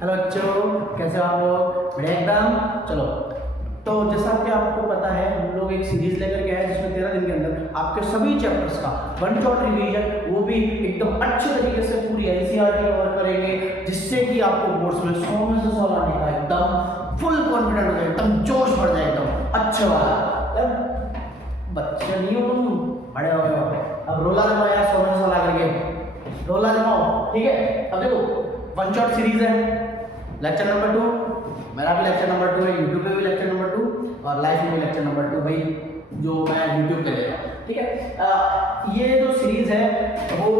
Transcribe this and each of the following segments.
Hello बच्चों, कैसे हो आप लोग? बढ़िया एकदम। चलो, तो जैसा कि आपको पता है हम लोग एक सीरीज लेकर के आए जिसमें 13 दिन के अंदर आपके सभी चैप्टर्स का वन शॉट रिवीजन, वो भी एकदम अच्छे तरीके से पूरी एनसीईआरटी कवर करेंगे, जिससे कि आपको बोर्ड्स में 100 में से 100 लाने का एकदम फुल कॉन्फिडेंट हो जाए, एकदम जोश बढ़ जाए, एकदम अच्छे वाला। बच्चे नहीं हो तुम, बड़े हो गए हो। अब रोला जमाओ यार, 100 में से 100 ला करके रोला जमाओ, ठीक है? अब देखो, वन शॉट सीरीज है, लेक्चर नंबर 2, मेरा भी लेक्चर नंबर 2 है, यूट्यूब पे भी लेक्चर नंबर 2 और लाइव में भी लेक्चर नंबर 2 भाई, जो मैं यूट्यूब पे ले रहा हूँ, ठीक है? ये जो सीरीज है वो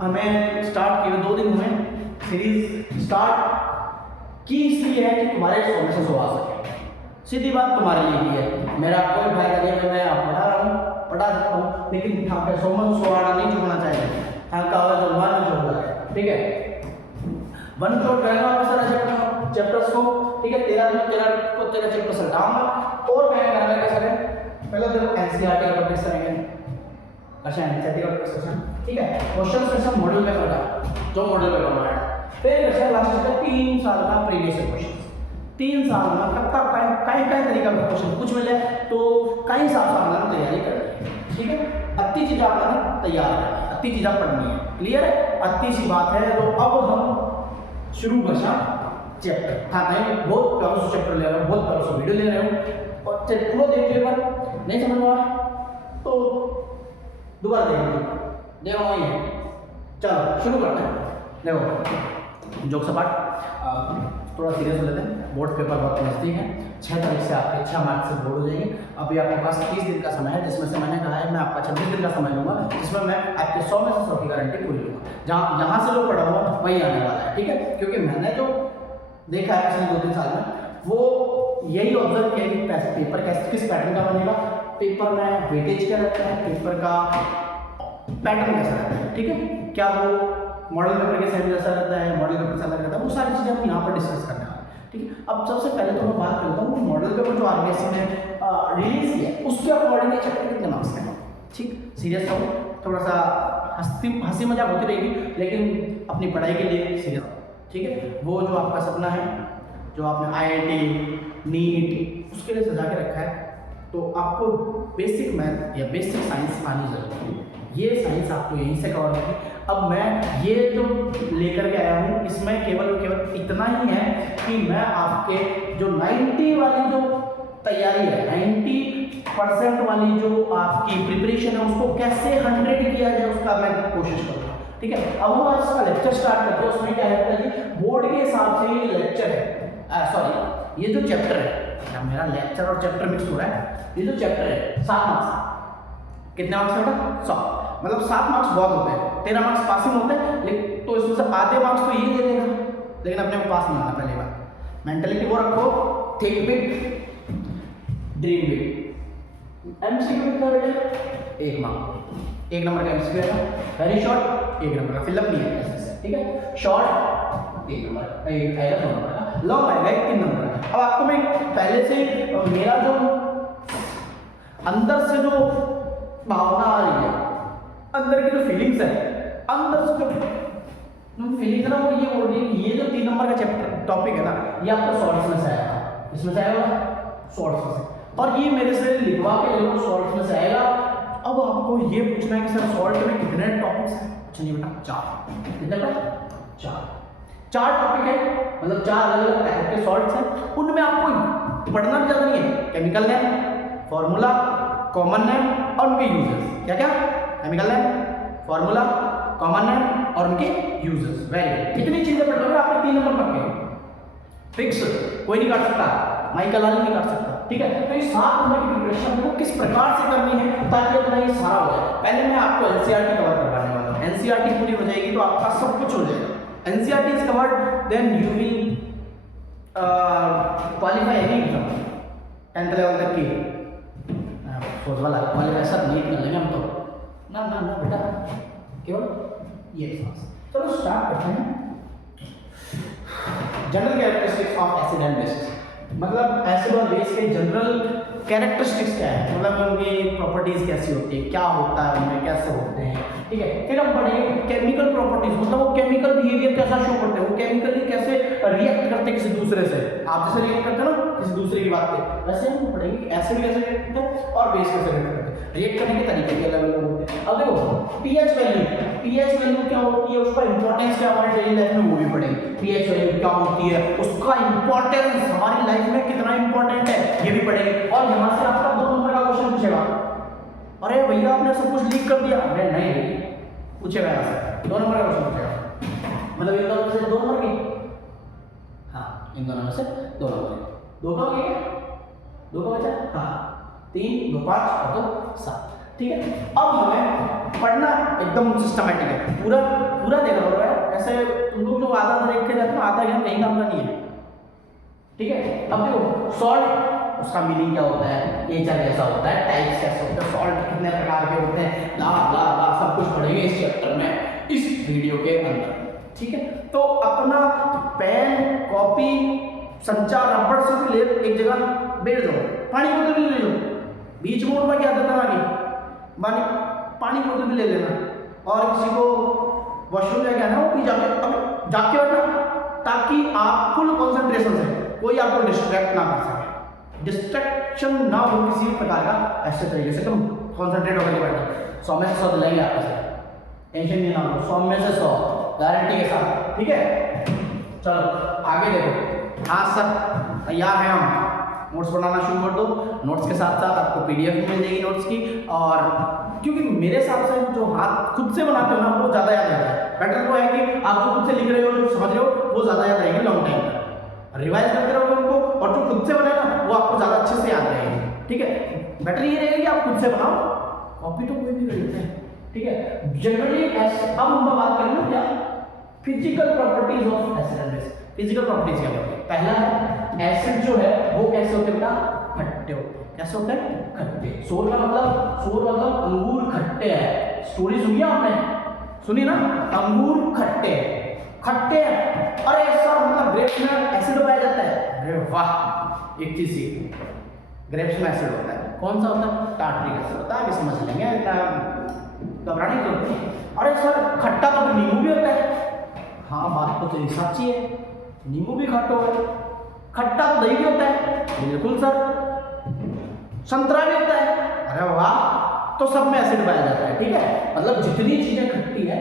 हमें स्टार्ट किए 2 दिन हुए। सीरीज स्टार्ट की इसलिए है कि तुम्हारे 100 में से 100 आ सके। सीधी बात तुम्हारे लिए ही है, मेरा कोई फायदा नहीं है, मैं आप पढ़ा रहा हूँ, पढ़ा सकता हूँ, लेकिन यहाँ पे 100 में से 100 आना नहीं चुकना चाहिए। यहाँ का आवाज मान जो हो रहा है, ठीक है? वन शॉट रहेगा सारा चैप्टर्स को, ठीक है? 13 चैप्टर्स हटाऊंगा और मैं करना कैसा है, पहले देखो एनसीईआरटी का टॉपिक्स करेंगे, अच्छा एनसीईआरटी का डिस्कशन, ठीक है? क्वेश्चन सेशन मॉडल पेपर का, जो मॉडल पेपर में है, फिर अच्छा लास्ट का 3 साल का प्रीवियस क्वेश्चन, 3 साल में कत्ता कई तरीका का क्वेश्चन कुछ मिले तो कई साल साल तैयारी करनी है, ठीक है? अति चीज आपने तैयार है, अति चीज़ पढ़नी है, क्लियर है? अति सी बात है। तो अब हम शुरू करना चैप्टर, हाँ नहीं बहुत प्यारा सा चैप्टर ले रहा हूँ, बहुत प्यारा सा वीडियो ले रहा हूँ और पूरा देख लीजिए, नहीं समझ में आया तो दोबारा देख लीजिए, देखो वही है। चलो शुरू करते हैं। देखो जोक सपाट थोड़ा सीरियस हो लेते हैं, बोर्ड पेपर बहुत नजदीक है, 6 तारीख से आपके 6 मार्च से बोर्ड हो जाएंगे। अभी आपके पास 30 दिन का समय है, जिसमें से मैंने कहा है मैं आपका 26 दिन का समय लूँगा, जिसमें मैं आपके 100 में से 100 की गारंटी पूरी लूँगा। जहाँ यहाँ से जो पढ़ाऊँगा वही आने वाला है, ठीक है? क्योंकि मैंने जो देखा है पिछले 2-3 साल में वो यही ऑब्जर्व किया कि पेपर किस पैटर्न का बनेगा, पेपर में वेटेज क्या रहता है, पेपर का पैटर्न कैसा रहता है, ठीक है? क्या वो मॉडल पेपर के सेम जैसा रहता है, मॉडल पेपर से अलग रहता है, वो सारी चीज़ें हम यहाँ पर डिस्कस करने वाले हैं, ठीक है? अब सबसे पहले तो मैं बात करता हूँ कि मॉडल पेपर जो आरबीएससी ने रिलीज किया उसके अकॉर्डिंग ये चैप्टर कितने मार्क्स के हैं, ठीक? सीरियस रहो, थोड़ा सा हंसी मजाक होती रहेगी, लेकिन अपनी पढ़ाई के लिए सीरियस, ठीक है? वो जो आपका सपना है, जो आपने आईआईटी नीट उसके लिए सजा के रखा है, तो आपको बेसिक मैथ या बेसिक साइंस आनी जरूरी है। ये साइंस आपको यहीं से कवर होगी। अब मैं ये जो लेकर के आया हूँ इसमें केवल इतना ही है कि मैं आपके जो 90 वाली जो तैयारी है, 90% वाली जो आपकी प्रिपरेशन है, उसको कैसे 100 किया जाए उसका मैं कोशिश करूँगा, ठीक है? अब हम आज का लेक्चर स्टार्ट करते हैं। उसमें क्या है जी, बोर्ड के हिसाब से ये लेक्चर है, सॉरी ये जो चैप्टर है, मेरा लेक्चर और चैप्टर मिक्स हो रहा है। ये जो चैप्टर है 7 मार्क्स, कितने मार्क्स है बेटा? 100, मतलब 7 मार्क्स बहुत होते हैं, 13 मार्क्स पासिंग होते हैं, लेकिन तो इसमें से आधे मार्क्स तो ये दे देगा, लेकिन अपने को पास नहीं होना। पहली बात मेंटलिटी वो रखो, think big dream big. MCQ कितना बेटा? 1 मार्क, 1 नंबर का एमसीक्यू है, वेरी शॉर्ट 1 नंबर का, फिलअप नहीं है ऐसे, ठीक है? शॉर्ट 1 नंबर, एक आएगा 2 नंबर का, लॉन्ग आएगा 3 नंबर का। अब आपको मैं पहले से मेरा जो अंदर से जो भावना आ रही है, अंदर की जो फीलिंग्स है, अंदर से जो फीलिंग है ना, वो ये बोल रही है कि ये जो 3 नंबर का चैप्टर टॉपिक है ना, ये आपको शॉर्ट्स में से आएगा, इसमें से आएगा शॉर्ट्स में से, और ये मेरे से लिखवा के ले लो, शॉर्ट्स में से आएगा। अब आपको ये पूछना है कि सर शॉर्ट में कितने टॉपिक्स हैं? अच्छा नहीं बेटा, 4, कितने बेटा? 4 टॉपिक है, मतलब 4 अलग अलग टाइप के शॉर्ट्स हैं। उनमें आपको पढ़ना भी ज़्यादा नहीं है, chemical name, formula, common name और उनके यूजेस। क्या क्या? Chemical name, formula, common name और उनके यूजेस। वेरी इतनी चीजें पढ़ लोगे आपके 3 नंबर पक्के, फिक्स, कोई नहीं काट सकता, माइकल लाल नहीं काट सकता, ठीक है? तो इस 7 नंबर की प्रिपरेशन को किस प्रकार से करनी है ताकि अपना ये सारा हो जाए। पहले मैं आपको एनसीईआरटी कवर करवाने वाला हूँ, एनसीईआरटी पूरी हो जाएगी तो आपका सब कुछ हो जाएगा। NCERT is covered, then you will qualify any exam 10th level तक की सोच वाला क्वालिफाई सब नीट कर लेंगे हम तो, ना ना ना बेटा, केवल ये सांस। चलो स्टार्ट करते हैं। General characteristics of acid and base, मतलब एसिड और बेस के जनरल कैरेक्टरिस्टिक्स क्या है, मतलब उनकी प्रॉपर्टीज कैसी होती है, क्या होता है उनमें, कैसे होते हैं, ठीक है? फिर हम पढ़ेंगे केमिकल प्रॉपर्टीज, मतलब वो केमिकल बिहेवियर कैसा शो करते हैं, वो केमिकली कैसे करते किसी दूसरे से, आप जैसे रिएक्ट करते हो ना किसी दूसरे की बात पे, वैसे हम पढ़ेंगे कि एसिड कैसे रिएक्ट करते हैं और बेस कैसे रिएक्ट करते हैं। रिएक्ट करने के तरीके भी अलग अलग होते हैं। अब देखो पीएच वैल्यू क्या होती है, उसका इंपॉर्टेंस क्या हमारी डेली लाइफ में वो भी पढ़ेंगे। पीएच वैल्यू क्या होती है, उसका इंपॉर्टेंस हमारी लाइफ में कितना इंपॉर्टेंट है ये भी पढ़ेंगे। और यहाँ से आपका 2 नंबर का क्वेश्चन पूछेगा, अरे भैया आपने सब कुछ लीक कर दिया, अरे नहीं पूछेगा यहाँ से 2 नंबर का क्वेश्चन पूछेगा, मतलब इन दोनों में से 2 नंबर की, हाँ इन दोनों में से 2 नंबर की, 2 का हो गया, 2 का बचा, हाँ 3 2 5 और 2 7, ठीक है। अब हमें पढ़ना एकदम सिस्टमैटिक है, पूरा देखा होगा ऐसे तुम लोग जो आधा देख के जाते हो, आधा ज्ञान कहीं काम का नहीं है, ठीक है। अब देखो सॉल्ट, उसका मीनिंग क्या होता है, नेचर कैसा होता है, टाइप्स कैसे होते हैं, सॉल्ट कितने प्रकार के होते हैं, ला ला ला सब कुछ पढ़ेंगे इस चैप्टर में, इस वीडियो के अंदर, ठीक है। तो अपना पेन कॉपी संचा रबड़ सब ले एक जगह बैठ जाओ, पानी बोतल भी ले जाओ, बीच मोड़ में क्या देता आगे पानी बोतल भी ले लेना, और किसी को वॉशरूम जाके आना वो भी जाके बैठना, ताकि आप फुल कॉन्सेंट्रेशन से कोई आपको डिस्ट्रैक्ट ना कर सके, डिस्ट्रैक्शन ना हो किसी प्रकार का, ऐसे तरीके से तुम कॉन्सेंट्रेट होकर बैठो। 100 में से 100 दिलाएंगे आपको से, टेंशन नहीं ना लो, 100 में से 100 गारंटी के साथ, ठीक है। चलो आगे देखो, हाँ सर तैयार है हम, नोट्स बनाना शुरू कर दो। नोट्स के साथ साथ आपको पीडीएफ मिल जाएगी नोट्स की, और क्योंकि मेरे हिसाब से जो हाथ खुद से बनाते हो ना वो ज़्यादा याद रहता है। बेटर तो है कि आप जो खुद से लिख रहे हो, जो समझ रहे हो वो ज़्यादा याद रहेगी लॉन्ग टाइम तक, रिवाइज करते रहोगे उनको, और जो खुद से बनाए ना वो आपको ज़्यादा अच्छे से याद रहेगी, ठीक है। बेटर ये रहेगा कि आप खुद से बनाओ, कॉपी तो कोई भी कर लेते हैं, ठीक है। जनरली अब हम बात करेंगे क्या, physical properties of acid and base. Physical properties क्या होती है, पहला है एसिड जो है वो कैसे होते हैं बेटा, खट्टे होते हैं। कैसे होते हैं, खट्टे। सोर मतलब अंगूर खट्टे हैं, स्टोरी सुनी आपने, सुनी ना, अंगूर खट्टे खट्टे हैं। अरे ऐसा मतलब ग्रेप्स में एसिड पाया जाता है, अरे वाह, एक चीज सीखी, ग्रेप्स में एसिड होता है, कौन सा होता है, टार्ट्रिक एसिड होता है, आगे समझ लेंगे, घबराने की जरूरत नहीं। अरे सर खट्टा तो नींबू भी होता है, हाँ बात तो तेरी सच्ची है, नींबू भी खट्टा है, खट्टा तो दही भी होता है, बिल्कुल सर, संतरा भी होता है, अरे वाह, तो सब में एसिड पाया जाता है, ठीक है। मतलब जितनी चीजें खट्टी है,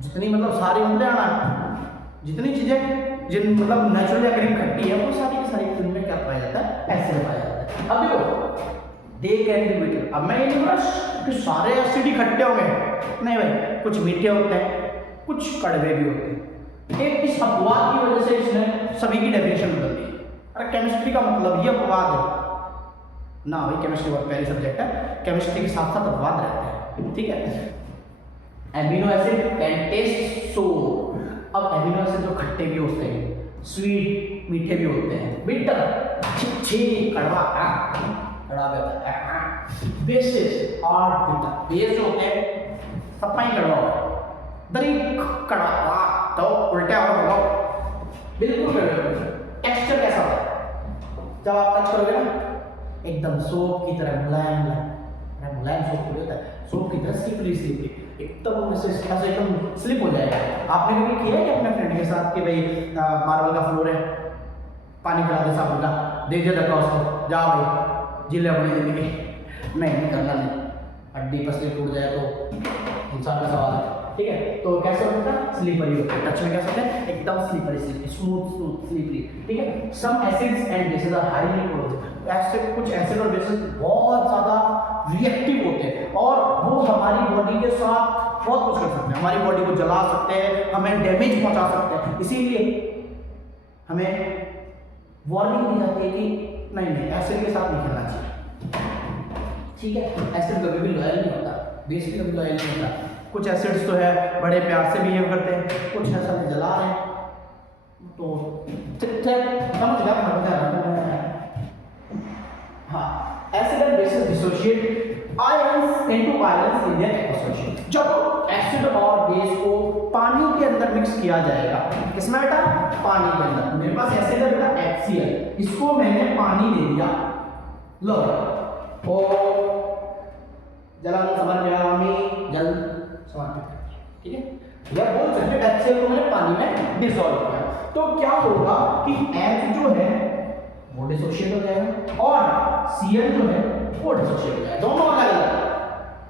जितनी मतलब सारी होते हैं ना, जितनी चीजें जिन मतलब नेचुरली अगर खट्टी है वो सारी की सारी उनमें क्या पाया जाता है, एसिड पाया जाता है। अब देखो दे कैन बी बिटर, अब मैं ये नहीं बोला कि सारे एसिड ही खट्टे होंगे, नहीं भाई, कुछ मीठे होते हैं, कुछ कड़वे भी होते हैं। एक इस अपवाद की वजह से इसने सभी की डेफिनेशन बदल दी। अरे केमिस्ट्री का मतलब ये अपवाद है ना भाई, केमिस्ट्री बहुत प्यारी सब्जेक्ट है, केमिस्ट्री के साथ साथ अपवाद रहते हैं, ठीक है। एमिनो एसिड कैन टेस्ट सोर, अब एमिनो एसिड जो खट्टे भी होते हैं, स्वीट मीठे भी होते हैं, बिटर छी कड़वा कड़वा होता है, बेसिस और बिटर, बेस होते हैं सफाई कड़वा, दरीक कड़वा, तो उल्टा और बताओ बिल्कुल कड़वा। टेक्सचर कैसा होता है, जब आप टच करोगे ना एकदम सोप की तरह मुलायम सोप होता है, सोप की तरह स्लिपरी एकदम ऐसे एकदम स्लिप हो जाएगा। आपने कभी किया है कि अपने फ्रेंड के साथ कि भाई मार्बल का फ्लोर है, पानी पिला दे साबुन का, दे दे धक्का उसको, जाओ भाई जी ले अपनी जिंदगी, नहीं करना नहीं, हड्डी पसली टूट जाए तो इंसान का सवाल है, ठीक है। तो कैसे होता है, स्लीपरी होता है, टच में कैसे होता है, एकदम स्लीपरी स्मूथ स्लीपरी, ठीक है। Some acids and bases are highly corrosive, ऐसे कुछ एसिड और बेसेस बहुत ज़्यादा रिएक्टिव होते हैं और वो हमारी बॉडी के साथ बहुत कुछ कर सकते हैं, हमारी बॉडी को जला सकते हैं, हमें डैमेज पहुंचा सकते हैं। इसीलिए हमें वार्निंग दी जाती है कि नहीं एसिड के साथ नहीं खेलना चाहिए, ठीक है। एसिड कभी भी लॉयल नहीं होता, बेस भी कभी लॉयल नहीं होता। कुछ एसिड्स तो है बड़े प्यार से बिहेव करते हैं, कुछ ऐसा नहीं जला रहे हैं, तो समझ गया। हाँ, acid and bases dissociate ions into ions in their association. जब एसिड और बेस को पानी के अंदर मिक्स किया जाएगा, किसमें बेटा, पानी के अंदर, मेरे पास एसिड है बेटा HCl, इसको मैंने पानी दे दिया, लो ओ जलन समर्पयामि, जल समर्पित, ठीक है। यह बोल सकते HCl को मैंने पानी में डिसॉल्व किया, तो क्या होगा कि H जो है वो डिसोशिएट हो जाएगा और Cl जो है वो डिसोशिएट हो जाएगा। दोनों अलग-अलग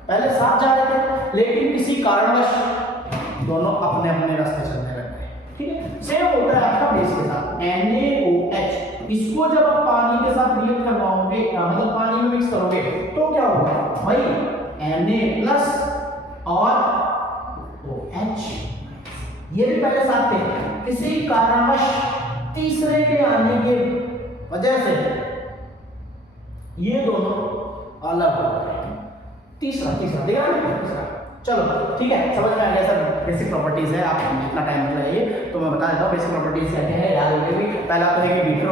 पहले साथ जा रहे थे लेकिन किसी कारणवश दोनों अपने अपने रास्ते चलने लग गए। ठीक है, सेम होता है आपका बेस के साथ NaOH। इसको जब आप पानी के साथ रिएक्ट करवाओगे मतलब पानी में मिक्स करोगे तो क्या होगा भाई Na+ और OH ये भी पहले साथ थे, किसी कारणवश तीसरे के आने के वजह से ये दोनों अलग हो गए। तीसरा देखा ना तीसरा। चलो ठीक है, समझ में आ गया सर बेसिक प्रॉपर्टीज है। आप जितना टाइम लगाइए तो मैं बता देता हूँ बेसिक प्रॉपर्टीज क्या क्या है, याद होंगे भी। पहला तो है कि बीटर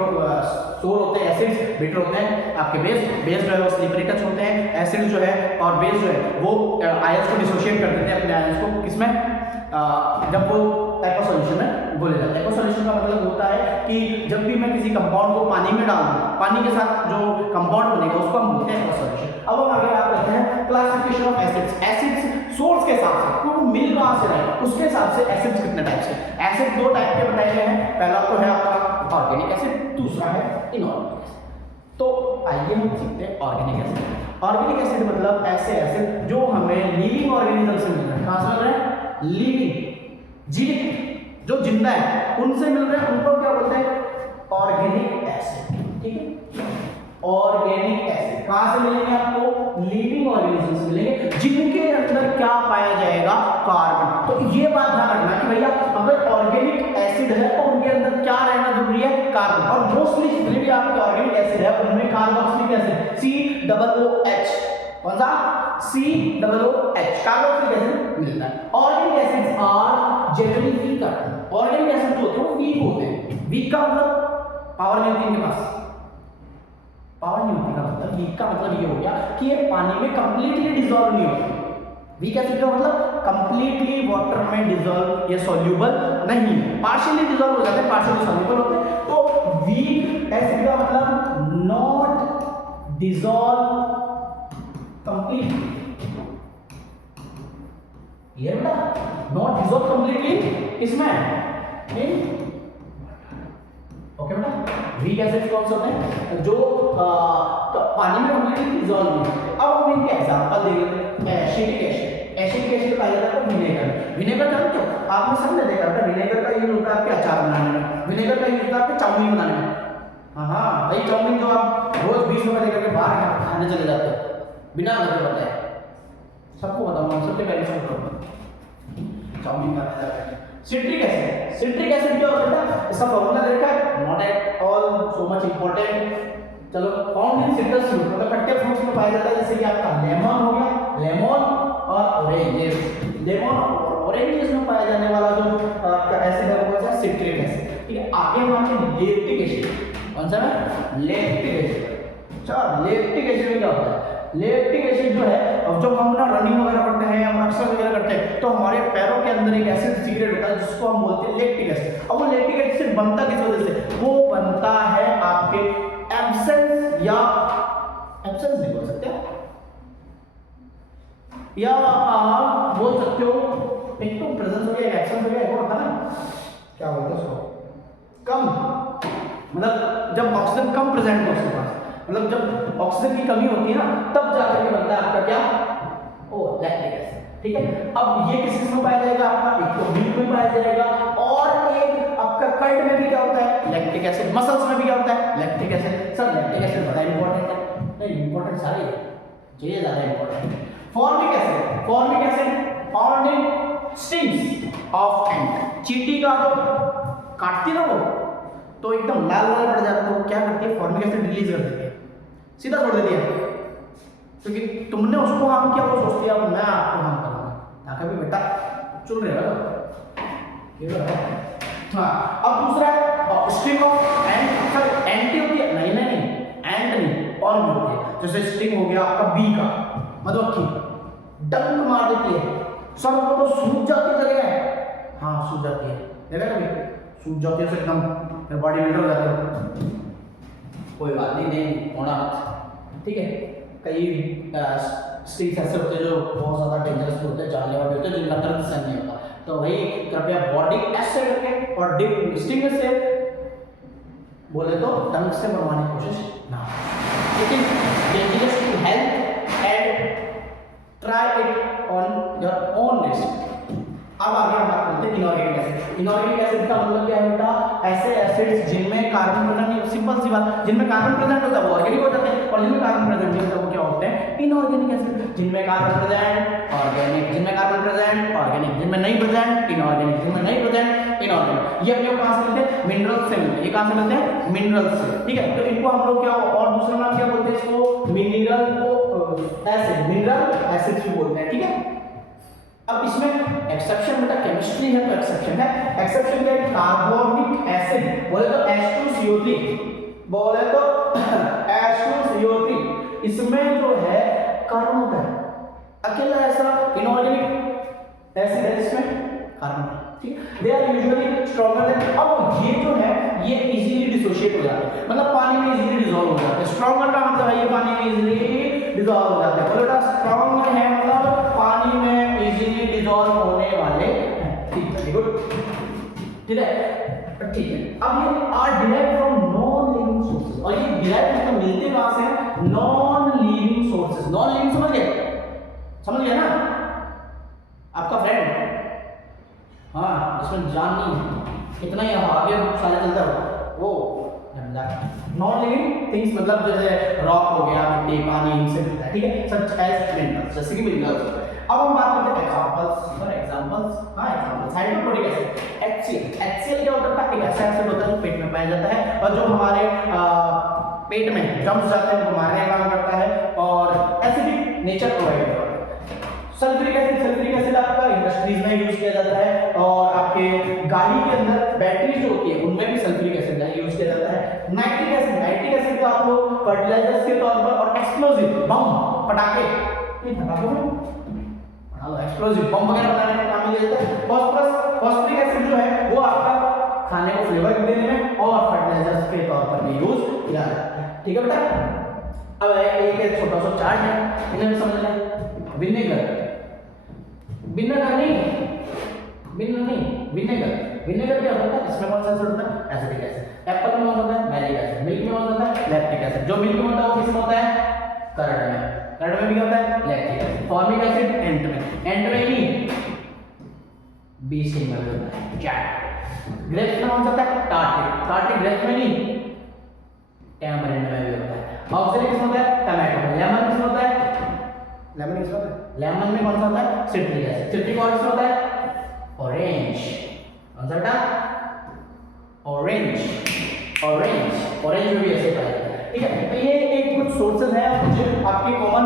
सोर होते हैं एसिड्स, बीटर होते हैं आपके बेस जो है वो स्लिपरी टच होते हैं, एसिड जो है और बेस जो है वो आयंस को डिसोशिएट कर देते हैं अपने आयंस को किसमें जब वो एक्वा सॉल्यूशन में घोले जाते हैं। एक्वा सॉल्यूशन का मतलब होता है कि जब भी मैं किसी कंपाउंड को पानी में डाल दूं, पानी के साथ जो कंपाउंड बनेगा उसको हम बोलते हैं एक्वा सॉल्यूशन। अब हम आगे बात करते हैं classification of acids. Acids source के हिसाब से तो मिल कहां से रहे उसके हिसाब से एसिड्स कितने टाइप से। एसिड दो टाइप के बताए गए हैं, पहला तो है आपका ऑर्गेनिक एसिड, दूसरा है इनऑर्गेनिक एसिड। तो आइए हम सीखते हैं ऑर्गेनिक एसिड। ऑर्गेनिक एसिड मतलब ऐसे एसिड जो हमें लिविंग ऑर्गेनिज्म से मिल रहे हैं। कहां से मिल रहे हैं? लिविंग जीवित जो जिंदा है उनसे मिल रहे हैं, उनको क्या बोलते हैं? Organic acid. ठीक है, ऑर्गेनिक एसिड कहां से मिलेंगे आपको? लिविंग ऑर्गेनिज्म से मिलेंगे जिनके अंदर क्या पाया जाएगा? कार्बन। तो ये बात ध्यान रखना कि भैया अगर ऑर्गेनिक एसिड है तो उनके अंदर क्या रहना जरूरी है? कार्बन। और मोस्टली जितने भी आपके ऑर्गेनिक एसिड है उनमें कार्बोक्सिलिक एसिड COOH, कौन सा? COOH कार्बोक्सिलिक एसिड मिलता है। Organic acids are generally weaker. Organic acid जो होते हैं वो वीक होते हैं। वीक का मतलब पावर नहीं होती इनके पास, पावर नहीं होती का मतलब वीक का मतलब ये हो गया कि ये पानी में कंप्लीटली डिसॉल्व नहीं होते। वीक एसिड का मतलब कंप्लीटली वाटर में डिसॉल्व या सॉल्यूबल नहीं है, पार्शियली डिसॉल्व हो जाते हैं, पार्शियली सॉल्यूबल होते हैं। तो वीक एसिड का मतलब नॉट डिसॉल्व कंप्लीटली, ये बेटा नॉट डिसॉल्व कंप्लीटली इसमें इन ओके बेटा। वीक एसिड कौन से होते हैं? जो तो पानी में कंप्लीटली डिसॉल्व नहीं होते। अब हम इनके एग्जांपल देख लेते हैं। एसिटिक एसिड, एसिटिक एसिड पाया जाता है विनेगर। विनेगर जानते हो? आपने सबने देखा था विनेगर का यूज होता है आपके अचार बनाने में, विनेगर का यूज होता है आपके चाउमीन बनाने में। हाँ भाई चाउमीन जो आप रोज 20 रुपए देकर के बाहर खाने चले जाते हो बिना लगे, पता है सबको बताऊंगा, सबसे पहले चाउमीन खाना जाता है। सिट्रिक एसिड, सिट्रिक एसिड क्या होता है? इसका फॉर्मूला देखा है? Not at all so much important. चलो फाउंड इन सिट्रस फ्रूट, मतलब खट्टे फ्रूट्स में पाया जाता है, जैसे कि आपका लेमन हो गया, लेमन और ऑरेंजेस। लेमन और ऑरेंजेस में पाया जाने वाला जो आपका एसिड है वो है सिट्रिक एसिड। ठीक है, आगे हम आते हैं लैक्टिक एसिड। कौन सा है? Lactic acid. चलो लैक्टिक एसिड में क्या होता है? लैक्टिक एसिड जो है अब जब हम ना रनिंग वगैरह करते हैं या एक्सरसाइज वगैरह करते हैं तो हमारे पैरों के अंदर एक एसिड सीक्रेट होता है जिसको हम बोलते हैं लैक्टिक एसिड। अब वो लैक्टिक एसिड बनता किस वजह से? वो बनता है आपके एब्सेंस या एब्सेंस नहीं बोल सकते या आप बोल सकते हो एक तो प्रेजेंस हो गया, एक एब्सेंस हो गया, एक और होता है ना क्या बोलते हैं उसको? कम, मतलब जब ऑक्सीजन कम प्रेजेंट हो उसके पास, मतलब जब ऑक्सीजन की कमी होती है ना तब जाकर के बनता है आपका क्या? ओ लैक्टिक एसिड। ठीक है, अब ये किस में पाया जाएगा? आपका एक तो मीट में पाया जाएगा और एक आपका कर्ड में भी क्या होता है? Lactic acid. मसल्स में भी क्या होता है? Lactic acid. Sir lactic acid बड़ा इंपॉर्टेंट है? नहीं इंपॉर्टेंट सारे है, ये ज्यादा इंपॉर्टेंट है। Formic acid, formic acid found in stings of ant. चींटी का जो काटती ना वो तो एकदम लाल लाल पड़ जाता है, तो वो क्या करती है? फॉर्मिक एसिड रिलीज कर देती है, सीधा छोड़ देती है, क्योंकि तुमने उसको हार्म किया, वो सोचती है अब मैं आपको हार्म करूंगा, ताकि भी बेटा चुन रहे हो हाँ। अब दूसरा है sting of ant. Sir anti होती है? नहीं नहीं नहीं, एंट नहीं और भी होती है। जैसे स्टिंग हो गया आपका बी का, मधुमक्खी डंक मार देती है, सर वो तो सूख जाती जगह है। हाँ सूख जाती है, देखा कभी? सूख जाती है एकदम, फिर बॉडी बिल्डर हो जाता है। कोई बात नहीं, नहीं होना मत, ठीक है। कई स्टिंग्स ऐसे होते हैं जो बहुत ज़्यादा डेंजरस होते हैं, जानलेवा भी होते हैं, जिनका दर्द सहन नहीं होता। तो भाई कृपया बॉडी ऐसे करके और स्टिंग से बोले तो डंक से बनवाने की कोशिश ना, लेकिन dangerous to health and try it on your own risk. अब आगे हम बात करते हैं इनऑर्गेनिक एसिड। इनऑर्गेनिक एसिड का मतलब क्या है बेटा? ऐसे एसिड्स जिनमें कार्बन प्रेजेंट नहीं, सिंपल सी बात, जिनमें कार्बन प्रेजेंट होता है वो ऑर्गेनिक हो जाते हैं, और जिनमें कार्बन प्रेजेंट नहीं होता वो क्या होते हैं? Inorganic acid. जिनमें कार्बन प्रेजेंट ऑर्गेनिक, जिनमें कार्बन प्रेजेंट ऑर्गेनिक, जिनमें नहीं प्रेजेंट इनऑर्गेनिक, जिनमें नहीं प्रेजेंट इनऑर्गेनिक। ये अपने कहां से मिलते हैं? मिनरल्स से मिलते हैं। ये कहां से मिलते हैं? मिनरल्स से, ठीक है। तो इनको हम लोग क्या, और दूसरा नाम क्या बोलते हैं इसको? मिनरल को एसिड, मिनरल एसिड भी बोलते हैं, ठीक है। अब इसमें एक्सेप्शन बेटा केमिस्ट्री है तो एक्सेप्शन है। एक्सेप्शन क्या है? कार्बोनिक एसिड, बोले तो H2CO3, बोले तो H2CO3, इसमें जो है कार्बन होता है, अकेला ऐसा इनऑर्गेनिक एसिड है जिसमें कार्बन है, ठीक है। They are usually stronger than, अब ये जो है ये इजीली डिसोशिएट हो जाते हैं, मतलब पानी में इजीली डिसॉल्व हो जाते हैं। स्ट्रॉन्गर का मतलब है ये पानी में इजीली डिसॉल्व हो जाते हैं, बोले तो स्ट्रॉन्गर है मतलब पानी में इजीली डिसॉल्व होने वाले हैं, ठीक है, गुड, ठीक है, ठीक है। अब ये are derived from non living sources, और ये डिराइव मतलब मिलते कहां से हैं? Non living sources. Non living समझ गए? समझ गए ना? आपका फ्रेंड, हाँ, जिसमें जान नहीं है, इतना ही आगे सारे चलता है वो नॉन लिविंग थिंग्स, मतलब जैसे रॉक हो गया, मिट्टी, पानी, इनसे मिलता है, ठीक है, सच एज मिनरल्स, जैसे कि मिनरल्स। अब हम बात करते हैं एग्जांपल्स, फॉर एग्जांपल्स, हाँ examples, hydrochloric acid, HCl। HCl क्या होता है? एक ऐसा एसिड होता है जो पेट में पाया जाता है, और जो हमारे पेट में जम्स जाते हैं उनको मारने का काम करता है, और एसिडिक नेचर प्रोवाइड करता है। सल्फ्यूरिक एसिड आपका इंडस्ट्रीज में यूज किया जाता है, और आपके गाड़ी के अंदर बैटरीज जो होती है उनमें भी सल्फ्यूरिक एसिड यूज किया जाता है। नाइट्रिक एसिड का आप लोग फर्टिलाइजर्स के तौर पर, और एक्सप्लोसिव बम, पटाखे, ये पटाखों में एक्सप्लोसिव बम वगैरह बनाने में काम लिया जाता है। फॉस्फोरिक एसिड जो है वो आपका खाने को फ्लेवर देने में और फर्टिलाइजर्स के तौर पर भी यूज किया जाता है, ठीक है बेटा। अब एक छोटा सा चार्ट है, इन्हें भी समझ लें। विनेगर, विनेगर क्या होता है? इसमें कौन सा एसिड होता है? Acidic acid. एप्पल में कौन होता है? Malic acid. मिल्क में कौन होता है? Lactic acid. जो मिल्क में होता है वो किसमें होता है? कर्ड में भी क्या होता है? Lactic acid. फॉर्मिक एसिड एंट में ही बी स्टिंग में होता है, चैट। ग्रेप्स में कौन सा होता है? टार्ट्रिक ग्रेप्स में नहीं, टैमरिंड में भी होता है। ऑक्सिलिक किसमें होता है? टमाटो में। लेमन किसमें होता है? लेमन में कौन सा होता है? Citric acid. सिट्रिक और किसमें होता है? ऑरेंज। कौन सा बेटा? ऑरेंज में भी ऐसे पाया जाता है, ठीक है। तो ये एक कुछ सोर्सेज है, कुछ आपके कॉमन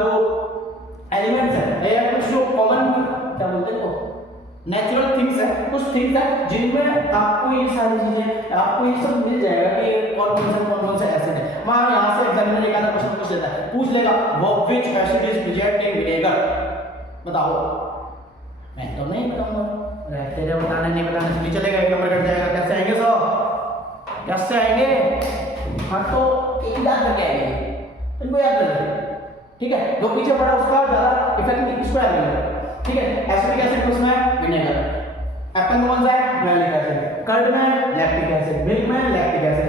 जो एलिमेंट्स है, या कुछ जो कॉमन क्या बोलते हैं नेचुरल थिंग्स है, कुछ थिंग्स है जिनमें आपको ये सारी चीजें, आपको ये सब मिल जाएगा कि कौन से एसिड है। वहां यहाँ से एग्जामिनर एक आधा क्वेश्चन पूछ लेता है, पूछ लेगा वो विच acid is present in vinegar, बताओ। मैं तो नहीं बताऊंगा, तेरे बताने नहीं बताने से नहीं चलेगा, एक नंबर कट जाएगा। कैसे आएंगे सो? कैसे आएंगे? हाँ तो एक याद करके आएंगे, इनको याद कर, ठीक है। जो पीछे पड़ा उसका ज्यादा इफेक्ट नहीं, इसको याद करना, ठीक है। एसिडिक एसिड किसमें है? विनेगर। एप्पल में कौन सा है? Malic acid. कर्ड में लैक्टिक एसिड, मिल्क में लैक्टिक एसिड,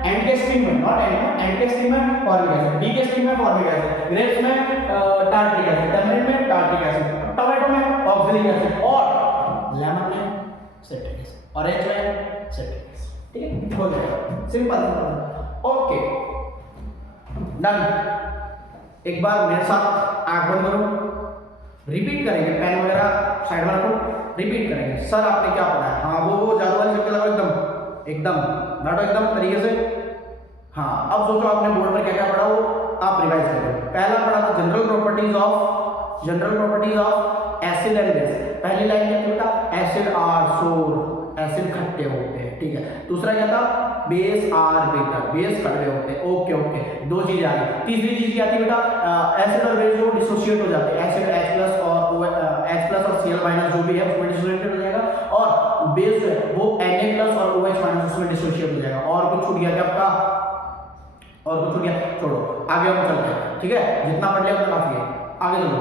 एंड के स्ट्रीम में, नॉट एंड में, एंड के स्ट्रीम में फॉर्मिक एसिड, बी के स्ट्रीम में फॉर्मिक एसिड, ग्रेप्स में टार्ट्रिक एसिड, टमाटो में टार्ट्रिक एसिड, टमाटो में ऑक्सिलिक एसिड, और लेमन में सिट्रिक एसिड, ऑरेंज में सिट्रिक एसिड, ठीक है। हो गया, सिंपल। Okay done. एक बार मेरे साथ आंख बंद करो, रिपीट करेंगे, पेन वगैरह साइड में रखो, रिपीट करेंगे। सर आपने क्या पढ़ा है? हाँ वो जादू वाली शक्ल लगाओ, एकदम बैठो एकदम तरीके से। हाँ अब सोचो आपने बोर्ड पर क्या क्या पढ़ा वो आप रिवाइज करो। पहला पढ़ा था general properties of acid and base. पहली लाइन क्या थी बेटा? एसिड आर सोर, एसिड खट्टे होते हैं, ठीक है। दूसरा क्या था? बेस आर बिटर, बेस कड़वे होते हैं। ओके ओके, दो चीजें आ गई। तीसरी चीज क्या थी बेटा? एसिड और बेस जो डिसोशिएट हो जाते हैं, एसिड H+ और Cl- जो भी है उसमें डिसोशिएट हो जाएगा, और बेस जो है वो Na+ और OH- उसमें डिसोशिएट हो जाएगा। और कुछ छूट गया क्या आपका? और कुछ छूट गया? छोड़ो, आगे हम चलते हैं, ठीक है। जितना पढ़ लिया उतना काफी है, आगे चलो।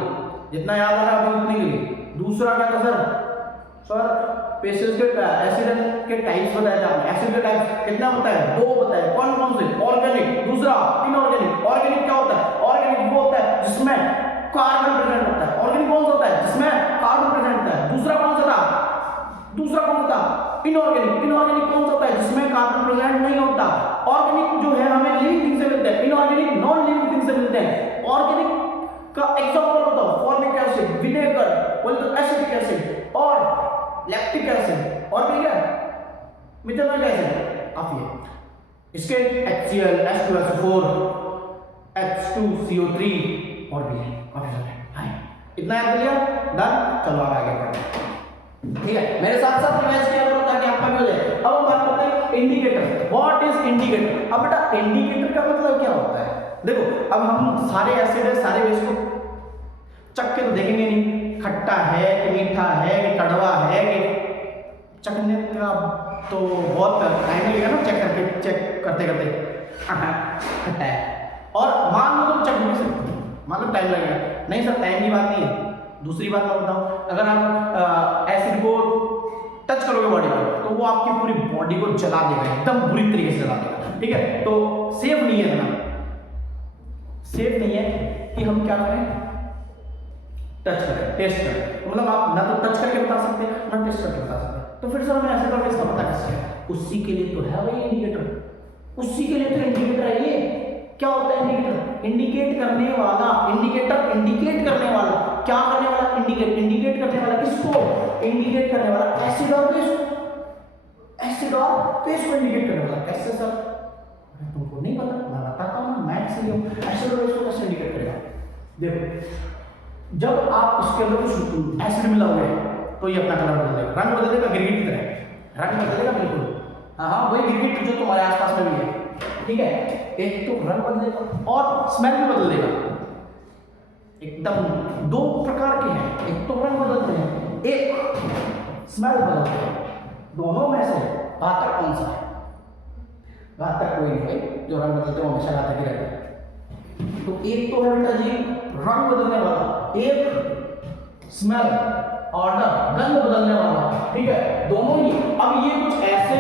जितना याद आ रहा है अभी उतनी के लिए। दूसरा क्या था सर? पेशेंस के एसिड के टाइप्स बताए थे आपने। एसिड के टाइप्स कितना होता है? 2 बताए। कौन कौन से? ऑर्गेनिक, दूसरा इनऑर्गेनिक। ऑर्गेनिक क्या होता है? ऑर्गेनिक वो होता है जिसमें कार्बन प्रेजेंट होता है। ऑर्गेनिक कौन सा होता है? जिसमें कार्बन प्रेजेंट होता है। दूसरा कौन सा था? दूसरा कौन सा? इनऑर्गेनिक। इनऑर्गेनिक कौन सा होता है? जिसमें कार्बन प्रेजेंट नहीं होता। ऑर्गेनिक जो है हमें लिविंग थिंग से मिलते हैं, इनऑर्गेनिक नॉन लिविंग थिंग से मिलते हैं। ऑर्गेनिक का एग्जांपल बताओ। फॉर्मिक एसिड, विनेगर, बोलते एसिटिक एसिड और लैक्टिक एसिड और भी क्या? Methyl acid. काफी है। इसके HCl, H2SO4, H2CO3 और भी है, काफी सारे हैं। इतना याद कर लिया? डन। चलो अब आगे बढ़ते हैं। ठीक है, मेरे साथ साथ रिवाइज किया करो ताकि आपका भी हो जाए। अब हम बात करते हैं इंडिकेटर। What is indicator? अब बेटा इंडिकेटर का मतलब क्या होता है? देखो, अब हम सारे एसिड है, सारे बेस को चख के तो देखेंगे नहीं, खट्टा है कि मीठा है कि कड़वा है कि चखने का तो बहुत टाइम लगेगा ना, चेक करते खट्टा है। और मान लो तुम चख भी सकते हो, मान लो टाइम लगेगा। नहीं सर, टाइम की बात नहीं है। दूसरी बात मैं बताऊं, अगर आप एसिड को टच करोगे बॉडी पर तो वो आपकी पूरी बॉडी को जला देगा, एकदम बुरी तरीके से जला देगा। ठीक है, तो सेफ नहीं है, इतना सेफ नहीं है कि हम क्या करें, टच करें, टेस्ट करें। मतलब आप ना तो टच करके बता सकते हैं ना टेस्ट करके बता सकते हैं। तो फिर सर हमें एसिड और बेस का पता कैसे है? उसी के लिए तो है भाई इंडिकेटर, उसी के लिए तो इंडिकेटर है। ये क्या होता है इंडिकेटर? इंडिकेट करने वाला। इंडिकेटर इंडिकेट करने वाला, क्या करने वाला? इंडिकेट करने वाला किसको? इंडिकेट करने वाला एसिड और बेस को। एसिड और बेस को इंडिकेट करने वाला। कैसे सर? तुमको नहीं पता, मैं बताता हूं। मैथ्स से एसिड और बेस को कैसे इंडिकेट करेगा? देखो, जब आप उसके अंदर कुछ एसिड मिलाओगे तो ये अपना कलर बदल देगा, रंग बदल देगा, गिरगिट की तरह रंग बदल देगा। बिल्कुल हाँ, वही गिरगिट जो तुम्हारे आसपास में भी है। ठीक है, एक तो रंग बदलेगा और स्मेल भी बदल देगा। एकदम 2 प्रकार के हैं, एक तो रंग बदलते हैं, एक स्मेल बदलते हैं। दोनों में से घातक कौन सा है? घातक कोई नहीं, जो रंग बदलते हैं हमेशा घातक ही रहता है। तो एक तो है बेटा जी रंग बदलने वाला, एक स्मेल ऑर्डर गंध बदलने वाला। ठीक है, दोनों ही। अब ये कुछ ऐसे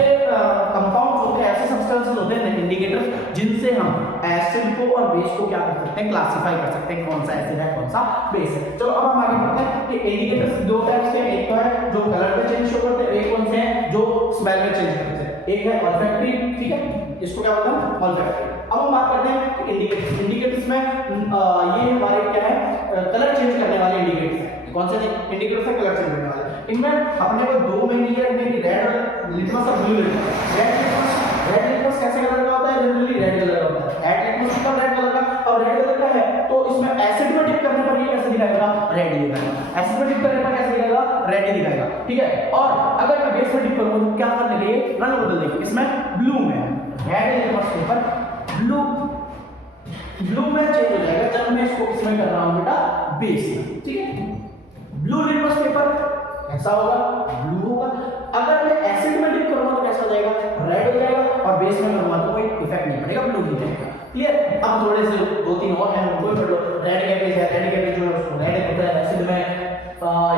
कंपाउंड्स होते हैं, ऐसे सब्सटेंसेस होते हैं इंडिकेटर्स, जिनसे हम एसिड को और बेस को क्या कर सकते हैं? क्लासिफाई कर सकते हैं, कौन सा एसिड है कौन सा बेस है। चलो अब हम आगे बढ़ते हैं कि इंडिकेटर्स 2 टाइप्स के हैं। एक तो है जो कलर पे चेंज शो करते हैं, एक कौन से हैं जो स्मेल में चेंज करते हैं। एक है ऑल्फैक्टरी, ठीक है, इसको क्या बोलते हैं? ऑल्फैक्टरी। अब हम बात करते हैं कि इंडिकेटर्स में ये हमारे क्या है? कलर चेंज करने वाले इंडिकेटर्स हैं। कौन से इंडिकेटर्स है? कलर चेंज करने वाले। इनमें अपने को 2 में नहीं है, मेरी रेड और लिटमस और ब्लू लिटमस। रेड लिटमस कैसे कलर का होता है? जनरली रेड कलर का होता है। रेड लिटमस का रेड कलर का, और रेड कलर का है तो इसमें एसिड में डिप करने पर ये कैसे दिखाएगा? रेड ही दिखाएगा। एसिड में डिप करने पर कैसे दिखाएगा? रेड ही दिखाएगा। ठीक है, और अगर मैं बेस में डिप करूंगा तो क्या करने के लिए रंग बदल देंगे। इसमें ब्लू में रेड लिटमस पेपर ब्लू में चेंज हो जाएगा जब मैं इसको इसमें कर रहा हूं बेटा बेस में। ठीक है, ब्लू लिटमस पेपर ऐसा होगा, ब्लू होगा। अगर मैं एसिड में डिप करूंगा तो कैसा हो जाएगा? रेड हो जाएगा, और बेस में करूंगा तो कोई इफेक्ट नहीं पड़ेगा, ब्लू ही रहेगा। क्लियर? अब थोड़े से 2-3 और हैं, उनको भी पढ़ लो। रेड कैपेज है, रेड कैपेज जो है रेड होता है एसिड में,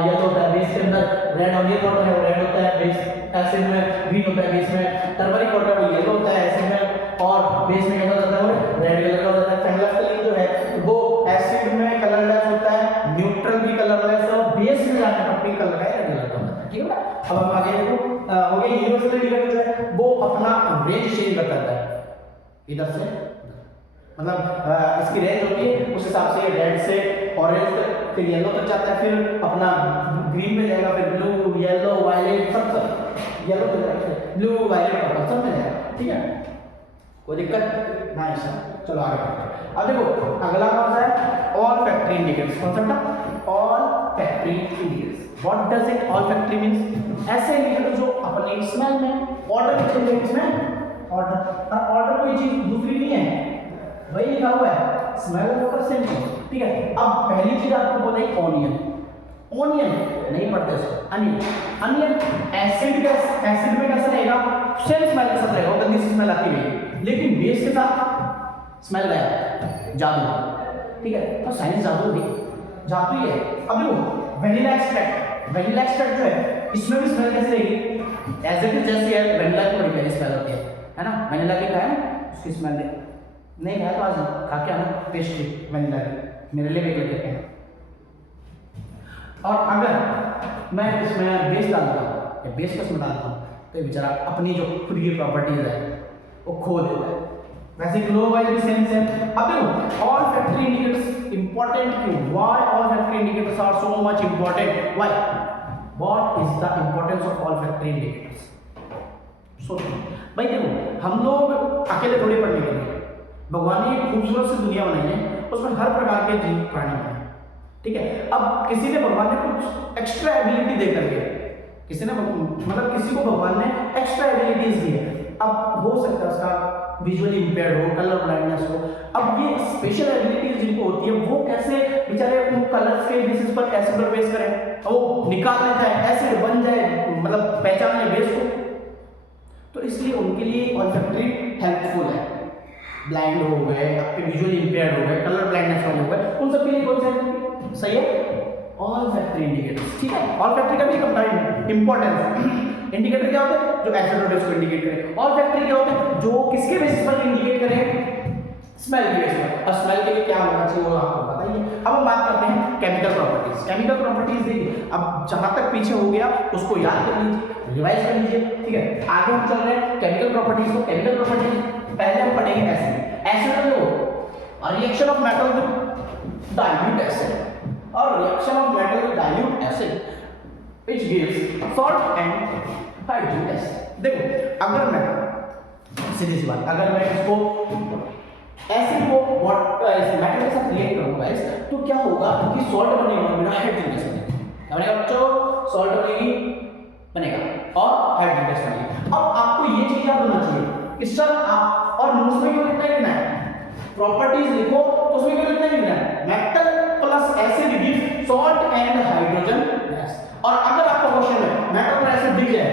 येलो होता है बेस के अंदर। रेड ऑनियन वाटर है वो रेड होता है बेस एसिड में, ग्रीन होता है बेस में। टर्मरिक वाटर वो येलो होता है एसिड में, और बेस में कैसा होता है? वो रेड कलर का होता है। फेनोल्फथालीन जो है वो एसिड में कलरलेस होता है, न्यूट्रल भी कलरलेस है, और बेस में जाने पर पिंक कलर का है, रेड कलर का होता है। ठीक है ना? अब हम आगे देखो, हो गया यूनिवर्सल इंडिकेटर जो है वो अपना रेंज चेंज करता है इधर से, मतलब इसकी रेंज होती है उस हिसाब से रेड से ऑरेंज तक, फिर येलो तक जाता है, फिर अपना ग्रीन में जाएगा, फिर ब्लू, येलो, वायलेट, सब येलो तक जाएगा, ब्लू, वायलेट, पर्पल सब में जाएगा। ठीक है, कोई दिक्कत ना ऐसा। चलो आगे बढ़ते हैं। अब देखो अगला कौन सा है? All factory indicators. कौन सा? All factory indicators. What does it all factory means? ऐसे इंडिकेटर जो अपने स्मेल में ऑर्डर चेंज है, इसमें ऑर्डर कोई चीज दूसरी नहीं है, वही लिखा हुआ है स्मेल वाटर सेम। ठीक है, अब पहली चीज आपको बताई ऑनियन। ऑनियन नहीं पढ़ते उसको, अनियन। अनियन एसिड में कैसा रहेगा? सेम स्मेल के साथ रहेगा, गंदी स्मेल आती है, लेकिन बेस के साथ स्मेल गया, जादू। ठीक है, तो साइंस जादू ही है। अब देखो वेनिला एक्सट्रैक्ट जो है इसमें भी स्मेल कैसे रहेगी, एज इट इज जैसे है वनीला की बड़ी प्यारी स्मेल होती है ना, वनीला की खाया ना उसकी स्मेल नहीं खाया तो आज खा के आना पेस्ट्री वनीला की, मेरे लिए भी लेके आना। और अगर मैं इसमें बेस डालता हूँ या बेस कस में डालता हूँ तो ये बेचारा अपनी जो खुद की प्रॉपर्टीज है वो खो देता है। वैसे ग्लो वाइल भी सेम सेम। अब देखो ऑल फैक्ट्री इंडिकेटर्स इंपॉर्टेंट क्यों, why olfactory indicators are so much important, why, what is the importance of olfactory indicators. सोचो भाई, देखो हम लोग अकेले थोड़ी पढ़ने के लिए, भगवान ने एक खूबसूरत सी दुनिया बनाई है, उसमें हर प्रकार के जीव प्राणी हैं, ठीक है। अब किसी ने भगवान ने कुछ एक्स्ट्रा एबिलिटी दे करके, किसी ने मतलब किसी को भगवान ने एक्स्ट्रा एबिलिटीज दी है, अब हो सकता है उसका विजुअली इंपेयर्ड हो, कलर ब्लाइंडनेस हो, अब ये स्पेशल एबिलिटीज जिनको होती है वो कैसे बेचारे उन कलर्स के बेसिस पर एसिड पर बेस करें, वो निकालने जाए एसिड बन जाए, मतलब पहचानने बेस को, तो इसलिए उनके लिए ऑल्फैक्टरी हेल्पफुल है। ब्लाइंड हो गए, आपके विजुअली इंपेयर्ड हो गए, कलर ब्लाइंडनेस वाले हो गए, उन सब के लिए कौन सा सही है, ऑल फैक्ट्री इंडिकेटर्स, ठीक है। ऑल फैक्ट्री का भी कंपाइंड इंपॉर्टेंस, इंडिकेटर क्या होते हैं जो एसिड और बेस को इंडिकेट करें, ऑल फैक्ट्री क्या होते हैं जो किसके बेसिस पर इंडिकेट करें, स्मेल के बेसिस पर। और स्मेल के लिए क्या होना चाहिए वो आपको पता ही है। अब हम बात करते हैं केमिकल प्रॉपर्टीज। केमिकल प्रॉपर्टीज देखिए, अब जहां तक पीछे हो गया उसको याद कर लीजिए, रिवाइज कर लीजिए, ठीक है। आगे हम चल रहे हैं केमिकल प्रॉपर्टीज को। केमिकल प्रॉपर्टीज पहले हम पढ़ेंगे एसिड, एसिड और reaction of metal with dilute acid, और reaction of metal with dilute acid which gives salt and hydrogen gas। देखो अगर मैं सीधी सी बात, अगर मैं इसको एसिड को मेटल के साथ रिएक्ट करूंगा तो क्या होगा कि सॉल्ट बनेगा और मेरा हाइड्रोजन गैस बनेगा। क्या बनेगा बच्चों, सॉल्ट बनेगी बनेगा और हाइड्रोजन गैस बनेगी। अब आपको ये चीज याद होना चाहिए कि सर आप और नोट्स में क्यों लिखना है, प्रॉपर्टीज लिखो तो उसमें क्यों लिखना है, metal plus acid gives salt and hydrogen gas. और अगर आपका क्वेश्चन है मेटल और एसिड दिख जाए,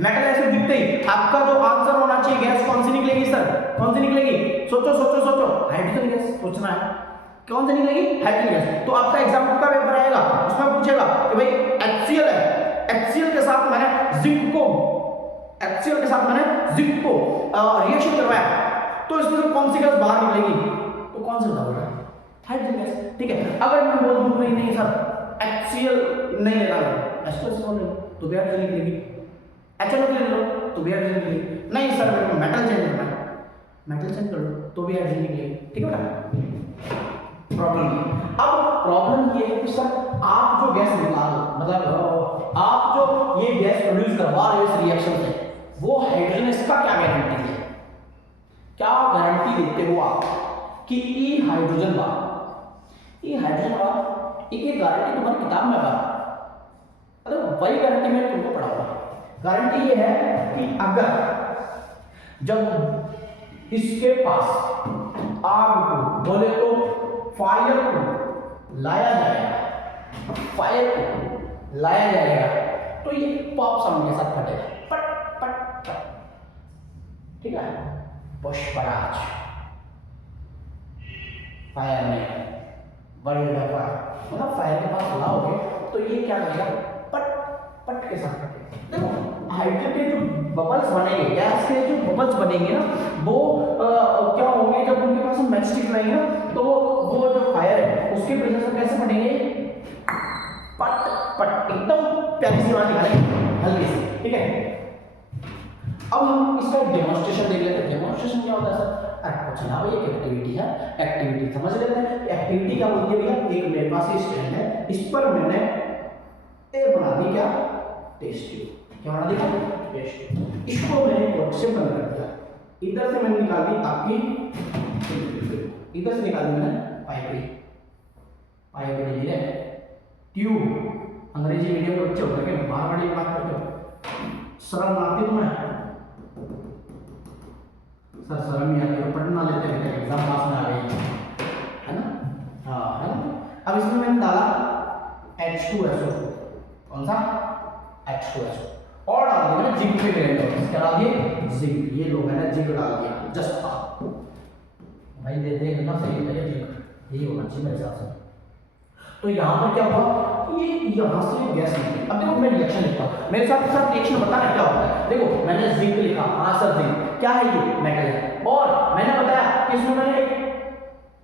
मेटल एसिड दिखते ही आपका जो आंसर होना चाहिए गैस कौन सी निकलेगी सर, कौन सी निकलेगी, सोचो सोचो सोचो, हाइड्रोजन गैस सोचना है, कौन सी निकलेगी, हाइड्रोजन गैस। तो आपका एग्जाम का पेपर आएगा उसमें पूछेगा कि भाई HCl है, HCl के साथ मैंने जिंक को, HCl के साथ मैंने जिंक को रिएक्शन करवाया तो इसमें से कौन सी गैस बाहर निकलेगी, तो कौन सा बताओ, हाइड्रोजन गैस, ठीक है। अगर मैं बोल दूं नहीं सर HCl नहीं लेना है, H2SO ले लो तो भी हाइड्रोजन निकलेगी, HNO ले लो तो भी हाइड्रोजन निकलेगी, नहीं सर मेरे को मेटल चेंज करना है, मेटल चेंज कर लो तो भी हाइड्रोजन निकलेगी, ठीक है बेटा। प्रॉब्लम ये है कि सर आप जो गैस निकाल, मतलब आप जो ये गैस प्रोड्यूस करवा रहे हो इस रिएक्शन से, वो हाइड्रोजन, इसका क्या गारंटी है, क्या गारंटी देते हो आप कि ई हाइड्रोजन बा, ये हाइड्रोजन बा, एक गारंटी तुम्हारी किताब में बा, अरे वही गारंटी मैंने तुमको पढ़ाऊंगा। गारंटी ये है कि अगर जब इसके पास आग को, बोले तो फायर को लाया जाएगा, फायर को लाया जाएगा तो ये पॉप साउंड के साथ फटेगा, पट पट पट, ठीक है। पुष्पराज फायर में वर्ल्ड फायर, मतलब फायर के पास लाओगे तो ये क्या करेगा, पट पट के साथ फटेगा। देखो हाइड्रोजन के जो बबल्स बनेंगे, गैस के जो बबल्स बनेंगे ना वो क्या होंगे, जब उनके पास हम मैचस्टिक लाएंगे ना तो वो जो फायर है उसके प्रेशर से कैसे बनेंगे, पट पट, एकदम प्यारी सी बात निकालेंगे हल्की सी, ठीक है। अब हम इसका डेमोन्स्ट्रेशन देख लेते हैं। डेमोन्स्ट्रेशन क्या होता है सर, अरे कुछ ना, ये एक्टिविटी है, एक्टिविटी समझ लेते हैं। एक्टिविटी क्या बोलती है भैया, एक मेरे पास स्टैंड है, इस पर मैंने ए बना दी, क्या टेस्ट ट्यूब, क्या बना दी, टेस्ट ट्यूब, इसको मैंने कॉर्क से बंद कर दिया, इधर से मैंने निकाल दी आपकी, इधर से निकाल दी मैंने पाइपरी, पाइपरी ले ट्यूब, अंग्रेजी मीडियम के बच्चे होकर के मारवाड़ी बात करते हो, शर्म आती तुम्हें, सर शर्म नहीं आती तो पढ़ना लेते हैं, एग्जाम पास में आ गई है ना, हाँ है ना। अब इसमें मैंने डाला H2SO, कौन सा H2SO, और डाल दिया मैंने जिंक पे ग्रेन्यूल्स, क्या डाल दिए, जिंक, ये लो मैंने जिंक डाल दिया, जस्ट भाई दे दे ना, सही है जिंक, यही होना चाहिए मेरे हिसाब से। तो यहाँ पर क्या हुआ, ये यहाँ से गैस निकली। अब देखो मैं रिएक्शन लिखता हूँ, मेरे साथ रिएक्शन बताना क्या होता है। देखो मैंने जिंक लिखा, हाँ सर जिंक क्या है, ये मेटल है। और मैंने बताया कि इसमें मैंने एक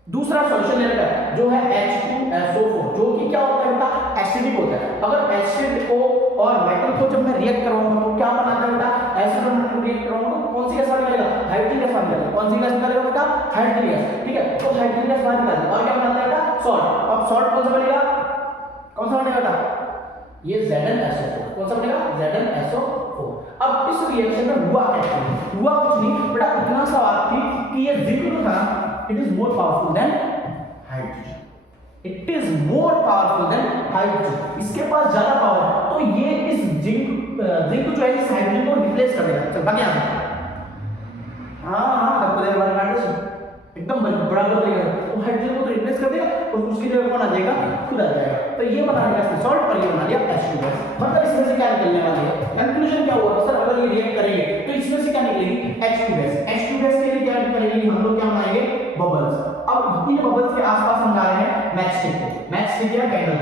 दूसरा सॉल्यूशन ले रखा है जो है H2SO4, जो कि क्या होता है बेटा, एसिडिक होता है। अगर एसिड को और मेटल को जब मैं रिएक्ट कराऊंगा तो क्या बनाता है बेटा, एसिड और मेटल रिएक्ट कराऊंगा तो कौन सी गैस बाहर निकलेगा, हाइड्रोजन गैस बाहर निकलेगा। कौन सी गैस निकलेगा बेटा, हाइड्रोजन गैस, ठीक है। तो हाइड्रोजन गैस बाहर निकलती है और क्या बनाता है बेटा, सॉल्ट। अब सॉल्ट कौन सा बनेगा, कौन सा बनेगा बेटा, ये ZnSO4। कौन सा बनेगा, ZnSO4। अब इस रिएक्शन में हुआ क्या, हुआ कुछ नहीं बेटा, इतना सा बात थी कि ये जिंक था, it is more powerful than hydrogen, it is more powerful than hydrogen, इसके पास ज्यादा पावर है। तो ये इस जिंक जो है इस हाइड्रोजन को रिप्लेस कर देगा। चल बाकी यहाँ हाँ सबको देगा बार एकदम बड़ा कर देगा, तो हाइड्रोजन को तो रिप्लेस कर देगा और उसकी जगह कौन आ जाएगा, खुद आ जाएगा। तो ये बना दिया इसने सॉल्ट और ये बना दिया H2 गैस। मतलब इसमें से क्या निकलने वाली है, कंक्लूजन क्या हुआ सर, अगर ये रिएक्ट करेंगे तो इसमें से क्या निकलेगी, H2 गैस। H2 गैस के लिए क्या करेंगे हम लोग, क्या बनाएंगे, बबल्स। अब इन बबल्स के आसपास हम ला रहे हैं मैचस्टिक को, मैचस्टिक या कैंडल।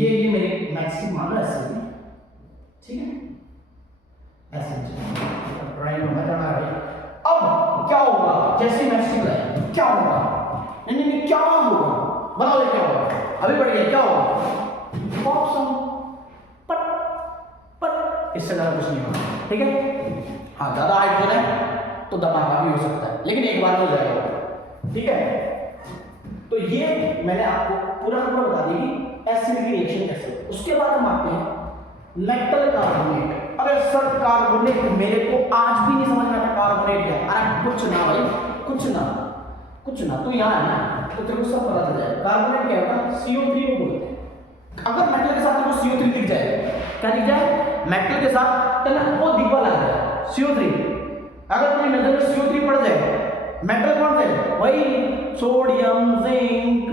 ये मेरी मैचस्टिक मान लो ऐसे, ठीक है ऐसे ड्राइंग में जाना है। अब क्या होगा, जैसे मैचस्टिक लाए क्या होगा, नहीं क्या होगा, बताओ क्या होगा, अभी बढ़ गया क्या होगा, पॉप सम पट पट, इससे ज्यादा कुछ नहीं होगा, ठीक है। हाँ ज्यादा हाइड्रोजन है तो धमाका भी हो सकता है, लेकिन एक बार हो जाएगा, ठीक है। तो ये मैंने आपको पूरा बता दी कि एसिड की रिएक्शन कैसे। उसके बाद हम आते हैं मेटल कार्बोनेट। अरे सर कार्बोनेट मेरे को आज भी नहीं समझ में आता कार्बोनेट क्या है। अरे कुछ ना भाई, कुछ ना तू यहाँ है ना तो तेरे को सब पता चल जाएगा। कार्बोनेट क्या होगा, CO3 को बोलते हैं। अगर मेटल के साथ तेरे को CO3 दिख जाए, क्या दिख जाए, मेटल के साथ तेरे को दिखवा लग जाए CO3। अगर तेरी नजर में CO3 पड़ जाए, मेटल कौन से, वही सोडियम, जिंक,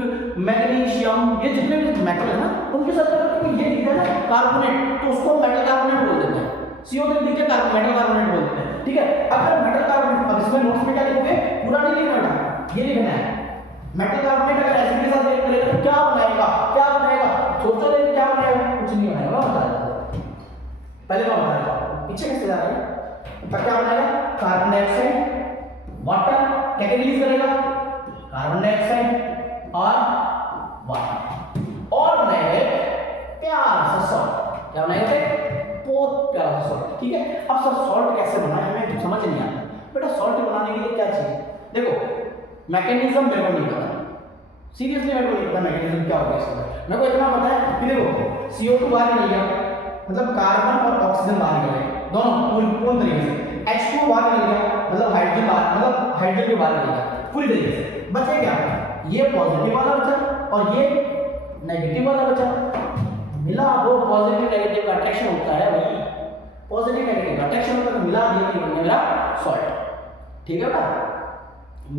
मैग्नीशियम, ये जितने भी मेटल है ना उनके साथ अगर ये दिख जाए ना कार्बोनेट, तो उसको मेटल कार्बोनेट बोल देते हैं। CO3 दिख जाए मेटल कार्बोनेट बोलते हैं, ठीक है। अगर मेटल कार्बोनेट, अब इसमें नोट्स में क्या लिखोगे, पूरा नहीं लिखना बेटा, ये लिखना है मेटल कार्बोनेट अगर एसिड के साथ रिएक्ट करेगा तो क्या बनाएगा, सोचो लेकिन क्या बनाएगा, कुछ नहीं बनाएगा, बता देता पहले मैं बता रहा हूं, पीछे कैसे जा रहा है। तो क्या बनाएगा, कार्बन डाइऑक्साइड, वाटर क्या रिलीज करेगा, कार्बन डाइऑक्साइड और वाटर, और बनाएगा प्यारा सा सॉल्ट। क्या बनाएगा, बहुत प्यारा सा सॉल्ट, ठीक है। अब सर सॉल्ट कैसे बनाए हमें समझ नहीं आता बेटा। सॉल्ट बनाने के लिए क्या चाहिए, देखो मैकेनिज्म मेरे को नहीं पता, सीरियसली मेरे को नहीं पता मैकेनिज्म क्या होगा इसका। मेरे को इतना पता है कि देखो CO2 बाहर निकल गया, मतलब कार्बन और ऑक्सीजन बाहर निकल गए दोनों पूरी तरीके से। H2 बाहर निकल गया, मतलब हाइड्रोजन बाहर, मतलब हाइड्रोजन के बाहर निकल गया पूरी तरीके से। बचे क्या, ये पॉजिटिव वाला बचा और ये नेगेटिव वाला बचा। मिला दो, पॉजिटिव नेगेटिव का अट्रैक्शन होता है भाई, पॉजिटिव नेगेटिव का अट्रैक्शन होता है, मिला दिया कि बन गया सॉल्ट, ठीक है बेटा।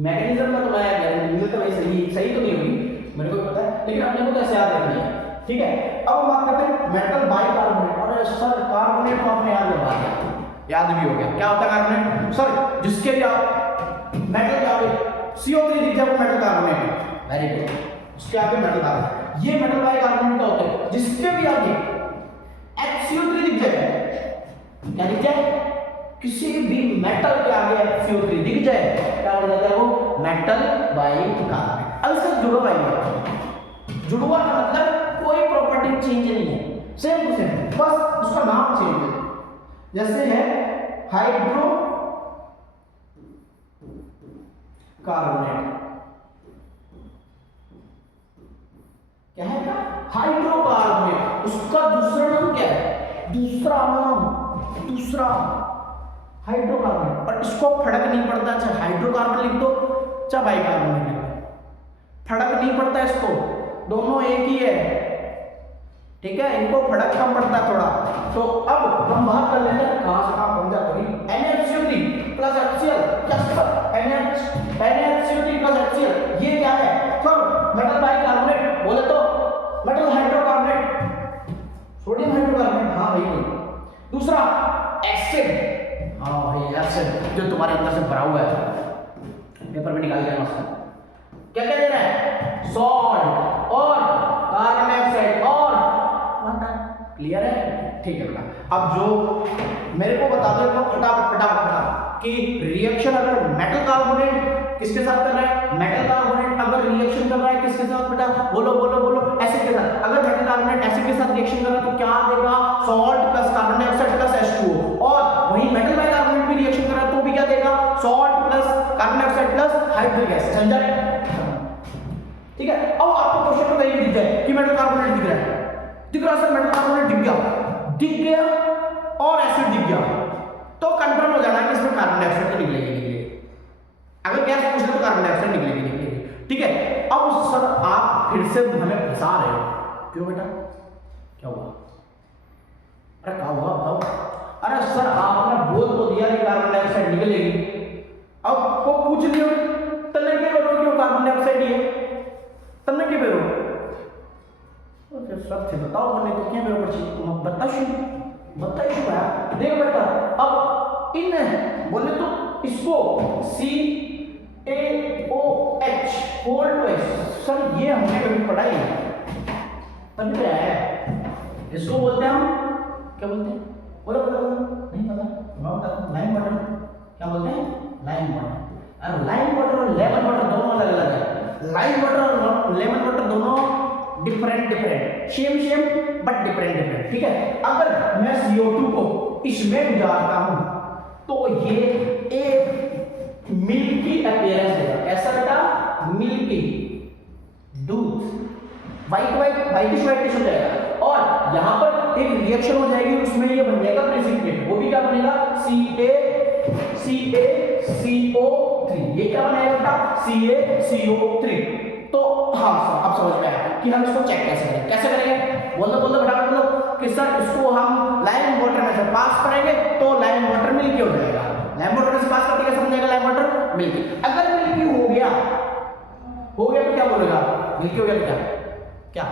मैकेनिज्म का तो मैं गारंटी नहीं देता भाई, सही तो नहीं होगी मेरे को पता है, लेकिन अपने को तो ऐसे याद रखनी है, ठीक है। अब हम बात करते हैं मेटल बाइकार्बोनेट। और सर कार्बोनेट को आपने याद लगा दिया, याद भी हो गया क्या होता है कार्बोनेट, सर जिसके भी आप मेटल क्या होगा, CO3 दिख जाए वो मेटल कार्बोनेट, वेरी गुड, उसके आगे मेटल कार्बोनेट। ये मेटल बाइकार्बोनेट का होता है जिसके भी आगे HCO3 दिख जाए, क्या दिख जाए, किसी भी मेटल के आगे HCO3 दिख जाए क्या हो जाता है, वो मेटल बाइकार्बोनेट। अब इसका जुड़वा आएगा, जुड़वा का मतलब कोई प्रॉपर्टी चेंज नहीं है, सेम टू सेम, बस उसका नाम चेंज है। जैसे है हाइड्रो कार्बोनेट, क्या है हाइड्रोकार्बोनेट, उसका दूसरा नाम क्या है, दूसरा हाइड्रोकार्बोनेट। और इसको फर्क नहीं पड़ता, चाहे हाइड्रोकार्बन लिख दो चाहे बाइकार्बोनेट लिख दो, फर्क नहीं पड़ता इसको, दोनों एक ही है, ठीक है। इनको फर्क कम पड़ता है थोड़ा। तो अब हम बात कर लेते हैं कहां से कहां पहुंच जाते हैं, NaCO3 plus HCl, NaCO3 plus HCl, ये क्या है सर, मेटल बाइकार्बोनेट, बोले तो मेटल हाइड्रोकार्बोनेट, सोडियम हाइड्रोकार्बोनेट, हाँ भाई। दूसरा एसिड, हाँ भाई एसिड जो तुम्हारे अंदर से भरा हुआ है, पेपर में निकाल के क्या क्या दे रहा है, सॉल्ट और कार्बन क्लियर है? ठीक है बेटा। अब जो मेरे को बता दो फटाफट कि रिएक्शन अगर मेटल कार्बोनेट किसके साथ कर रहा है, मेटल कार्बोनेट अगर रिएक्शन कर रहा है किसके साथ बेटा, बोलो बोलो बोलो, एसिड के साथ। अगर मेटल कार्बोनेट एसिड के साथ रिएक्शन कर रहा है तो क्या देगा, salt plus carbon dioxide plus H2O। और वही मेटल बाइकार्बोनेट भी रिएक्शन कर रहा है तो भी क्या देगा, salt plus carbon dioxide plus hydrochloric acid. समझा? ठीक है। अब आपको क्वेश्चन में कहीं भी दिख जाए कि मेटल कार्बोनेट दिख रहा है, दिख रहा सर मेटल कार्बोनेट दिख गया और एसिड दिख गया, तो कंफर्म हो जाना है कि इसमें कार्बन डाइऑक्साइड तो निकलेगी। अगर गैस पूछ ले तो कार्बन डाइऑक्साइड निकलेगी। ठीक है। अब सर आप फिर से हमें फंसा रहे हो, क्यों बेटा, क्या हुआ? अरे क्या हुआ बताओ? अरे सर आपने बोल तो दिया कि कार्बन डाइऑक्साइड निकलेगी, अब को पूछ लियो तन्ने के बेरो क्यों कार्बन डाइऑक्साइड ही है, तन्ने के बेरो सर थे बताओ बने तो क्या बेरो पड़ी तुम बताइए यार। देखो बेटा अब इन बोले तो इसको CaOH होल ट्वाइस, सर ये हमने कभी पढ़ा ही तभी तो है। इसको बोलते हैं हम क्या बोलते हैं, बोलो नहीं पता, मैं बताता हूँ। लाइम वाटर क्या बोलते हैं, लाइम वाटर। और लाइम वाटर और लेमन वाटर दोनों अलग अलग है। लाइम वाटर और लेमन वाटर दोनों डिफरेंट सेम बट डिफरेंट। ठीक है। अगर मैं CO2 को इसमें गुजारता हूं तो ये एक मिल्की अपीयरेंस देगा। कैसा बेटा, मिल्की दूध, वाइटिश हो जाएगा। और यहां पर एक रिएक्शन हो जाएगी, उसमें ये बन जाएगा प्रेसिपिटेट। वो भी क्या बनेगा, CaCO3। ये क्या बनेगा बेटा, CaCO3। तो हाँ सर अब समझ में आया कि हम इसको चेक कैसे करेंगे। बोलो बेटा कि सर इसको हम लाइम वाटर में से पास करेंगे तो लाइम वाटर मिल्की हो जाएगा। लाइम वाटर में से पास करके कैसे बन जाएगा लाइम वाटर मिल्की। अगर मिल्की हो गया तो क्या बोलेगा, मिल्की हो गया तो क्या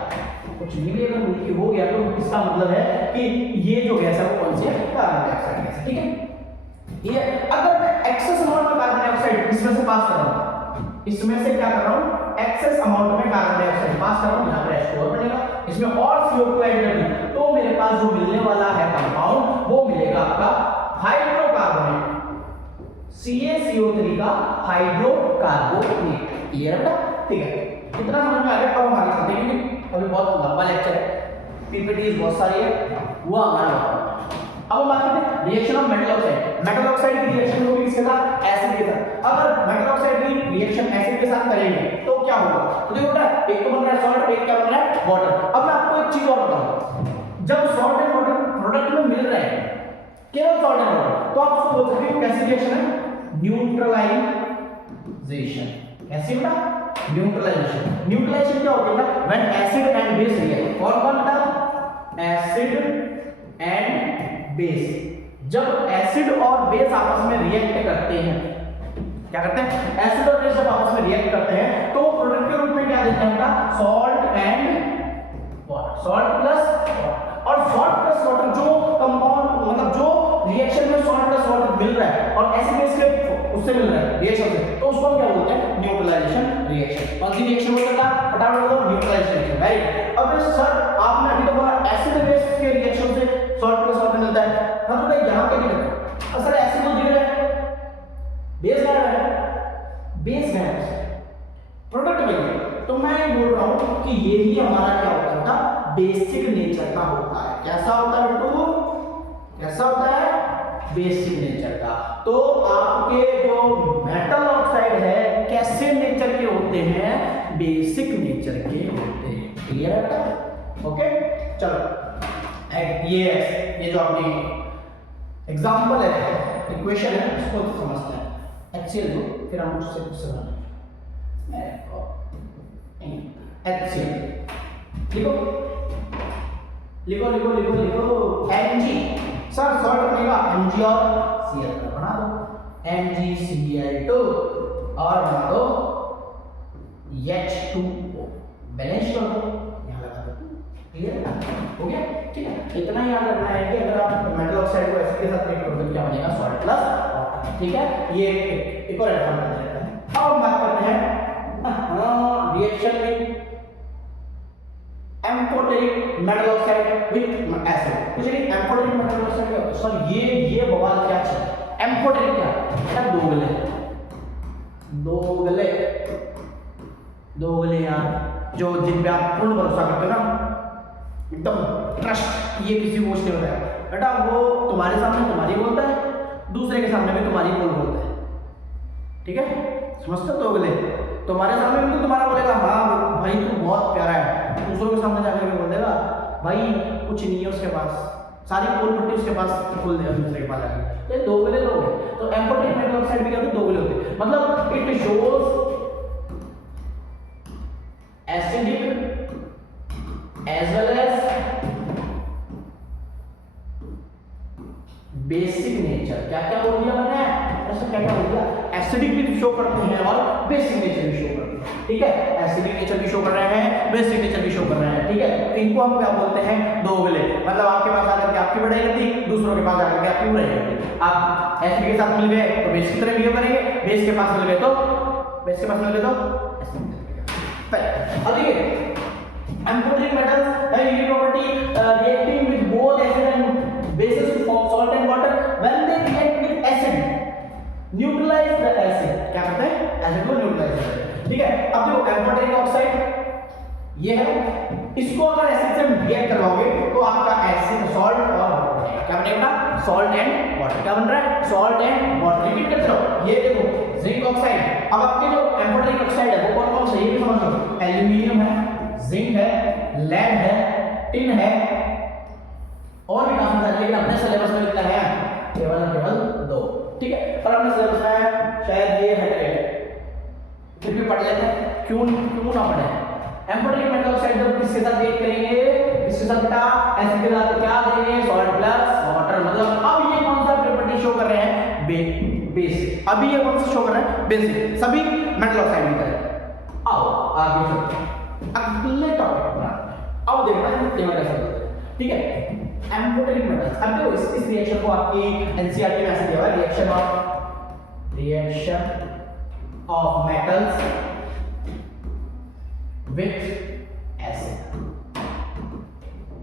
कुछ नहीं भी। अगर मिल्की हो गया तो इसका मतलब है कि ये जो गैस है वो कौन सी है, कार्बन डाइऑक्साइड गैस। ठीक है। ये अगर मैं एक्सेस अमाउंट में कार्बन डाइऑक्साइड इसमें से पास कर रहा हूं, इसमें से क्या कर रहा हूं, एक्सेस अमाउंट में कार्बन डाइऑक्साइड पास कर रहा हूं, यहां पर H2O बनेगा, इसमें और CO2 ऐड कर दी तो मेरे पास जो मिलने वाला है कंपाउंड वो मिलेगा आपका हाइड्रोकार्बोनेट, CaCO3 का हाइड्रोकार्बोनेट। क्लियर है? ठीक है। इतना समझ में आ गया। अब हम आगे चलते हैं क्योंकि अभी बहुत लंबा लेक्चर है, पीपीटीज बहुत सारी है, वो हमारा। अब हम बात करते हैं reaction of metal oxide. Metal oxide की रिएक्शन होगी किसके साथ, एसिड के साथ। अगर मेटल ऑक्साइड की रिएक्शन एसिड के साथ करेंगे तो क्या होगा, तो देखो बेटा एक तो बन रहा है सॉल्ट, एक क्या बन रहा है, वाटर। अब मैं आपको एक चीज और बताऊं, जब सॉल्ट एंड वाटर प्रोडक्ट में मिल रहे हैं, केवल सॉल्ट एंड वाटर, तो आप उसको बोल सकते हो कैसी रिएक्शन है, न्यूट्रलाइजेशन। कैसी बेटा, न्यूट्रलाइजेशन क्या होता है, when acid and base react. कौन बेटा, एसिड एंड बेस। जब एसिड और बेस आपस में रिएक्ट करते हैं, क्या करते हैं, एसिड और बेस जब आपस में रिएक्ट करते हैं तो प्रोडक्ट के रूप में क्या देते हैं बेटा, salt and water, salt plus water. और सॉल्ट प्लस वाटर जो कंपाउंड मतलब जो रिएक्शन में सॉल्ट प्लस वाटर मिल रहा है और एसिड बेस के उससे मिल रहा है रिएक्शन से, तो उसको हम क्या बोलते हैं, न्यूट्रलाइजेशन रिएक्शन। कौन सी रिएक्शन बोलते हैं, फटाफट बोलो, न्यूट्रलाइजेशन रिएक्शन। राइट। अब सर आपने अभी तो बोला एसिड बेस के रिएक्शन से सॉल्ट प्लस वाटर मिलता है, हम तो यहां पे दिख रहा है सर एसिड तो दिख रहा है, बेस गायब है, बेस गायब है, प्रोडक्ट बन। तो मैं ये बोल रहा हूं कि यही हमारा क्या होता है, बेसिक नेचर का होता है। कैसा होता है बेटू, कैसा होता है, बेसिक नेचर का। तो आपके जो मेटल ऑक्साइड है कैसे नेचर के होते हैं, बेसिक नेचर के होते हैं। क्लियर है? ओके चलो ये जो आपने एग्जांपल है, इक्वेशन है, उसको समझते हैं। HCl लो, फिर हम उससे कुछ समझेंगे। HCl लिखो लिखो लिखो लिखो लिखो Mg। सर सॉल्ट बनेगा Mg और Cl का बना दो, MgCl2 और बना दो H2O, बैलेंस कर दो, यहां लगा दो। क्लियर हो गया? ठीक है। इतना ही याद रखना है कि अगर आप मेटल ऑक्साइड को एसिड के साथ रिएक्ट करोगे तो क्या बनेगा, सॉल्ट प्लस वाटर। ठीक है। ये एक और एग्जांपल देता है। अब हम बात करते हैं रिएक्शन में amphoteric metal oxide with acid. कुछ नहीं, एम्फोटेरिक मेटल ऑक्साइड सर ये बवाल क्या है? एम्फोटेरिक क्या है? दो गले यार, जो जिन पे आप पूर्ण भरोसा करते हो ना, एकदम ट्रस्ट, ये किसी को कुछ नहीं होता है बेटा। वो तुम्हारे सामने तुम्हारी बोलता है, दूसरे के सामने भी तुम्हारी बोलता है, ठीक है? समझते हो? दो गले तुम्हारे सामने भी तो तुम्हारा बोलेगा हाँ भाई तू बहुत प्यारा है, दूसरों के सामने जाकर के बोल देगा भाई कुछ नहीं है उसके पास, सारी पोल पट्टी उसके पास खोल देगा दूसरे के पास जाकर। तो दो गले लोग हैं। तो एम्फोटेरिक मेटल ऑक्साइड भी क्या होते हैं? दो गले होते हैं। मतलब it shows acidic as well as basic nature. क्या क्या बोल दिया मैंने? ऐसा क्या क्या बोल दिया? एसिडिक भी शो करते हैं और बेसिक नेचर भी शो करते हैं, ठीक है? एसिडिक नेचर भी शो कर रहे हैं, बेसिक नेचर भी शो कर रहे हैं, ठीक है? इनको हम क्या बोलते हैं? दो गले। मतलब आपके पास आकर के आपकी बढ़ाई करती, दूसरों के पास आकर के आपकी बढ़ाई करती। आप एसिड के साथ मिल गए तो बेस की तरह बिहेव करेंगे, बेस के पास मिल गए तो बेस के पास मिल गए तो एसिड। अब देखिए amphoteric metals have unique property reacting with both acid and bases to form salt and water. When they react with acid, neutralize the acid. क्या करते हैं? एसिड को न्यूट्रलाइज करते हैं, ठीक है? अब देखो एम्फोटेरिक ऑक्साइड ये है, इसको अगर एसिड से रिएक्ट करवाओगे तो आपका एसिड सॉल्ट और क्या बनेगा? Salt and water. क्या बन रहा है? Salt and water. रिपीट करते रहो। ये देखो जिंक ऑक्साइड। अब आपके जो एम्फोटेरिक ऑक्साइड है वो कौन कौन से? ये भी समझ लो, एल्यूमिनियम है, जिंक है, लेड है, टिन है और भी काफी सारे, लेकिन अपने सिलेबस में कितना है? केवल दो, ठीक है? पर अपने सिलेबस में शायद ये हट गए, फिर भी पढ़ लेते हैं, क्यों ना पढ़े? एम्फोटेरिक मेटल ऑक्साइड जब किसके साथ रिएक्ट करेंगे? इसके साथ बेटा एसिड के साथ क्या देंगे? Salt plus water. मतलब अब ये कौन सा प्रॉपर्टी शो कर रहे हैं? बेसिक। अभी ये कौन सा शो कर रहे हैं? बेसिक। सभी मेटल ऑक्साइड की तरह। आओ आगे चलते हैं अगले टॉपिक पर। अब देखना है कैसे करते हैं, ठीक है? Amphoteric metals. अब देखो इस रिएक्शन को आपकी एनसीईआरटी में ऐसे दिया हुआ है, reaction of metals with acid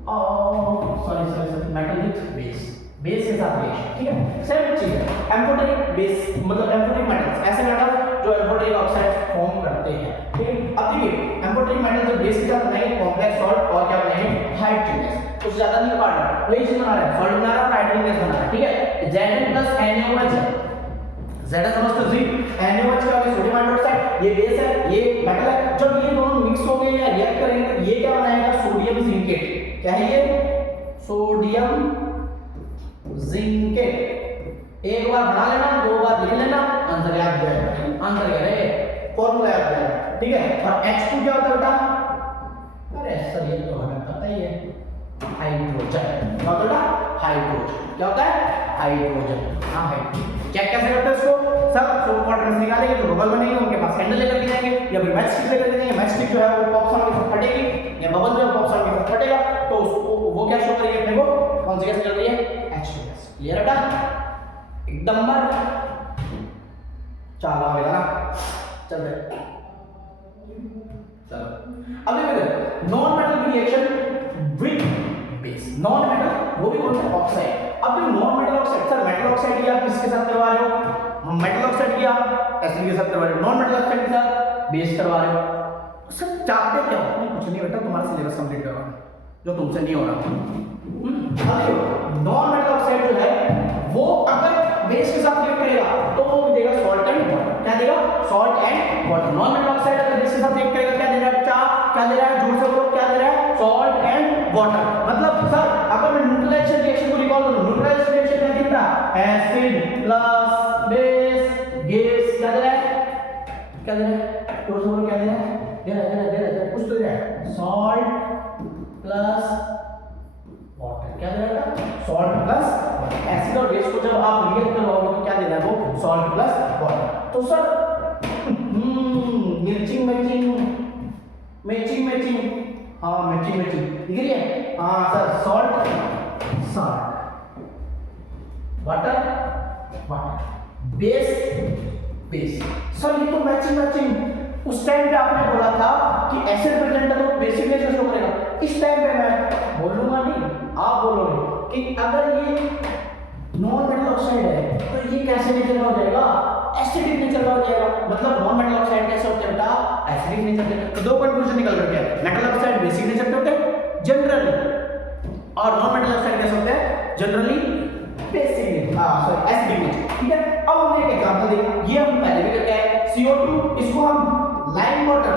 और सॉरी मेटल विथ बेस के साथ रिएक्शन, ठीक है? सेम चीज है। एम्फोटेरिक बेस मतलब एम्फोटेरिक मेटल्स, ऐसे मेटल जो एम्फोटेरिक ऑक्साइड फॉर्म करते हैं, ठीक है? अब देखिए एम्फोटेरिक मेटल जब बेस के साथ बनाएंगे कॉम्प्लेक्स सॉल्ट और क्या बनाएंगे? Hydrogen gas. कुछ ज्यादा नहीं काट रहा, वही चीज बना रहा है, सॉल्ट बना रहा है, हाइड्रोजन गैस बना रहा है, ठीक है? Zn प्लस NaOH है, Zn समझते हो जी? NaOH क्या है? Sodium hydroxide. ये बेस है, ये मेटल है। जब ये दोनों मिक्स हो गए या रिएक्ट करेंगे तो ये क्या बनाएगा? Sodium zincate. क्या है ये? Sodium zincate. एक बार बना लेना, दो बार लिख लेना, आंसर याद हो जाएगा। आंसर क्या है? फॉर्मूला याद हो जाएगा, ठीक है? और H2 क्या होता है बेटा? अरे सर ये तो हमें पता ही है, हाइड्रोजन। क्या होता है? हाइड्रोजन। क्या होता है? हाइड्रोजन। हाँ हाइड्रोजन। चेक कैसे करते हैं इसको? सर सोप वाटर में निकालेंगे जो बबल बनेंगे उनके पास हैंडल लेकर के जाएंगे या फिर मैच स्टिक लेकर के जाएंगे। मैच स्टिक जो है वो पॉप सॉल्ट के साथ फटेगी या बबल जो है पॉप सॉल्ट के साथ फटेगा तो उसको वो क्या शो करेगी अपने को? कौन सी गैस निकल रही है? H2 gas. क्लियर है बेटा? एकदम नंबर चलो आगे ना चलते चलो। अब देखो नॉन मेटल की reaction with base. Non metal वो भी कौन सा? ऑक्साइड। अब देखो non metal oxide, sir metal oxide की आप किसके साथ करवा रहे हो? मेटल ऑक्साइड की आप एसिड के साथ करवा रहे हो, नॉन मेटल ऑक्साइड के साथ बेस करवा रहे हो। सर चाहते क्या हो? कुछ नहीं बेटा, तुम्हारा सिलेबस कंप्लीट करवाना जो तुमसे नहीं हो रहा। अब देखो नॉन मेटल ऑक्साइड जो है वो अगर बेस के साथ रिएक्ट करेगा तो वो देगा सॉल्ट एंड वाटर। क्या देगा? Salt and water. Non metal oxide अगर बेस के साथ रिएक्ट करेगा क्या दे रहा है बच्चा? क्या दे रहा है? जोर से बोलो, क्या दे रहा है? Salt and water. मतलब सर अगर मैं न्यूट्रलाइजेशन रिएक्शन को रिकॉल करूं, न्यूट्रलाइजेशन रिएक्शन क्या दिख रहा है? Acid plus base gas. क्या दे रहा है? क्या दे रहा है? जोर से बोलो, क्या दे रहा है? दे रहा है कुछ तो दे रहा है। Salt plus water. क्या दे रहा है? सॉल्ट प्लस एसिड और बेस को जब आप रिएक्ट करवाओगे तो क्या देना है? वो सॉल्ट प्लस वाटर। तो सर मैचिंग हाँ मैचिंग दिख रही है? हाँ sir salt water base sir ये तो मैचिंग उस टाइम पे आपने बोला था कि एसिड प्रेजेंट है तो बेसिक नेचर शो करेगा। इस टाइम पे मैं बोलूंगा नहीं, आप बोलोगे कि अगर ये नॉन मेटल ऑक्साइड है तो ये कैसे नेचर का हो जाएगा, एसिडिक नेचर का हो जाएगा। मतलब नॉन मेटल ऑक्साइड कैसे होते हैं बेटा, एसिडिक नेचर के। तो दो कंक्लूजन निकल करके आए, मेटल ऑक्साइड बेसिक नेचर के होते हैं जनरली, और नॉन मेटल ऑक्साइड कैसे होते हैं generally basic sorry acidic nature. ठीक है, अब हमने एक एग्जांपल देखा, ये हम पहले भी करके आए, CO2 इसको हम लाइम वाटर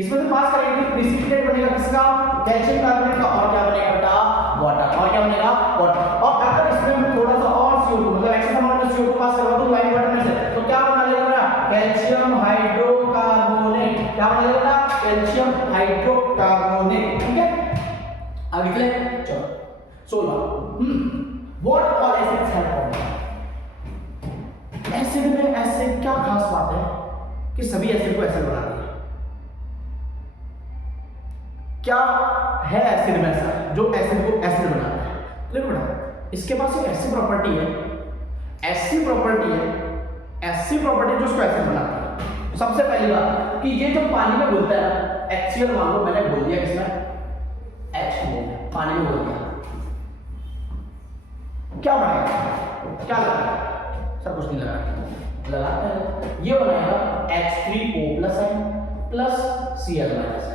इसमें से पास करेंगे, प्रेसिपिटेट बनेगा किसका, कैल्शियम कार्बोनेट का, और क्या बनेगा बेटा वाटर, और क्या बनेगा वाटर। और अगर इसमें मैं थोड़ा सा और CO2 मतलब एक्सेस अमाउंट में CO2 पास करवा दूं लाइम वाटर में से, तो क्या बना लेगा बेटा कैल्शियम हाइड्रोकार्बोनेट, क्या बना लेगा बेटा कैल्शियम हाइड्रोकार्बोनेट। ठीक है, आगे चले, चलो 16 what all acids have common. Acid में ऐसे क्या खास बात है कि सभी एसिड को एसिड बनाती है, क्या है एसिड में ऐसा जो एसिड को एसिड बनाता है। देखो बेटा इसके पास एक ऐसी प्रॉपर्टी है, ऐसी प्रॉपर्टी है, ऐसी प्रॉपर्टी जो उसको एसिड बनाती है। सबसे पहली बात कि ये जब पानी में घुलता है ना, HCl मान लो मैंने बोल दिया किसमें, H पानी में बोल दिया, क्या बनाएगा, क्या लगाएगा, सब कुछ नहीं लगाता है, ये बनाएगा H3O+ प्लस Cl माइनस।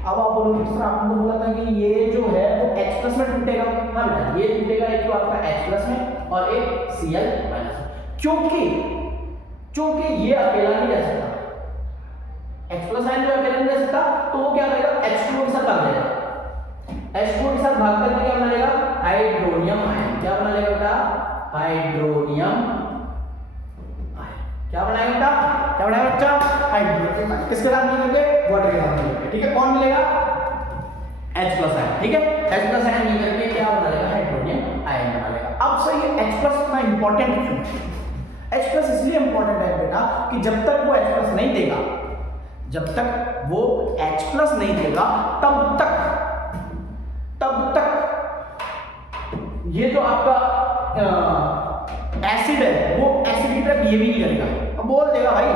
अब आप बोलोगे किस तरह, आपने तो बोला था कि ये जो है वो H+ में टूटेगा। हाँ बेटा ये टूटेगा एक तो आपका H+ में और एक Cl माइनस, क्योंकि ये अकेला नहीं रह सकता, H+ आयन जो अकेला नहीं रह सकता, तो वो क्या करेगा H2O के साथ भाग जाएगा, H2O के साथ भाग करके क्या बना लेगा हाइड्रोनियम आयन। क्या बना लेगा बेटा हाइड्रोनियम आयन, क्या बनाएगा बेटा, क्या बनाएगा बच्चा हाइड्रोनियम आयन। किसके साथ मिलेंगे, वाटर के साथ मिलेंगे। ठीक है, कौन मिलेगा H+ आयन। ठीक है, H+ आयन मिल करके क्या बना लेगा हाइड्रोनियम आयन बना लेगा। अब सर ये H+ इतना इंपॉर्टेंट क्यों है, H+ इसलिए इंपॉर्टेंट है बेटा कि जब तक वो H+ नहीं देगा, जब तक वो H+ नहीं देगा तब तक ये जो आपका एसिड है वो एसिडिक तरह बिहेव ही नहीं करेगा। अब बोल देगा भाई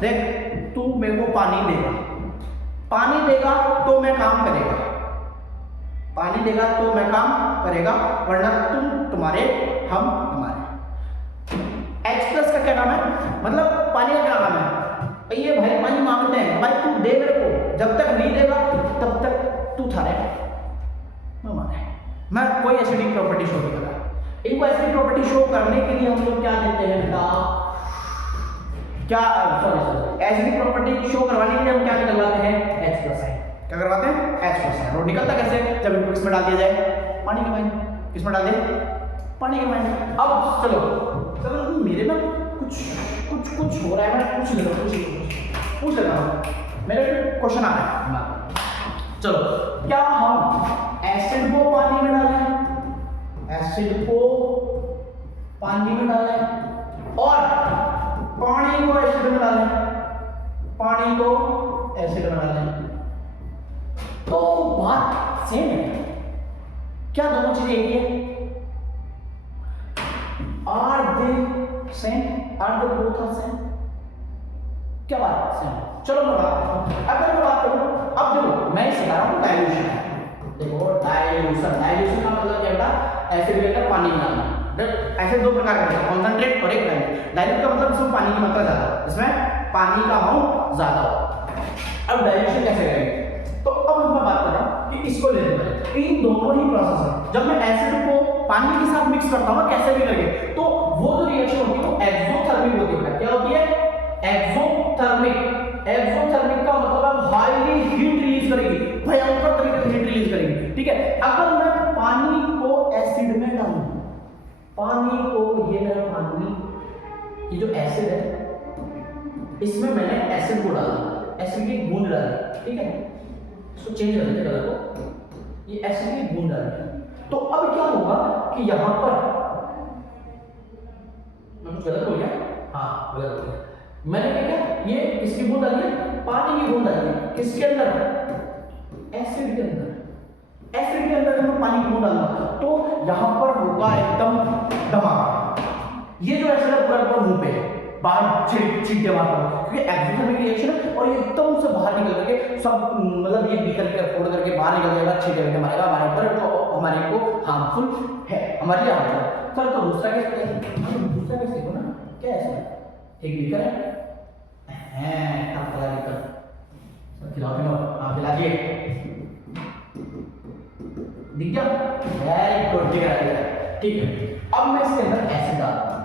देख तू मेरे को पानी देगा, पानी देगा तो मैं काम करेगा, पानी देगा तो मैं काम करेगा, वरना तुम तुम्हारे हम हमारे। H+ का क्या काम है, मतलब पानी का क्या काम है, ये भाई पानी मांगते हैं भाई तू दे मेरे को, जब तक नहीं देगा तब तक तू थारे हमारे। मैं कोई एसिडिक प्रॉपर्टी शो नहीं कर रहा, इनको एसिडिक प्रॉपर्टी शो करने के लिए हम लोग क्या देते हैं बेटा, क्या सॉरी एसिडिक प्रॉपर्टी शो करवाने के लिए हम क्या निकलवाते हैं H+ आयन। क्या करवाते हैं H+ आयन। और निकलता कैसे, जब इनको किसमें डाल दिया जाए पानी के पानी, किसमें डाल दे पानी के पानी। अब चलो मेरे ना कुछ हो रहा है, मैं पूछ लेता हूँ, मेरे क्वेश्चन आ रहा है। चलो क्या हम एसिड को पानी में डालें, एसिड को पानी में डालें और पानी को एसिड में डालें, पानी को एसिड में डालें, तो बात सेम है क्या, दोनों चीजें एक ही है, are they same, are they both are same, क्या बात सेम। चलो मैं बात करता हूं, अगर मैं बात करूं, अब देखो मैं सिखा रहा हूं डाइल्यूशन, देखो डाइल्यूशन का मतलब क्या बेटा एसिड लेकर पानी में डालना। ऐसे दो प्रकार के कॉन्सेंट्रेट और एक डाइल्यूट। डाइल्यूट का मतलब इसमें पानी की मात्रा ज्यादा हो, इसमें पानी का अमाउंट ज्यादा हो। अब डाइल्यूशन कैसे करेंगे, तो अब मैं बात कर रहा हूं कि इसको लेने वाले इन दोनों ही प्रोसेस है। जब मैं एसिड को पानी के साथ मिक्स करता हूं कैसे भी करके, तो वो जो रिएक्शन होती है वो एक्सोथर्मिक होती है। क्या होती है एक्सोथर्मिक। एक्सोथर्मिक का मतलब हाईली हीट रिलीज करेगी, भयंकर तरीके से हीट रिलीज करेगी। ठीक है, अगर मैं पानी को एसिड में डालूं, पानी को ये मेरा पानी, ये जो एसिड है इसमें मैंने एसिड को डाला, एसिड की बूंद डाली, ठीक है, इसको चेंज कर देते कलर को, ये एसिड की बूंद डाली। तो अब क्या होगा कि यहां पर मैं कुछ गलत हो गया, हाँ गलत हो गया, मैंने क्या किया, ये इसकी बूंद डाली है, पानी की बूंद डाली है, किसके अंदर एसिड के अंदर, एसिड के अंदर मैं पानी की बूंद डालूंगा तो यहां पर होगा एकदम दबाव, ये जो एसिड है पूरा मुंह पे है, बाहर छींटे मारता हूँ, क्योंकि एक्सोथर्मिक रिएक्शन है और ये एकदम से बाहर निकल करके सब मतलब ये बीकर के फोड़ करके बाहर निकल जाएगा, छींटे करके मारेगा हमारे ऊपर, तो हमारे को हार्मफुल है, हमारे लिए हार्मफुल। चल तो दूसरा केस देखो ना, क्या है इसमें, एक बीकर है, खिला बीकर, खिलाओ, हाँ खिला दिए, दिख गया, वेरी गुड, दिख रहा है, ठीक है। अब मैं इसके अंदर एसिड डालता हूँ,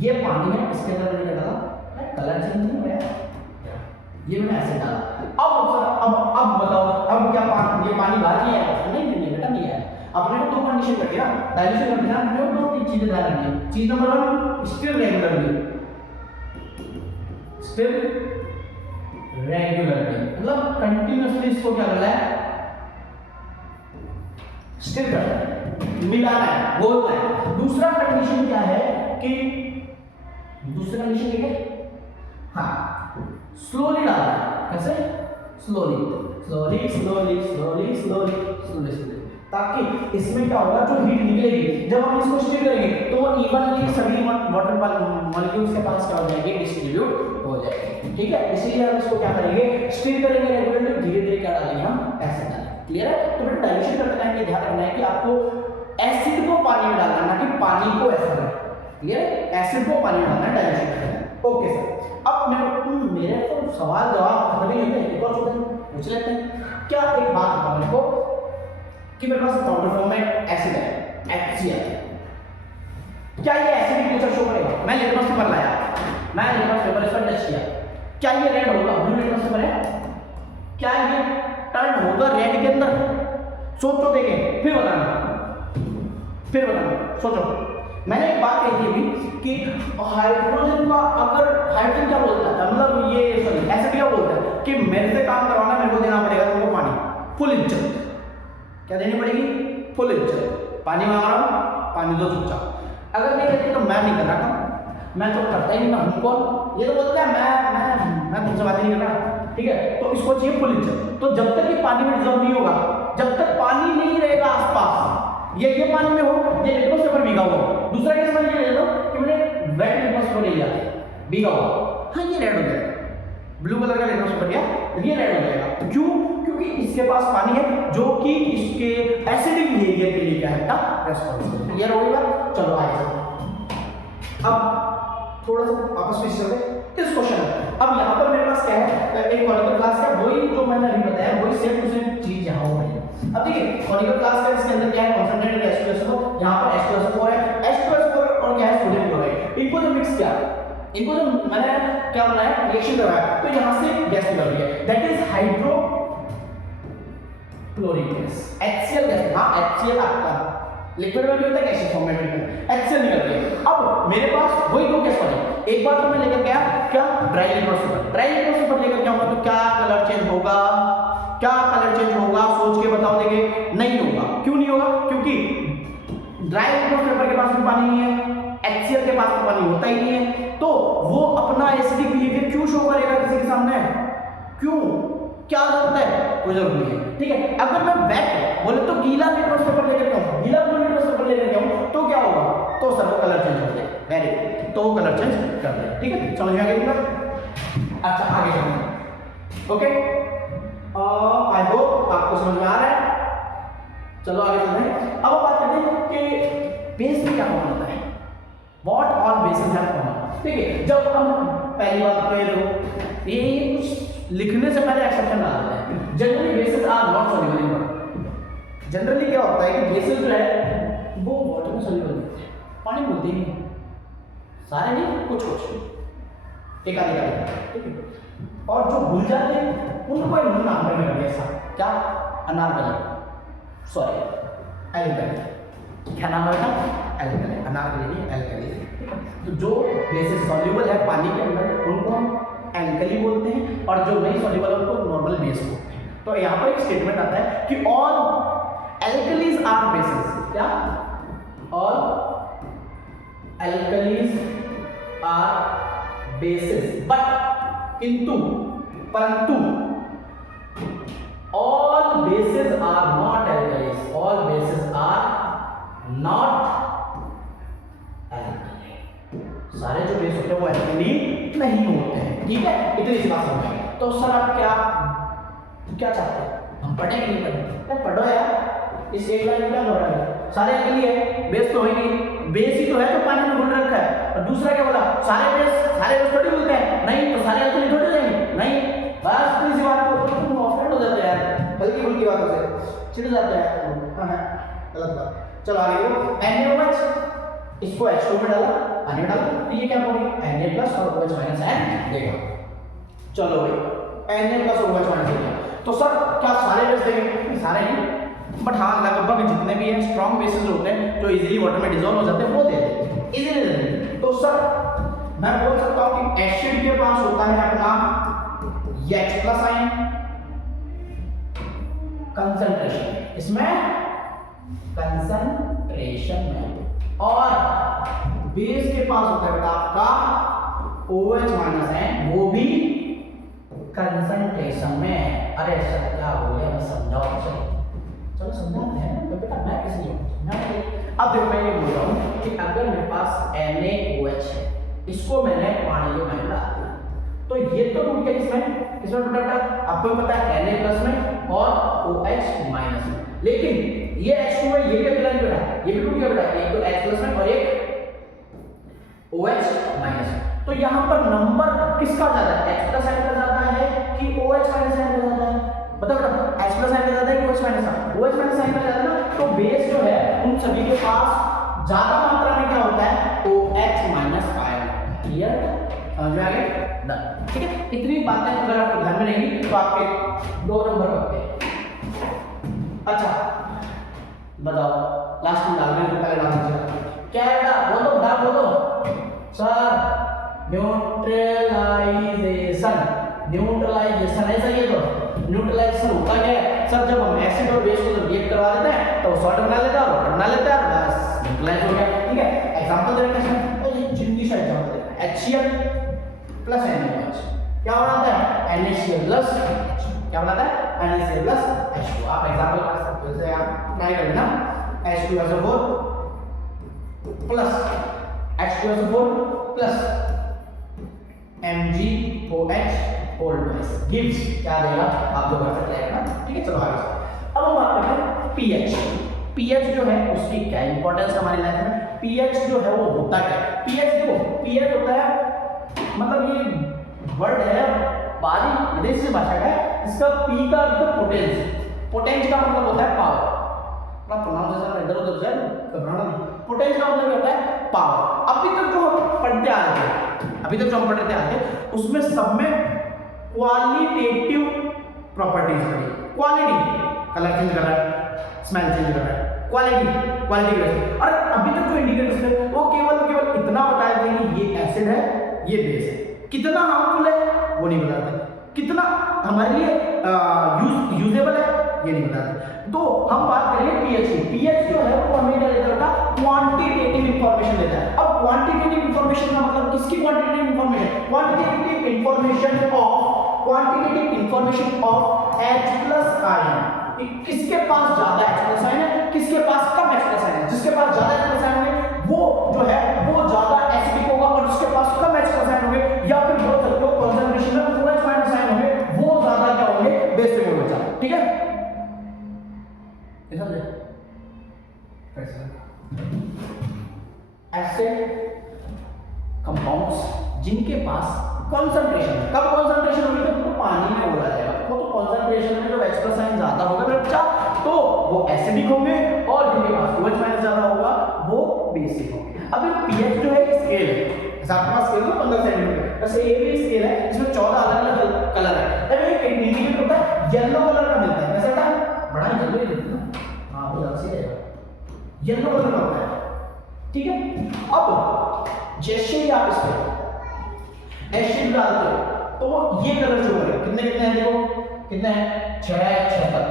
ये पानी है, इसके अंदर मैंने क्या डाला, कलर चेंज नहीं हुआ, ये मैंने एसिड डाला। अब बताओ, अब क्या पानी, ये पानी बाहर नहीं आया, नहीं बेटा नहीं आया। अपने को दो कंडीशन करके ना डाइल्यूशन करके ना हमने दो तीन चीजें ध्यान रखनी है। चीज नंबर 1, स्टिल रेगुलरली, मतलब कंटिन्यूअसली इसको क्या करना है, स्टिल करना है, मिलाना है, बोलना है। दूसरा कंडीशन क्या है कि दूसरा कंडीशन क्या है, हाँ स्लोली डालना है, कैसे slowly slowly slowly slowly slowly slowly slowly, ताकि इसमें क्या होगा, जो हीट निकलेगी जब हम इसको स्टिर करेंगे तो वो इवनली सभी वाटर मॉलिक्यूल्स के पास क्या हो जाएंगे, डिस्ट्रीब्यूट हो जाएंगे, ठीक है। इसीलिए हम इसको क्या करेंगे, स्टिर करेंगे रेगुलरली, धीरे धीरे क्या डालेंगे हम, एसिड डालेंगे, क्लियर है। तो बेटा डाइल्यूशन करते टाइम ये ध्यान रखना है कि आपको एसिड को पानी में डालना है, ना कि पानी को एसिड में, क्लियर है, एसिड को पानी में डालना है डाइल्यूशन करते हैं। ओके सर, अब मेरे तो सवाल जवाब खत्म नहीं होते, एक और पूछ लेते हैं। क्या एक बात बताओ मेरे को कि मेरे पास पाउडर फॉर्म में एसिड है, HCl, क्या ये एसिडिक नेचर शो करेगा? मैं लिटमस पेपर लाया, मैं लिटमस पेपर इस पर टच किया, क्या ये रेड होगा? ब्लू लिटमस पेपर है, क्या ये टर्न होगा रेड के अंदर? सोचो, देखें, फिर बताना, सोचो। मैंने एक बात कही थी अभी कि हाइड्रोजन का, अगर हाइड्रोजन क्या बोलता है, मतलब ये सॉरी एसिड क्या बोलता है कि मेरे से काम करवाना, मेरे को देना पड़ेगा तुमको पानी, फुल इज्जत, क्या देनी पड़ेगी, फुल इज्जत, पानी मांग रहा हूँ, पानी दो चुपचाप। अगर नहीं देती तो मैं नहीं कर रहा काम, मैं तो करता ही नहीं, मैं हूँ कौन, ये तो बोलता है मैं तुमसे बात नहीं कर रहा, ठीक है। तो इसको चाहिए फुल इज्जत। तो जब तक ये पानी में डिजॉल्व नहीं होगा, जब तक पानी नहीं रहेगा आसपास, ये पानी में हो, ये लिटमस पेपर भीगा हुआ। दूसरा केस मैं ये ले लो कि मैंने वेट लिटमस पेपर ले लिया, भीगा हुआ, हाँ ये रेड हो जाएगा, ब्लू कलर का लिटमस पेपर लिया, ये रेड हो जाएगा। क्यों? क्योंकि इसके पास पानी है जो कि इसके एसिडिक बिहेवियर के लिए क्या है, रेस्पॉन्सिबल। क्लियर हो गया? चलो आगे अब थोड़ा सा आपस में चलते इस क्वेश्चन में। अब यहाँ पर मेरे पास क्या है, एक कॉनिकल फ्लास्क है, वही जो मैंने अभी बताया, वही सेम टू सेम चीज यहाँ हो रही है। अब देखिए कॉनिकल फ्लास्क है, इसके अंदर क्या है, कंसंट्रेटेड H2SO4, यहाँ पर H2SO4 है, H2SO4 और क्या है, सोडियम क्लोराइड, इनको जो मिक्स किया, इनको जो मैंने क्या बनाया, रिएक्शन करवाया, तो यहाँ से गैस निकल रही है, that is hydrochloric gas, HCl gas. हाँ HCl आपका लिक्विड में भी होता है, गैसीय फॉर्म में भी होता है, HCl निकल रही है। अब मेरे पास वही दो गैस बने, एक बार तो मैं लेकर गया क्या, dry litmus paper, dry litmus paper लेकर क्या होगा, तो क्या कलर चेंज होगा, क्या कलर चेंज होगा, सोच के बताओ, देखिए नहीं होगा। क्यों नहीं होगा? क्योंकि ड्राई लिटमस पेपर के पास भी पानी नहीं है, HCl के पास तो पानी होता ही नहीं है, तो वो अपना एसिडिक बिहेवियर क्यों शो करेगा किसी के सामने? क्यों? क्या जरूरत है? कोई जरूरत नहीं है, ठीक है। अगर मैं वेट बोले तो गीला लिटमस पेपर लेकर जाऊं, गीला ब्लू लिटमस पेपर लेकर जाऊं, तो क्या होगा, तो सर वो कलर चेंज हो जाए, वेरी गुड, तो वो कलर चेंज कर दे, ठीक है। समझ में आ गया? अच्छा आगे चलते, ओके, आई होप आपको समझ में आ रहा है। चलो आगे चलते हैं। अब बात करते हैं कि बेस में क्या कॉमन होता है, what all bases have common. ठीक है, जब हम पहली बात तो ये कुछ लिखने से पहले एक्सेप्शन आ जाता है, generally bases are not soluble in water. Generally क्या होता है कि बेसेस जो है वो वाटर में सॉल्युबल होते हैं, पानी में होते ही नहीं, सारे नहीं, कुछ एक आधे, ठीक है। और जो भूल जाते हैं उनको एक नाम करने लगे, ऐसा क्या, अनारकली, सॉरी एल्कली, क्या नाम है, एल्कली, अनारकली नहीं एल्कली। तो जो बेसिस सॉल्युबल है पानी के अंदर उनको हम एल्कली बोलते हैं, और जो नहीं सॉल्युबल है उनको नॉर्मल बेस बोलते हैं। तो यहाँ पर एक स्टेटमेंट आता है कि ऑल एल्कलीज आर बेसिस, क्या, all alkalis are bases, but किंतु परंतु all bases are not alkalis, all bases are not alkali। सारे जो बेस होते हैं वो एल्केनी नहीं होते हैं, ठीक है। इतनी सी बात समझ में आई। तो सर आप क्या चाहते हैं, हम पढ़े कि नहीं पढ़े? पढ़ो यार, इस एक लाइन में क्या हो रहा है, सारे एल्केनी है, बेस तो है नहीं, बेस ही तो है जो पानी में घुल रखा है। और दूसरा क्या बोला, सारे बेस थोड़ी घुलते हैं, नहीं तो सारे एल्केनी थोड़ी जाएंगे, नहीं। बस इतनी सी बात को तुम ऑफेंड हो जाते हैं यार, हल्की फुल्की बातों से चिढ़ जाते हैं। हाँ गलत बात। चलो आगे देखो, NaOH, इसको H2 में डाला, पानी में डाला, तो ये क्या होगी, Na प्लस और OH माइनस N देगा। चलो भाई Na प्लस और OH माइनस देगा। तो सर क्या सारे बेस देंगे? सारे नहीं, बट हाँ लगभग जितने भी हैं स्ट्रॉन्ग बेसिस होते हैं जो इजीली वाटर में डिसॉल्व हो जाते हैं वो दे देंगे, इजीली दे देंगे। तो सर मैं बोल सकता हूँ कि एसिड के पास होता है अपना ये H प्लस आयन कंसंट्रेशन, इसमें कंसंट्रेशन में, और बेस के पास होता है बेटा आपका OH माइनस है, वो भी कंसंट्रेशन में। अरे सर क्या बोले, मैं समझाओ, चलो समझाते हैं तो बेटा, मैं किसी को अब देखो मैं ये बोल रहा हूँ कि अगर मेरे पास NaOH है, इसको मैंने पानी में डाल दिया तो ये तो टूट गया, किसमें टूटा बेटा, आपको पता है Na प्लस में और OH माइनस में। लेकिन ये H2 है, ये क्या मिला बेटा, ये भी टूट गया बेटा, एक तो H प्लस में और एक OH माइनस में। तो यहाँ पर नंबर किसका ज्यादा है, H प्लस आयन का ज्यादा है कि OH माइनस आयन का ज्यादा है? बताओ बेटा, H प्लस आयन का ज्यादा है कि OH माइनस का? OH माइनस आयन का ज्यादा है ना। तो बेस जो है उन सभी के पास ज्यादा मात्रा में क्या होता है, OH माइनस आयन। क्लियर, समझ में आ गया? डन, ठीक है। इतनी बातें अगर आपको ध्यान में रहेंगी तो आपके 2 नंबर पक्के। अच्छा बताओ, लास्ट में डालने से पहले बात कीजिए क्या है बेटा, बोलो सर, न्यूट्रलाइजेशन ऐसा ही है। तो न्यूट्रलाइजेशन होता क्या है सर, जब हम एसिड और बेस को जब रिएक्ट करवा देते हैं तो सॉल्ट बना लेता है और वाटर बना लेता है, बस न्यूट्रलाइज हो गया, ठीक है। एग्जांपल दे रहे हैं, तो ये जिंदगी सा एग्जांपल दे रहे हैं, HCl प्लस NaOH क्या बनाता है, NaCl प्लस क्या बनाता है, NaCl प्लस H2। आप एग्जांपल कर सकते हो, जैसे आप ट्राई कर लेना, H2SO4 plus H2SO4 plus MgOH whole twice gives क्या देगा, आप लोग कर सकते हैं ना, ठीक है। चलो आगे, अब हम बात करते हैं pH जो है उसकी क्या इंपॉर्टेंस हमारी लाइफ में। pH जो है वो होता क्या है, pH होता है, मतलब ये वर्ड है बारी विदेशी भाषा का है, इसका P का अर्थ पोटेंस का मतलब होता है पावर। अपना प्रोनाउंसिएशन इधर उधर जाए तो घबराना नहीं, पोटेंस का मतलब होता है पावर। अभी तक जो हम पढ़ते आ रहे थे उसमें सब में क्वालिटेटिव प्रॉपर्टीज पढ़ी, क्वालिटी कलर चेंज कर रहा है, स्मेल चेंज कर रहा है, क्वालिटी की वजह। और अभी तक जो इंडिकेटर्स थे वो केवल इतना बताया था कि ये एसिड है, ये बेस है, कितना हार्मफुल है वो नहीं बताते, कितना हमारे लिए यूजेबल है ये नहीं बताते। तो हम बात करेंगे pH की। pH जो है वो हमें क्या देता है, क्वांटिटेटिव इंफॉर्मेशन देता है। अब क्वांटिटेटिव इंफॉर्मेशन का मतलब किसकी quantitative information, quantitative information of H plus ion, किसके पास ज्यादा H प्लस आयन है, किसके पास कम H प्लस आयन है। जिसके पास ज्यादा H प्लस आयन है वो जो है वो ज्यादा एसिडिक होगा, और जिसके पास कम H प्लस आयन होंगे या फिर बोल सकते हो कंसंट्रेशन में OH माइनस आयन होंगे, वो ज्यादा क्या होंगे, बेस में होंगे, ठीक है। एसिड कंपाउंड्स जिनके पास कंसंट्रेशन, कब कंसंट्रेशन होगी तो पानी में बोला जाएगा, तो कंसंट्रेशन में जो H प्लस आयन ज्यादा होगा बच्चा तो वो एसिडिक होंगे, और जिनके पास OH माइनस ज्यादा होगा वो बेसिक होंगे। अब ये pH जो है स्केल है, जैसे आपके पास स्केल है 15 सेंटीमीटर, वैसे ये भी स्केल है इसमें 14 अलग-अलग कलर है। तब एक इंडिकेटर होता है येलो कलर का मिलता है, वैसे बेटा बड़ा येलो ही मिलता है, हां वो ज्यादा सही रहेगा, येलो कलर का होता है, ठीक है। अब जैसे ही आप इसमें एसिड डालते हो तो ये कलर शो करेगा, कितने हैं देखो, कितने हैं 6 तक,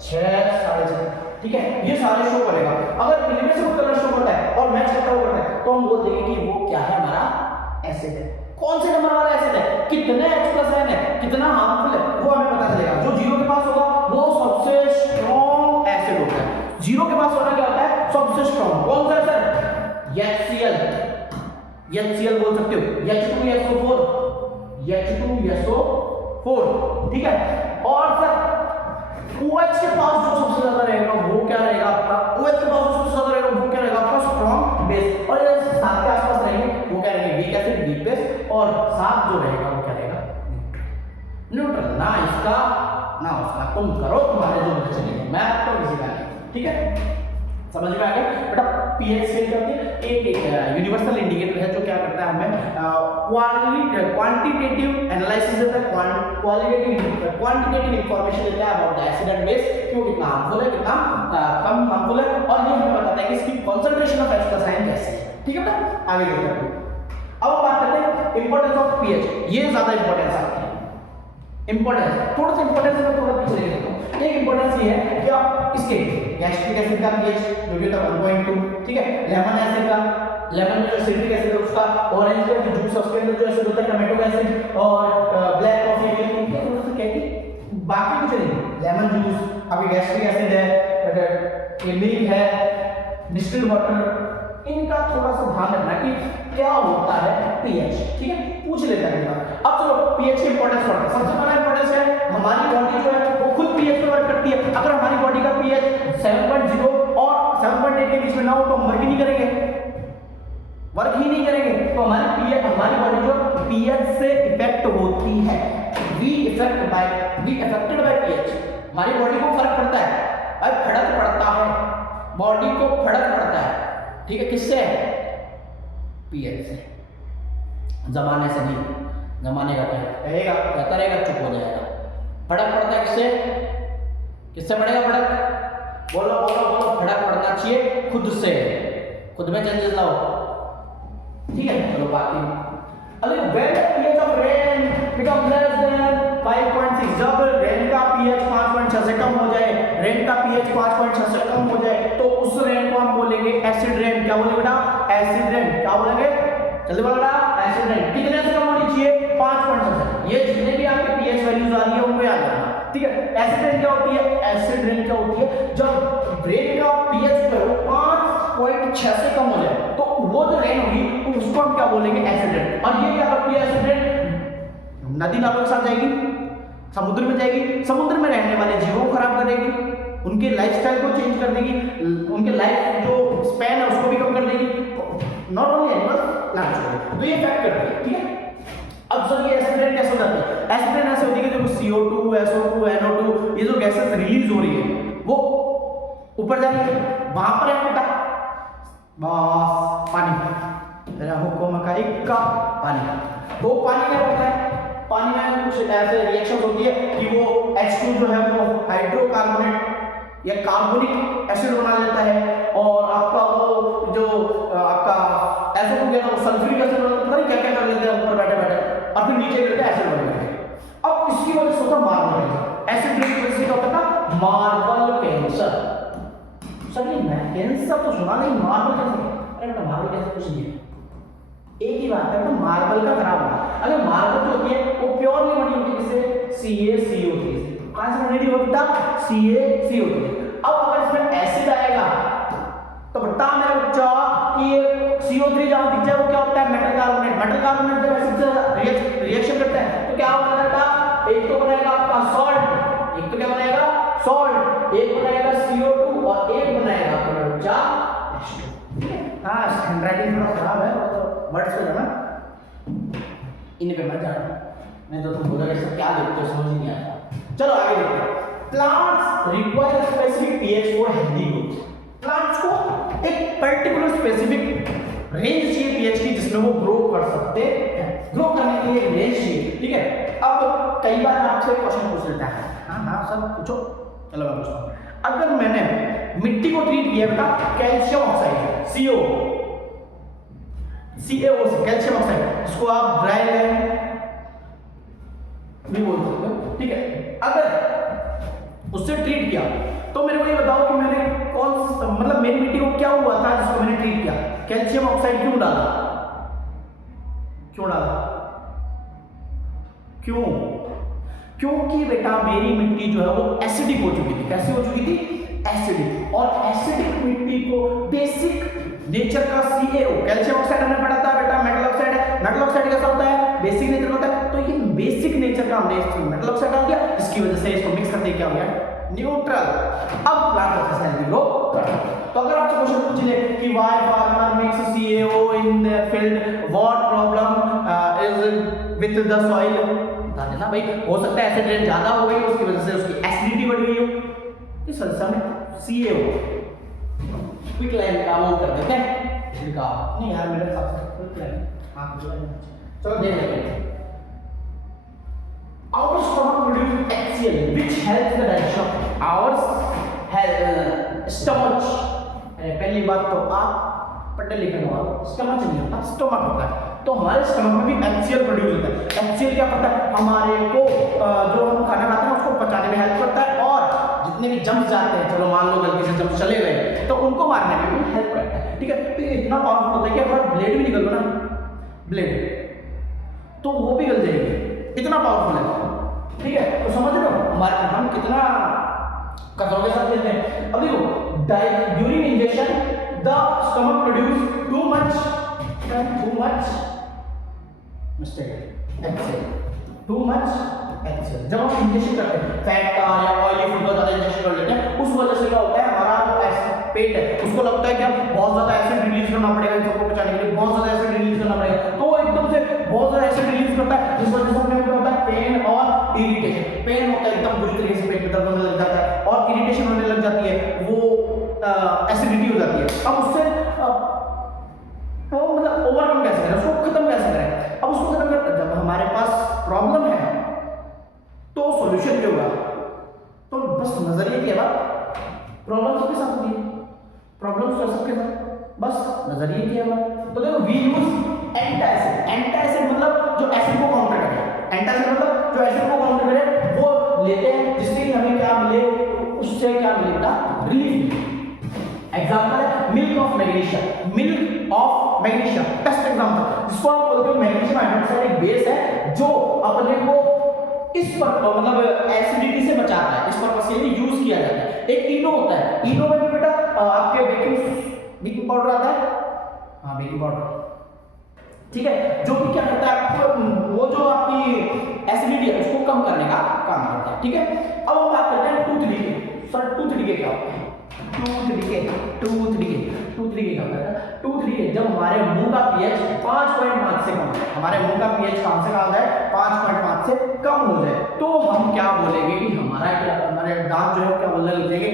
6 6.5, ठीक है, ये सारे शो करेगा। अगर इनमें से कोई कलर शो करता है और मैच करता हुआ करता है तो हम बोल देंगे कि वो क्या है, हमारा एसिड है। कौन से नंबर वाला एसिड है, कितने H प्लस आयन है, कितना हार्मफुल है, वो हमें पता चलेगा। जो 0 के पास होगा वो सबसे स्ट्रॉन्ग एसिड होता है, 0 के पास होना क्या होता है, सबसे स्ट्रॉन्ग। कौन सा सर, HCl, HCl बोल सकते हो, H2SO4, H2SO4, ठीक है। और सर OH के पास जो सबसे ज्यादा रहेगा वो क्या रहेगा आपका, OH के पास जो सबसे ज्यादा रहेगा वो क्या रहेगा आपका, स्ट्रॉन्ग बेस। और ये 7 के आसपास रहेंगे वो क्या रहेंगे, वीक एसिड, वीक बेस। और 7 जो रहेगा वो क्या रहेगा, न्यूट्रल। ना इसका ना उसका, तुम करो तुम्हारे जो चलेंगे, मैं तो किसी का नहीं, ठीक है। समझ में आ गया बेटा। पीएच स्केल क्या होती है, एक यूनिवर्सल इंडिकेटर है जो क्या करता है हमें क्वांटिटेटिव एनालिसिस देता है, क्वांटिटेटिव इंफॉर्मेशन देता है about the acid and base, क्यों कितना हार्मफुल है, कितना कम हार्मफुल है, और ये हमें बताता है कि इसकी कंसंट्रेशन ऑफ एसिड का साइन कैसे है, ठीक है बेटा। आगे देखते हैं। अब बात करते हैं इंपॉर्टेंस ऑफ पीएच। ये ज्यादा इंपॉर्टेंस आती है, इंपॉर्टेंस थोड़ा सा इंपॉर्टेंस में थोड़ा पीछे ले लेता हूं। एक इंपॉर्टेंस ये है कि आप इसके गैस्ट्रिक एसिड का पीएच जो कि होता है 1.2, ठीक है। लेमन एसिड का, लेमन जो सिट्रिक एसिड है उसका, ऑरेंज का जो जूस है उसके अंदर जो एसिड होता है टोमेटो एसिड, और ब्लैक कॉफी के इनके थोड़ा सा क्या कि बाकी कुछ नहीं, लेमन जूस आपके गैस्ट्रिक एसिड है, ये मिल्क है, डिस्टिल्ड वाटर, इनका थोड़ा सा ध्यान रखना कि क्या होता है पीएच, ठीक है। पूछ लेते हैं। अब चलो पीएच की इंपॉर्टेंस पढ़ते हैं। सबसे पहला इंपॉर्टेंस है हमारी बॉडी जो है वो खुद पीएच पे वर्क करती है। अगर हमारी बॉडी का पीएच 7.0 और 7.8 के बीच में ना हो तो हम वर्क ही नहीं करेंगे, वर्क ही नहीं करेंगे। तो हमारी पीएच, हमारी बॉडी जो पीएच से इफेक्ट होती है, वी अफेक्टेड बाय पीएच। हमारी बॉडी को फर्क पड़ता है, फर्क पड़ता है, बॉडी को फर्क पड़ता है, ठीक है। किससे, पीएच से, जमाने से नहीं। जमाने का क्या रहेगा, कहता रहेगा चुप हो जाएगा। फर्क पड़ता है किससे, किससे पड़ेगा फर्क, बोलो बोलो बोलो। फर्क पड़ना चाहिए खुद से, खुद में चेंजेस लाओ, ठीक है। चलो बाकी अगर when pH of rain become less than 5.6, जब रेन का पीएच 5.6 से कम हो जाए, रेन का पीएच 5.6 से कम हो जाए तो उस रेन को हम बोलेंगे एसिड रेन। क्या बोलेंगे बेटा, एसिड रेन। क्या बोलेंगे, जल्दी बोलो बेटा, एसिड रेन। कितने से कम होनी चाहिए, 5.6 से। ये जितने भी आपके पीएच वैल्यूज आ रही है उनको याद रखना, ठीक है। एसिड रेन क्या होती है, एसिड रेन क्या होती है, जब रेन का पीएच जो है वो 5.6 से कम हो जाए तो वो जो रेन होगी उसको हम क्या बोलेंगे, एसिड रेन। और ये क्या करती है एसिड रेन, नदी नालों के साथ जाएगी, समुद्र में जाएगी, समुद्र में रहने वाले जीवों को खराब करेगी, उनके लाइफस्टाइल को चेंज कर देगी, उनके लाइफ जो स्पैन है उसको भी कम कर देगी, नॉट ओनली एनिमल्स, प्लांट्स को। तो ये इफेक्ट करती है, ठीक है। अब सर ये एसिड रेन कैसे हो जाती है, एसिड रेन ऐसे होती है कि जो CO2, SO2, NO2 ये जो गैसेस रिलीज हो रही है वो ऊपर जा रही है, वहां पर है बेटा बस पानी, तेरा हुक्म का इक्का पानी। वो पानी क्या होता है, पानी में कुछ ऐसे रिएक्शन होती है कि वो H2 जो है वो हाइड्रोकार्बोनेट या कार्बोनिक एसिड बना लेता है, और आपका वो जो आपका SO2 गया वो सल्फ्यूरिक एसिड बना लेता है, क्या क्या कर लेते हैं ऊपर बैठे बैठे, और फिर नीचे गिरते एसिड बन जाते हैं। अब इसकी वजह से होता है मार्बल कैंसर, एसिड रेन की वजह से क्या होता है, मार्बल कैंसर। सर ये कैंसर तो सुना नहीं, मार्बल कैंसर, अरे बेटा मार्बल कैंसर कुछ नहीं है, एक ही बात है तो मार्बल का खराब होना। अगर मार्बल जो होती है वो प्योरली बनी होती है किससे, CaCO3 से। कहां से बनी होती है, CaCO3। अब अगर इसमें एसिड आएगा तो बता मेरा बच्चा कि CO3 जहां दिख जाए वो क्या होता है, मेटल कार्बोनेट। मेटल कार्बोनेट जब एसिड से रिएक्शन करता है तो क्या होगा बेटा, एक तो बनाएगा आपका सॉल्ट, एक तो क्या बनाएगा सॉल्ट, एक बनाएगा CO2 और एक बनाएगा आपका बच्चा H2। हाँ हैंडराइटिंग थोड़ा खराब है, वर्ड्स पे जाना, इन पे मत जाना, नहीं तो तुम बोलोगे सब क्या देखते हो समझ ही नहीं आता। चलो आगे देखते हैं। Plants require specific pH for healthy growth. Plants को एक पर्टिकुलर स्पेसिफिक रेंज चाहिए पीएच की जिसमें वो ग्रो कर सकते हैं, ग्रो करने के लिए रेंज चाहिए, ठीक है। अब कई बार आपसे क्वेश्चन पूछ लेता है, हाँ सर पूछो, चलो मैं पूछता हूँ। अगर मैंने मिट्टी को ट्रीट किया बेटा कैल्शियम ऑक्साइड CaO से, कैल्शियम ऑक्साइड, इसको आप ड्राई लैंड भी बोल सकते हो, ठीक है। अगर उससे ट्रीट किया तो मेरे को ये बताओ कि मैंने कौन मतलब मेरी मिट्टी को क्या हुआ था जिसको मैंने ट्रीट किया, कैल्शियम ऑक्साइड क्यों डाला, क्यों, क्योंकि बेटा मेरी मिट्टी जो है वो एसिडिक हो चुकी थी। कैसी हो चुकी थी, एसिडिक। और एसिडिक मिट्टी को बेसिक नेचर का CaO कैल्शियम ऑक्साइड हमने पढ़ा था बेटा मेटल ऑक्साइड कैसा होता है, बेसिक नेचर होता है, तो ये बेसिक नेचर का हमने इसमें मेटल ऑक्साइड डाल दिया, जिसकी वजह से इसको मिक्स करते क्या हो गया न्यूट्रल। अब प्लांट प्रोसेस है जीरो। तो अगर आपसे क्वेश्चन पूछ ले कि why farmer mix CaO in their field, what problem is with the soil, बता देना भाई। हो सकता है एसिड रेट ज्यादा हो गई, उसकी वजह से उसकी एसिडिटी बढ़ गई हो, इस वजह से हमें CaO क्विक लाइन का वो कर देते हैं छिड़काव। नहीं यार मेरे हिसाब से क्विक लाइन, हां चलो देख लेते हैं। Our stomach produces HCl which helps the digestion of our stomach। पहली बात तो आप पढ़ने लिखने वाले स्टमक नहीं होता, स्टमक होता है। तो हमारे स्टमक में भी HCl प्रोड्यूस होता है। HCl क्या करता है, हमारे को जो हम खाना खाते हैं उसको पचाने में हेल्प करता है, और जितने भी जम्स जाते हैं, चलो मान लो गलती से जम्स चले गए, तो उनको मारने में भी हेल्प करता है। ठीक है, तो इतना पावरफुल होता है कि अगर ब्लेड भी निकल दो ना, ब्लेड तो वो भी गल जाएगी, इतना पावरफुल है। ठीक है, तो समझ रहे हो हमारे हम कितना कचरों के साथ खेलते हैं। अब देखो during injection the stomach produce too much HCl। जब हम इंजेक्शन करते हैं फैट का या ऑयली फूड का ज्यादा इंजेक्शन कर लेते हैं, उस वजह से क्या होता है, हमारा जो पेट है उसको लगता है कि अब बहुत ज्यादा एसिड रिलीज करना पड़ेगा, इन सबको पचाने के लिए बहुत ज्यादा एसिड रिलीज करना पड़ेगा, तो वो एकदम से बहुत ज्यादा एसिड रिलीज करता है, जिस वजह से हमें क्या होता है पेन और इरिटेशन। पेन होता है एकदम बुरी तरीके से पेट में दर्द होने लग जाता है, और इरिटेशन होने लग जाती है, वो एसिडिटी हो जाती है। अब उससे तो मतलब ओवरकम कैसे करें, उसको खत्म कैसे करें। अब उसको खत्म कर, जब हमारे पास प्रॉब्लम है तो सॉल्यूशन क्या होगा, तो बस नजरिए की बात, प्रॉब्लम सबके साथ होती है, प्रॉब्लम सबके साथ, बस नजरिए की बात। तो देखो वी यूज एंटासिड। एंटासिड मतलब जो एसिड को काउंटर करे, एंटासिड मतलब जो एसिड को काउंटर करे वो लेते हैं, जिससे हमें क्या मिले, उससे क्या मिलेगा रिलीफ। एग्जांपल है milk of magnesium, milk of magnesium best example, जिसको आप बोलते हो मैग्नीशियम हाइड्रोक्साइड एक बेस है जो अपने को इस पर मतलब एसिडिटी से बचाता है, इस पर्पस के लिए यूज किया जाता है। एक इनो होता है, इनो में भी बेटा आपके बेकिंग पाउडर आता है, हाँ बेकिंग पाउडर, ठीक है, जो कि क्या करता है आपको वो जो आपकी एसिडिटी है उसको कम करने का काम करता है। ठीक है, अब हम बात करते हैं tooth decay. Sir tooth decay क्या होता है, टूथ डीके क्या होता है, टूथ डीके जब हमारे मुंह का पीएच 5.5 से कम है, हमारे मुंह का पीएच कम से कम है 5.5 से कम हो जाए, तो हम क्या बोलेंगे कि हमारा क्या, हमारे दांत जो है क्या बोलने लग जाएंगे,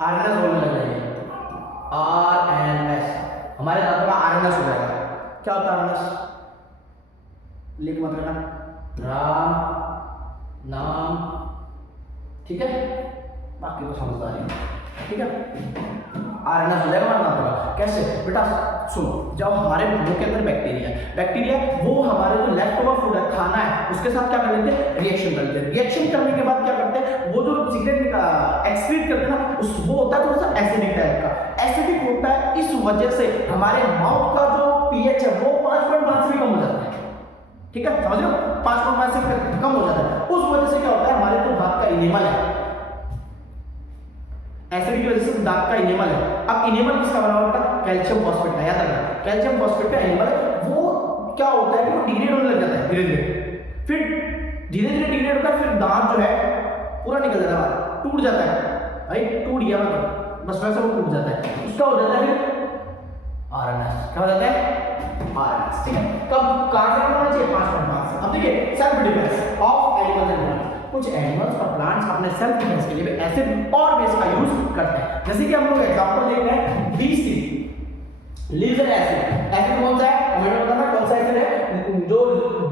आरएनएस बोलने लग जाएंगे, आरएनएस, हमारे दांतों का आरएनएस हो जाएगा। क्या होता है आरएनएस, लिख मत लेना, राम नाम, ठीक है, बाकी तो समझदारी है। ठीक है, आरएनएस हो जाएगा हमारे दांतों का। कैसे बेटा सुनो, जब हमारे मुंह के अंदर बैक्टीरिया वो हमारे जो लेफ्ट ओवर फूड है, खाना है, उसके साथ क्या कर लेते हैं, रिएक्शन करते हैं। रिएक्शन करने के बाद क्या करते हैं, वो जो सिगरेट एक्सक्रीट करते हैं ना, उस वो होता है थोड़ा सा एसिडिक टाइप का, एसिडिक होता है, इस वजह से हमारे माउथ का जो पीएच है वो 5.5 से भी कम हो जाता है। ठीक है, समझ लो 5.5 से कम हो जाता है। उस वजह से क्या होता है, हमारे जो दांत का इनेमल है, एसिड की वजह से दांत का इनेमल है। अब इनेमल किसका बना हुआ है, कैल्शियम फॉस्फेट का, याद रखना कैल्शियम फॉस्फेट का इनेमल है। वो क्या होता है कि वो डिग्रेड होने लग जाता है धीरे धीरे, फिर धीरे धीरे डिग्रेड होता है, फिर दांत जो है पूरा निकल जाता है, टूट जाता है भाई, टूट गया मतलब बस वैसे वो टूट जाता है, उसका हो जाता है फिर आरएनएस। क्या हो जाता है, आरएनएस। ठीक है, कब कहां से होना चाहिए, 5.5 से। अब देखिए self defence of animals and plants, कुछ एनिमल्स और प्लांट्स अपने सेल्फ डिफेंस के लिए एसिड और बेस का यूज करते हैं। जैसे कि हम लोग एग्जांपल देख रहे हैं बी सी लीजर एसिड। एसिड कौन सा है, हमें बताना कौन सा एसिड है, जो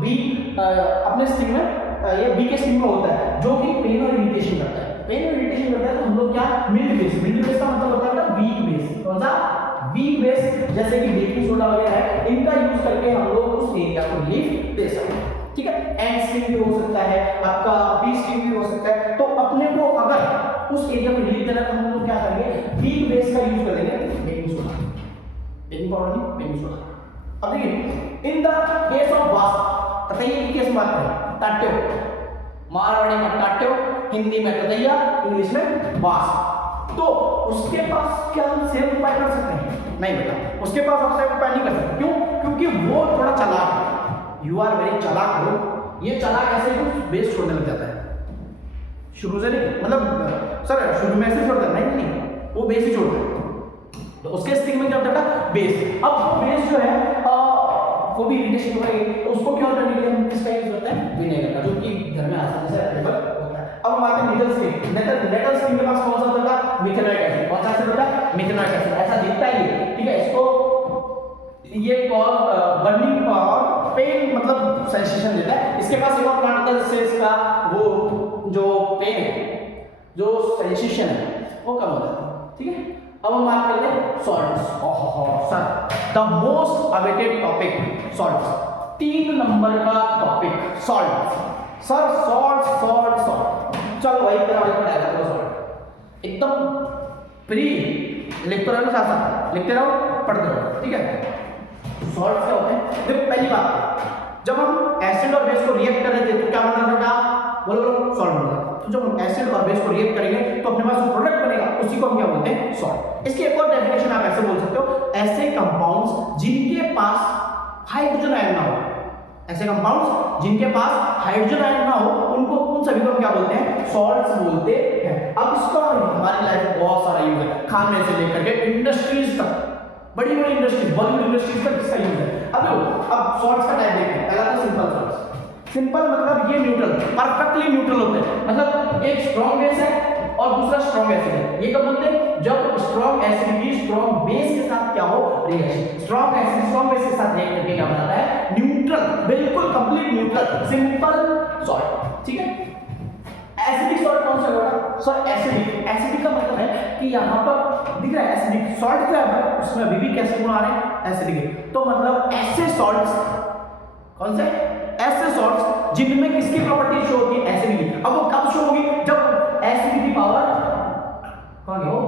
बी अपने स्टिंग में ये बी के स्टिंग में होता है, जो कि पेन और इरिटेशन करता है। पेन और इरिटेशन करता है तो हम लोग क्या, मिल्क बेस का मतलब होता है वीक बेस। कौन सा, वीक बेस, जैसे कि बेकिंग सोडा वगैरह है, इनका यूज करके हम लोग उस एरिया को रिलीफ दे सकते हैं। ठीक है, एंड स्टिंग भी हो सकता है, आपका बी स्टिंग भी हो सकता है। तो अपने को अगर उस एरिया को रिलीफ देना तो हम लोग क्या करेंगे, वीक बेस का यूज करेंगे, बेकिंग सोडा, बेकिंग पाउडर नहीं, बेकिंग सोडा। अब देखिए in the case of wasp, ततैया की केस बात करें, टाट्यो, मारवाड़ी में टाट्यो, हिंदी में ततैया, इंग्लिश में वास्प, तो उसके पास क्या हम सेम उपाय कर सकते हैं, नहीं बेटा, उसके पास हम सेम उपाय नहीं कर सकते। क्यों, क्योंकि क्योंकि वो थोड़ा चालाक है, यू आर वेरी चालाक हो, ये चालाक ऐसे ही बेस छोड़ने लग जाता है शुरू से नहीं, मतलब सर शुरू में ऐसे छोड़ता है नहीं, वो बेस ही छोड़ता है, तो उसके स्टिक में क्या होता है बेस। अब वो बेस जो है वो भी इरिटेशन हो रही है, तो उसको क्या करने के लिए हम किसका यूज करते हैं, विनेगर का, जो कि घर में आसानी से अवेलेबल होता है। अब हम आते हैं नीडल स्टिक। नीडल स्टिक के पास कौन सा होता है, मिथेनॉइक एसिड। कौन सा एसिड होता है, मिथेनॉइक एसिड। ऐसा दिखता है ये, ठीक है, इसको ये बर्निंग और पेन मतलब सेंसेशन देता है। इसके पास एक और प्लांट होता है जिससे इसका वो जो पेन है, जो सेंसेशन है वो कम हो जाता है, ठीक है। अब हम बात करते हैं salts. Sir the most awaited topic salts, 3 number का टॉपिक सॉल्ट। सर सॉल्ट चलो भाई तेरा भाई पढ़ाएगा तेरा सॉल्ट एकदम फ्री, लिखते रहो साथ लिखते रहो पढ़ते रहो, ठीक है। सॉल्ट क्या होते हैं, देखो पहली बात, जब हम एसिड और बेस को रिएक्ट कर रहे थे तो क्या बन रहा था, बोलो सॉल्ट बन रहा था। तो जब हम एसिड और बेस को रिएक्ट करेंगे तो अपने पास जो प्रोडक्ट बनेगा उसी को हम क्या बोलते हैं, सॉल्ट। इसकी एक और डेफिनेशन आप ऐसे बोल सकते हो, ऐसे कंपाउंड्स जिनके पास हाइड्रोजन आयन ना हो, ऐसे कंपाउंड्स जिनके पास हाइड्रोजन आयन ना हो उनको, उन सभी को हम क्या बोलते हैं, सॉल्ट्स बोलते हैं। अब इसका हमारी लाइफ में बहुत सारा यूज है, खाने से लेकर के इंडस्ट्रीज तक, बड़ी बड़ी इंडस्ट्रीज, बॉलीवुड इंडस्ट्रीज तक इसका यूज है। अब सॉल्ट्स का टाइप देखते हैं। पहला तो सिंपल सॉल्ट्स। सिंपल मतलब ये न्यूट्रल, परफेक्टली न्यूट्रल होते हैं, मतलब एक स्ट्रॉन्ग बेस है और दूसरा स्ट्रॉन्ग एसिड है। ये कब बनते हैं, जब स्ट्रॉन्ग एसिड की स्ट्रॉन्ग बेस के साथ क्या हो, reaction. Strong acid strong base के साथ रिएक्ट करके क्या बनाता है, न्यूट्रल, बिल्कुल कंप्लीट न्यूट्रल, सिंपल सॉल्ट, ठीक है। एसिडिक सॉल्ट कौन सा होगा, सर एसिडिक। एसिडिक का मतलब है कि यहाँ पर दिख रहा है एसिडिक सॉल्ट क्या है, उसमें अभी भी कैसे गुण आ रहे हैं, एसिडिक। तो मतलब ऐसे सॉल्ट्स, कौन से ऐसे सॉल्ट्स जिनमें किसकी प्रॉपर्टी शो होती है, एसिडिटी। अब वो कब शो होगी, जब एसिडिटी पावर कौन हो,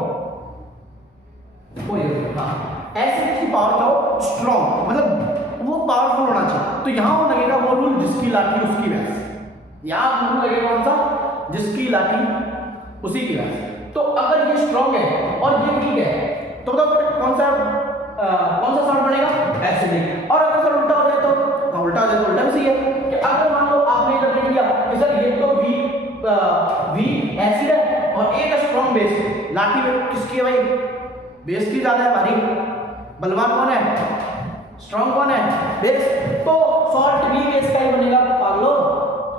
हाँ, एसिडिटी पावर क्या हो, स्ट्रॉन्ग, मतलब वो पावरफुल होना चाहिए। तो यहाँ लगेगा वो रूल, जिसकी लाठी उसकी भैंस। यहाँ रूल लगेगा कौन सा, जिसकी लाठी उसी की भैंस। तो अगर ये स्ट्रॉन्ग है और ये वीक है तो कौन सा सॉल्ट बनेगा, एसिडिक। और अगर सर उल्टा हो जाए तो उल्टा हो जाए तो उल्टा भी सही है कि अगर मान लो आपने इधर देख लिया कि सर ये तो वीक एसिड है और एक स्ट्रॉन्ग बेस, लाठी में किसकी है भाई, बेस की ज्यादा है भारी, बलवान कौन है, स्ट्रॉन्ग कौन है, बेस। तो सॉल्ट भी बेस का ही बनेगा, पागलो,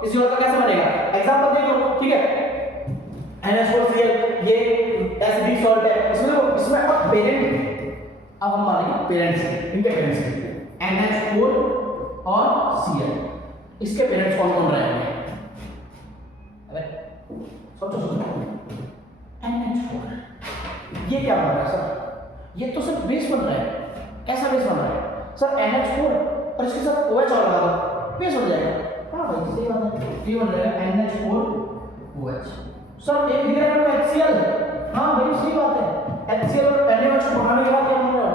किसी और का कैसे बनेगा। एग्जांपल देख लो, ठीक है, NH4Cl ये एसिडिक सॉल्ट है, इसमें अब पेरेंट, अब हम मानेंगे पेरेंट्स, इनके पेरेंट्स NH4 और Cl, इसके पेरेंट्स कौन कौन रहेंगे, अबे सोचो NH4, ये क्या बन रहा है सर, ये तो सिर्फ बेस बन रहा है। कैसा बेस बन रहा है सर, NH4 और इसके साथ OH और लगा दो, बेस बन जाएगा। हाँ भाई सही बात है, ये बन जाएगा NH4OH। सर एक दिख रहा है HCl, हाँ भाई सही बात है, HCl और NaOH को बढ़ाने के बाद क्या बन रहा है,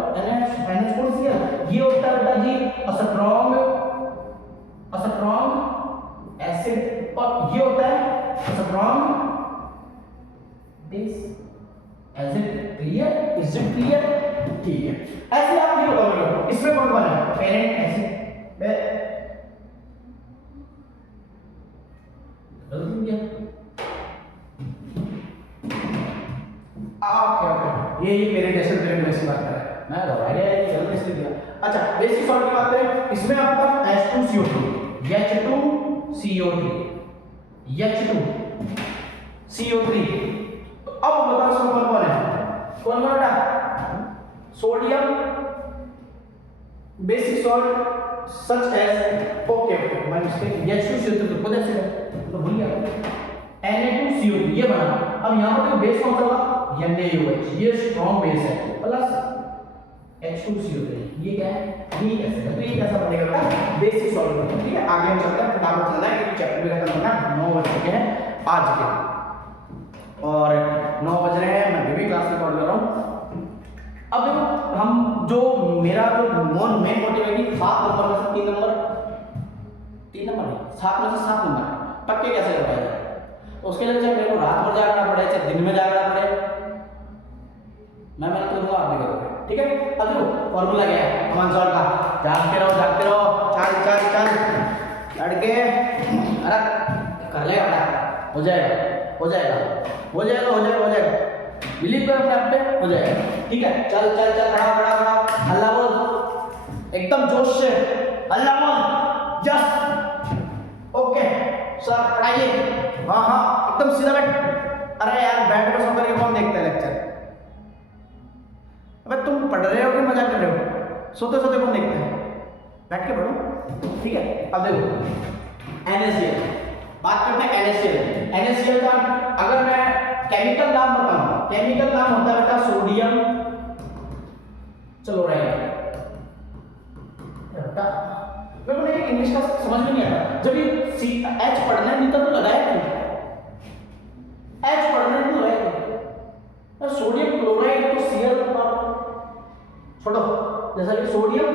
NH4Cl। ये होता है बेटा जी स्ट्रॉन्ग एसिड, और ये होता है strong base. Is it clear, ठीक है। ऐसे आप ये बोलोगे, इसमें कौन बना है, पेरेंट एसिड, ये पेरेंट एसिड बात कर रहा है, मैं दबा गया ये जल्दी से दिया। अच्छा बेसिक सॉल्ट की बात करें, इसमें आपके पास H2CO3, H2CO3। तो अब बताओ इसमें कौन कौन है, कौन कौन है, sodium basic salt such as, okay मैं मिस्टेक, H2CO3 खुद ऐसे तो भूल गया, Na2CO3 ये बना। अब यहां पर बेस कौन सा होगा, NaOH, ये स्ट्रॉन्ग बेस है, प्लस H2CO3, ये क्या है, वीक एसिड है। तो ये कैसा बनेगा बेटा, बेसिक सॉल्ट, ठीक है। आगे हम चलते हैं, फटाफट चलना है क्योंकि चैप्टर भी खत्म होना है, 9 बज चुके हैं आज के, और 9 बज रहे हैं, मैं भी क्लास रिकॉर्ड कर रहा हूं। अब देखो हम जो मेरा जो मेन मोटिव है कि 7 नंबर में से 3 नंबर नहीं, 7 में से 7 नंबर पक्के कैसे करवाए जाए। तो उसके लिए चाहे मेरे को रात भर जागना पड़े, चाहे दिन में जागना पड़े, मैं मेहनत करूंगा, आप भी करोगे, ठीक है। अब देखो फॉर्मूला क्या है कॉमन सॉल्ट का, जागते रहो चल चल चल लड़के, अरे कर लेगा बेटा, हो जाएगा हो जाएगा हो जाएगा हो जाएगा हो जाएगा, बिलीव करो अपने आप पे, हो जाएगा, ठीक है। चल चल चल बड़ा बड़ा बड़ा अल्लाह बोल, एकदम जोश से अल्लाह बोल, जस्ट ओके सर पढ़ाइए, हाँ हाँ एकदम सीधा बैठ। अरे यार बैठ के सो करके कौन देखता है लेक्चर? अबे तुम पढ़ रहे हो कि मजाक कर रहे हो? सोते सोते कौन देखता है? बैठ के पढ़ो, ठीक है। अब देखो NaCl, बात करते हैं NaCl। NaCl का अगर मैं केमिकल नाम बताऊं, केमिकल नाम होता है बेटा सोडियम क्लोराइड। बेटा मेरे को नहीं इंग्लिश का समझ में नहीं आता, जब ये H पढ़ना नहीं तो लगाया क्यों? H पढ़ना नहीं तो लगाया क्यों? सोडियम क्लोराइड तो Cl छोड़ो, जैसा कि सोडियम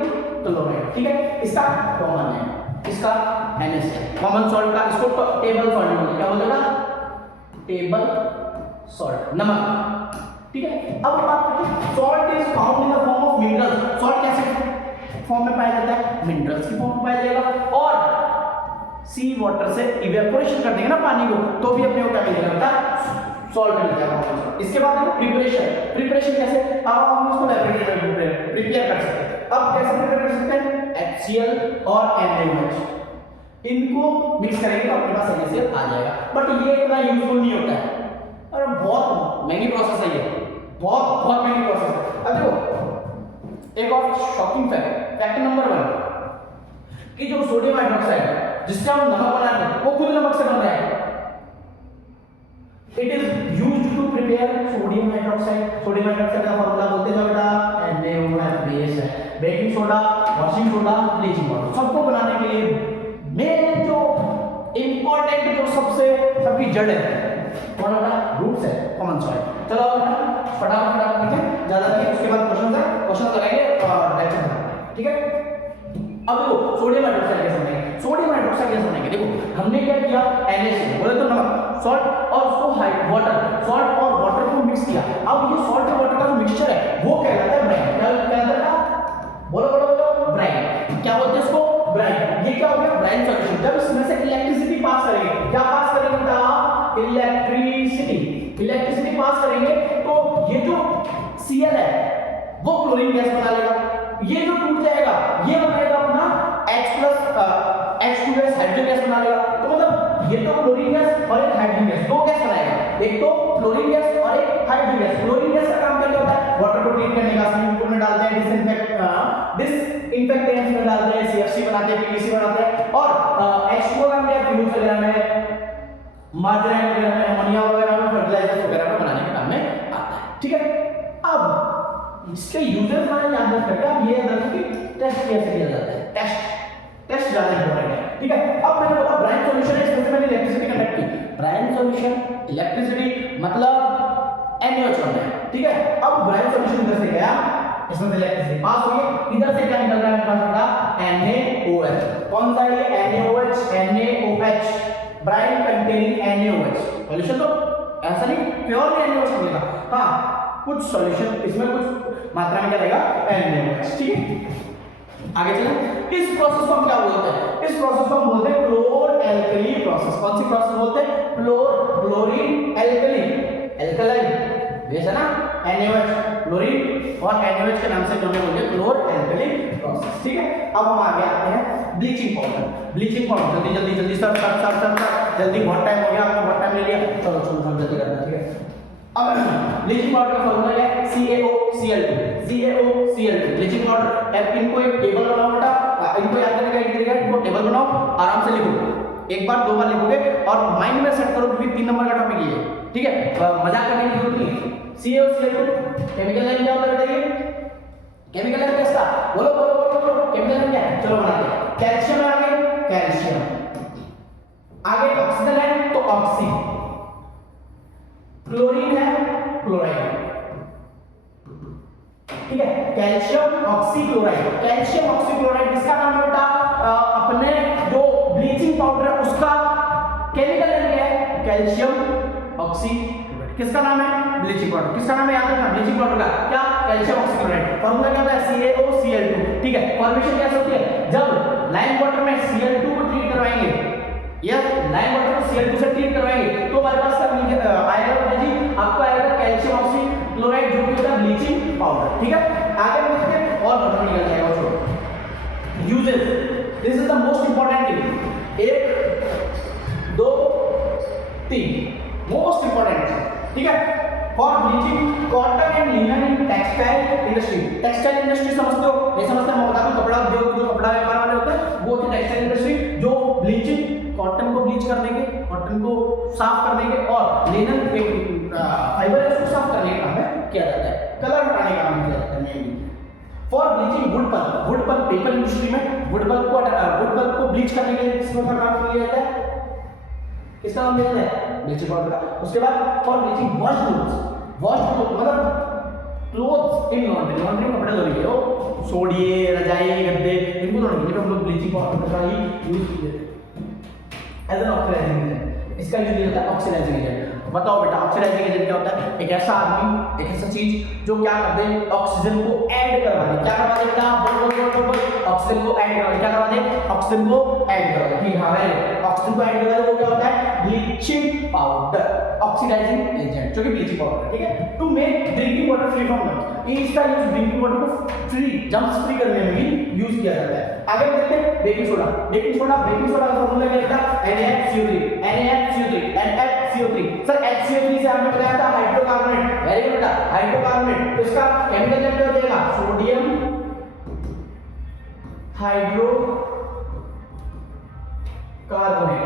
क्लोराइड, ठीक है। इसका कॉमन है, इसका NaCl कॉमन सॉल्ट का, इसको टेबल सॉल्ट बोलते हैं, क्या बोलते हैं? टेबल सॉल्ट, नमक, ठीक है। अब बात करते हैं salt is found in the form of minerals. Salt कैसे फॉर्म में पाया जाता है? मिनरल्स की फॉर्म में पाया जाएगा, और सी वाटर से इवेपोरेशन कर देंगे ना पानी को, तो भी अपने को क्या मिलेगा बेटा? सॉल्ट मिल जाएगा। इसके बाद प्रिपरेशन, प्रिपरेशन कैसे? अब हम इसको लैबोरेटरी में प्रिपेयर कर सकते हैं। अब कैसे प्रिपेयर कर सकते हैं? HCl और NaOH, इनको मिक्स करेंगे तो अपने पास NaCl आ जाएगा। बट ये इतना यूजफुल नहीं होता है, और बहुत महंगी प्रोसेस है ये, बहुत बहुत महंगी प्रोसेस है। अब देखो एक और शॉकिंग फैक्ट, फैक्ट नंबर 1 कि जो सोडियम हाइड्रोक्साइड जिससे हम नमक बनाते हैं वो खुद नमक से बन रहा है। It is used to prepare sodium hydroxide. Sodium hydroxide का फॉर्मूला बोलते हैं बेटा NaOH बेस है। Baking soda, washing soda, bleaching powder, सबको बनाने के लिए मेन जो इंपॉर्टेंट जो सबसे सबकी जड़ है कौन है? रूट्स है, कॉमन सॉल्ट। चलो फटाफट करते हैं, ज्यादा नहीं, उसके बाद क्वेश्चन है, क्वेश्चन लगाएंगे और लेक्चर खत्म, ठीक है। अब देखो सोडियम हाइड्रोक्साइड कैसे बनेगा? सोडियम हाइड्रोक्साइड कैसे बनेगा? देखो हमने क्या किया, NaCl बोले तो नमक, सॉल्ट और उसको वाटर, सॉल्ट और वाटर को मिक्स किया। अब ये सॉल्ट और वाटर का जो मिक्सचर है वो कहलाता है ब्राइन। क्या कहलाता है? बोलो बोलो बोलो, ब्राइन। क्या बोलते हैं इसको? ब्राइन। ये क्या हो गया? Brine solution. जब इसमें से इलेक्ट्रिसिटी पास करेंगे, क्या पास करेंगे बेटा? इलेक्ट्रिसिटी, इलेक्ट्रिसिटी पास करेंगे तो ये जो Cl है वो क्लोरीन गैस बना लेगा, ये जो टूट जाएगा ये बनाएगा अपना H2S हाइड्रोजन गैस बना लेगा। तो मतलब ये तो क्लोरीन गैस और एक हाइड्रोजन गैस, दो गैस बनाएगा, एक तो क्लोरीन गैस और एक हाइड्रोजन गैस। क्लोरीन गैस का काम क्या होता है? वाटर को क्लीन करने का, स्विमिंग पूल में डालते हैं, डिसइंफेक्टेंट्स में डालते हैं, CFC बनाते हैं, PVC बनाते हैं, और H2O का क्या फ्यूल्स वगैरह में, मार्जराइन वगैरह में, अमोनिया वगैरह में, फर्टिलाइजर्स वगैरह में बनाने के काम में आता है, ठीक है। अब इसके यूजर्स मैंने याद रखा, अब ये याद रखो कि टेस्ट कैसे किया जाता है, टेस्ट ज्यादा इंपॉर्टेंट है, ठीक है। अब मैंने बोला ब्राइन सॉल्यूशन है, इसमें मैंने इलेक्ट्रिसिटी कंडक्ट की, ब्राइन सॉल्यूशन इलेक्ट्रिसिटी मतलब NaOH बनता है, ठीक है। अब ब्राइन सॉल्यूशन इधर से गया, इसमें से इलेक्ट्रिसिटी पास हो गई, इधर से क्या निकल रहा है मेरे पास बेटा? NaOH। कौन सा ये? NaOH, brine containing NaOH। Solution तो ऐसा नहीं प्योरली NaOH मिलेगा, हाँ कुछ सॉल्यूशन इसमें कुछ मात्रा में क्या रहेगा? NaOH, ठीक है। आगे चलें, इस प्रोसेस को हम क्या बोलते हैं? इस प्रोसेस को हम बोलते हैं क्लोर एल्कली प्रोसेस। कौन सी प्रोसेस बोलते हैं? क्लोरीन एल्कली, एल्कलाइन बेस है ना NaOH, क्लोरीन और NaOH के नाम से जो बोलते हैं क्लोर एल्कली प्रोसेस, ठीक है। अब हम आगे आते हैं ब्लीचिंग पाउडर। ब्लीचिंग पाउडर जल्दी जल्दी जल्दी सर जल्दी, बहुत टाइम हो गया, आपने बहुत टाइम ले लिया, चलो चलो जल्दी करना, ठीक है। अब ब्लीचिंग पाउडर का फॉर्मूला क्या है? CaOCl2, CaOCl2 bleaching powder. अब इनको एक टेबल बनाओ बेटा, इनको याद करने का एक तरीका है, इनको टेबल बनाओ, आराम से लिखो, एक बार दो बार लिखोगे और माइंड में सेट करो, क्योंकि 3 नंबर का टॉपिक ये है, ठीक है। मजाक करने की जरूरत नहीं है। CaOCl2 केमिकल नेम क्या होता है बताइए? केमिकल नेम किसका? बोलो बोलो बोलो, केमिकल नेम क्या है? चलो बनाते हैं। कैल्शियम आ गए, कैल्शियम आगे, ऑक्सीजन है तो ऑक्सी, क्लोरीन है क्लोराइड, ठीक है। कैल्शियम ऑक्सीक्लोराइड, कैल्शियम ऑक्सीक्लोराइड किसका नाम है बेटा? अपने जो ब्लीचिंग पाउडर है उसका केमिकल नेम क्या है? Calcium oxychloride. किसका नाम है? Bleaching powder. किसका नाम है याद रखना, ब्लीचिंग पाउडर का क्या, कैल्शियम ऑक्सीक्लोराइड। फॉर्मूला क्या होता है, CaOCl2। ठीक है, फॉर्मेशन कैसे होती है, जब लाइम वाटर में Cl2 को ट्रीट करवाएंगे, यस लाइम वाटर को Cl2 से ट्रीट करवाएंगे तो हमारे पास क्या आएगा जी, आपको आएगा कैल्शियम ऑक्सीक्लोराइड जो कि होता है ब्लीचिंग पाउडर। ठीक है, आगे बढ़ते हैं और खत्म निकल जाएगा। छोड़ो uses, this is the most important thing, 1 2 3 most important. ठीक है, for bleaching cotton and linen in textile industry. Textile industry समझते हो, नहीं समझते मैं बता दूं, कपड़ा उद्योग जो कपड़ा व्यापार वाले होते हैं वो होती है टेक्सटाइल इंडस्ट्री, जो ब्लीचिंग कॉटन को ब्लीच करने के, कॉटन को साफ करने के और लिनन फाइबर है उसको साफ करने का काम है किया जाता है, कलर हटाने का काम किया जाता है mainly. For bleaching wood pulp, wood pulp paper industry में वुड पल्प को ब्लीच करने के लिए किसका काम किया जाता है, किसका नाम लेते हैं, ब्लीचिंग पाउडर का। उसके बाद for bleaching wash clothes, wash cloth मतलब क्लोथ्स इन लॉन्ड्री, लॉन्ड्री में कपड़े धोने के लिए सोडिए रजाई गद्दे इनको धोने के लिए हम लोग ब्लीचिंग पाउडर का ही यूज करते हैं एज एन ऑक्सीडाइजिंग एजेंट। इसका यूज होता है ऑक्सीडाइजिंग एजेंट। बताओ बेटा ऑक्सीडाइजिंग एजेंट क्या होता है, एक ऐसा आदमी, एक ऐसा चीज जो क्या कर दे, ऑक्सीजन को ऐड करवा दे, क्या करवा दे बेटा, बोल ऑक्सीजन को ऐड करवा दे, क्या करवा दे, ऑक्सीजन को ऐड करवा दे। ठीक है, ऑक्सीजन को ऐड करवा दे वो क्या होता है, ब्लीचिंग पाउडर, ऑक्सीडाइजिंग एजेंट जो कि ब्लीचिंग पाउडर है। ठीक है, to make drinking water free from germs, इसका यूज ड्रिंकिंग वाटर को फ्री जर्म्स फ्री करने में भी यूज किया जाता है। आगे देखते हैं बेकिंग सोडा, बेकिंग सोडा का फार्मूला क्या होता है, NaHCO3 NaHCO3 सर HCO3 से हमने बताया था हाइड्रोकार्बोनेट, वेरी गुड बेटा हाइड्रोकार्बोनेट, तो इसका केमिकल नेम क्या हो जाएगा, सोडियम हाइड्रो कार्बोनेट।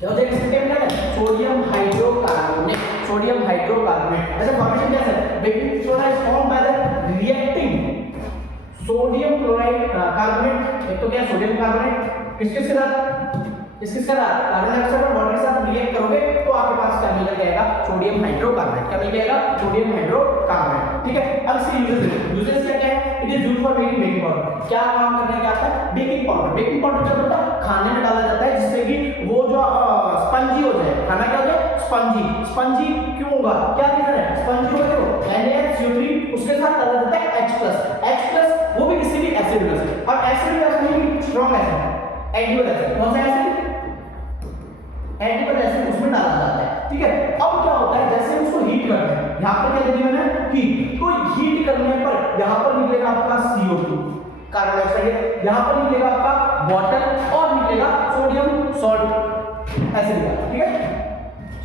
क्या हो जाएगा इसका chemical name, sodium hydrocarbonate, sodium hydrocarbonate. ऐसा फॉर्मेशन कैसा है, baking soda is formed by the reacting sodium chloride carbonate, एक तो क्या सोडियम कार्बोनेट किसके साथ, इसके साथ कार्बन डाइऑक्साइड और वाटर के साथ रिएक्ट करोगे तो आपके पास क्या मिल जाएगा, सोडियम हाइड्रोकार्बोनेट। क्या मिल जाएगा, सोडियम हाइड्रोकार्बोनेट। ठीक है, अब इसके यूजेस क्या क्या है, it is used for making baking powder. क्या काम करने का आता है, बेकिंग पाउडर। बेकिंग पाउडर क्या होता है, खाने में डाला जाता है जिससे कि वो जो स्पंजी हो जाए, खाना क्या हो जाए, स्पंजी। स्पंजी क्यों होगा, क्या रीजन है, स्पंजी होगा, देखो NaHCO3 उसके साथ डाला जाता है H+, वो भी किसी भी एसिड प्लस, और एसिड में स्ट्रॉन्ग एसिड, एडिबल एसिड, कौन सा एसिड, एडिबल एसिड उसमें डाला जाता है। ठीक है, अब क्या होता है, जैसे उसको हीट करते हैं, यहाँ पर क्या दे मैंने हीट, तो हीट करने पर यहाँ पर निकलेगा आपका CO2 कार्बन डाइऑक्साइड, यहाँ पर निकलेगा आपका वाटर और निकलेगा सोडियम सॉल्ट एसिड का। ठीक है,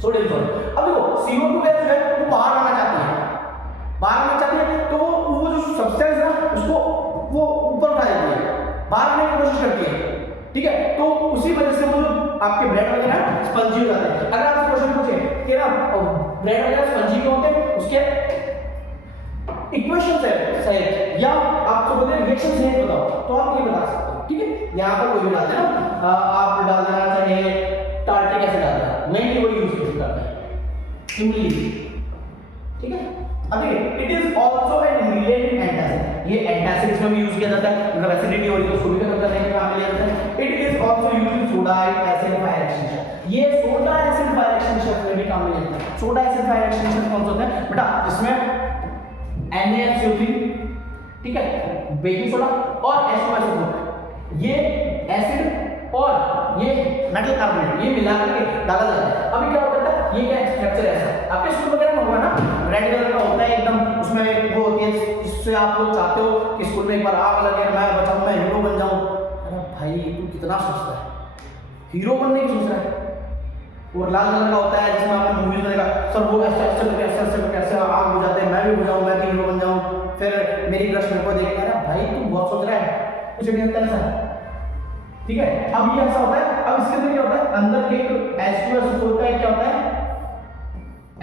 सोडियम सॉल्ट। अब देखो CO2 गैस जो है वो बाहर आना चाहती है, बाहर आना चाहती है तो वो जो सब्सटेंस है उसको वो ऊपर उठा देती है, बाहर आने की कोशिश करती है। ठीक है, तो उसी वजह से वो आपके ब्रेड वगैरह स्पंजी हो जाते हैं। अगर आपसे क्वेश्चन पूछे कि ना ब्रेड वगैरह स्पंजी क्यों होते हैं, उसके इक्वेशन सहित या आपको बोलते हैं रिएक्शन सहित बताओ तो आप ये बता सकते हो। ठीक है, यहाँ पर कोई भी डालते हैं ना, आप डाल देना चाहे टार्टिक एसिड डाल देना, मेनली वही यूज करते हैं इमली। ठीक है, अब देखिए it is also an ingredient in antacid, ये एंटासिड्स में भी यूज किया जाता है, मतलब एसिडिटी हो रही है तो उसको भी खत्म करने का काम लिया जाता है। It is also used in soda acid fire extension, ये सोडा एसिड फायर एक्सटेंशन में भी काम लिया जाता है। सोडा एसिड फायर एक्सटेंशन कौन सा होता है बेटा, जिसमें NaHCO3 ठीक है, बेकिंग सोडा और H2SO4 ये एसिड और ये मेटल कार्बोनेट ये मिलाकर के डाला जाता है। अभी क्या होता है, ये क्या स्ट्रक्चर ऐसा आपके स्कूल वगैरह में होगा ना, रेड कलर का होता है एकदम, उसमें वो होती है जिससे आप लोग चाहते हो कि स्कूल में एक बार आग लगे, मैं बचाऊं, मैं हीरो बन जाऊं। अरे भाई तू कितना सोचता है, हीरो बनने की सोच रहा है। और लाल कलर का होता है जिसमें आपने मूवीज में देखा, सर वो ऐसे आग हो जाते हैं, मैं भी बुझाऊं, मैं भी हीरो बन जाऊं, फिर मेरी क्रश मेरे को देख रहा है, भाई तू बहुत सोच रहा है, कुछ नहीं होता ऐसा। ठीक है, अब ये ऐसा होता है, अब इसके अंदर क्या होता है, अंदर एक H2SO4 का क्या होता है,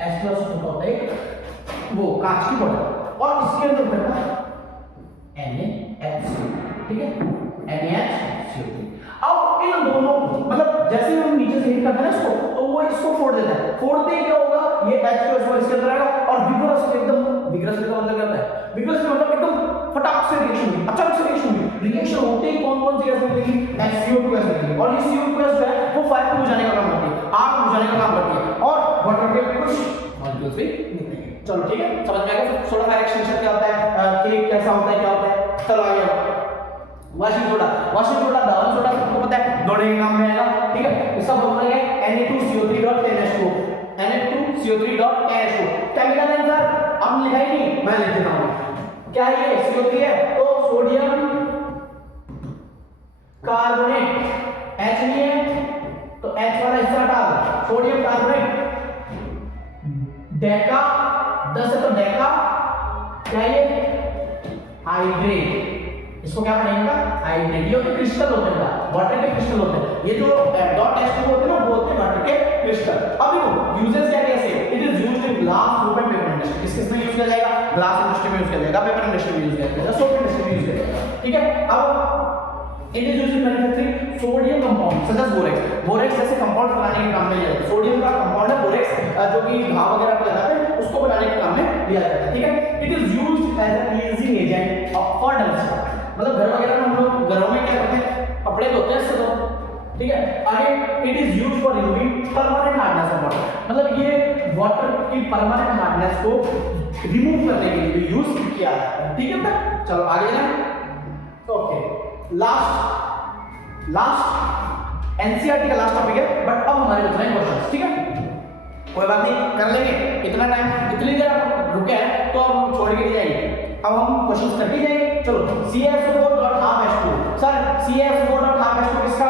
H2SO4 होता है वो कांच की बोतल, और इसके अंदर होता है NaHCO। ठीक है, NaHCO। अब इन दोनों मतलब जैसे हम नीचे से हिट करते हैं ना इसको, तो वो इसको फोड़ देता है, फोड़ते ही क्या होगा, ये H2SO इसके अंदर आएगा और विग्रस एकदम, विग्रस का मतलब क्या होता है, विग्रस का मतलब एकदम फटाक से रिएक्शन हुई, अचानक से रिएक्शन हुई, रिएक्शन होते ही कौन कौन सी गैस निकलेगी, HCO2 गैस निकलेगी, और ये CO2 गैस जो है वो फायर को बुझाने का काम करती है, आग बुझाने का काम करती है, और वाटर के कुछ मॉलिक्यूल्स भी निकलेंगे। चलो ठीक है, समझ में आ गया सोडा का एक्सटेंशन क्या होता है, केक कैसा होता है, क्या होता है। चलो आगे वाशिंग सोडा दहन सोडा सबको पता है, दोनों के काम में आएगा, ठीक है। इसका फॉर्मूला है Na2CO3.10H2 Na2CO3.10H2 chemical name sir आपने लिखा ही नहीं, मैं लिख देता हूं। क्या है ये CO3 है तो सोडियम कार्बोनेट, H नहीं है तो H वाला हिस्सा हटा दो, सोडियम कार्बोनेट डेका 10 है तो डेका, क्या ये हाइड्रेट, इसको क्या पढ़ेंगे हाइड्रेट। ये होते क्रिस्टल होते हैं, वाटर के क्रिस्टल होते हैं। ये जो डॉट H2 होते हैं ना वो होते हैं वाटर के क्रिस्टल। अब देखो यूजेस क्या कैसे, it is used in glass soap and paper industry. किसमें यूज किया जाएगा, ग्लास इंडस्ट्री में यूज किया जाएगा, पेपर इंडस्ट्री में यूज किया जाएगा, सोप इंडस्ट्री में यूज किया जाएगा, ठीक है। अब it is used in manufacturing sodium compound such as borax. Borax जैसे कंपाउंड बनाने के काम में लिया जाता है। सोडियम का कंपाउंड है बोरेक्स, जो कि घाव वगैरह पे लगाते हैं उसको बनाने के काम में लिया जाता है, ठीक है। It is used as an easing agent for dust, मतलब घर वगैरह में हम लोग घरों में क्या करते हैं कपड़े धोते हैं इससे तो, ठीक है। आगे it is used for removing permanent hardness of water, मतलब ये वाटर की परमानेंट हार्डनेस को रिमूव करने के लिए यूज किया जाता है, ठीक है बेटा। चलो आगे चलें। ओके लास्ट एनसीईआरटी का लास्ट टॉपिक है, बट अब हमारे बच रहे हैं क्वेश्चंस, ठीक है। कोई बात नहीं कर लेंगे, इतना टाइम इतनी देर आप रुके हैं तो अब छोड़ के नहीं जाएंगे, अब हम क्वेश्चंस करके जाएंगे। चलो CaSO4.12H2 सर CaSO4.12H2 किसका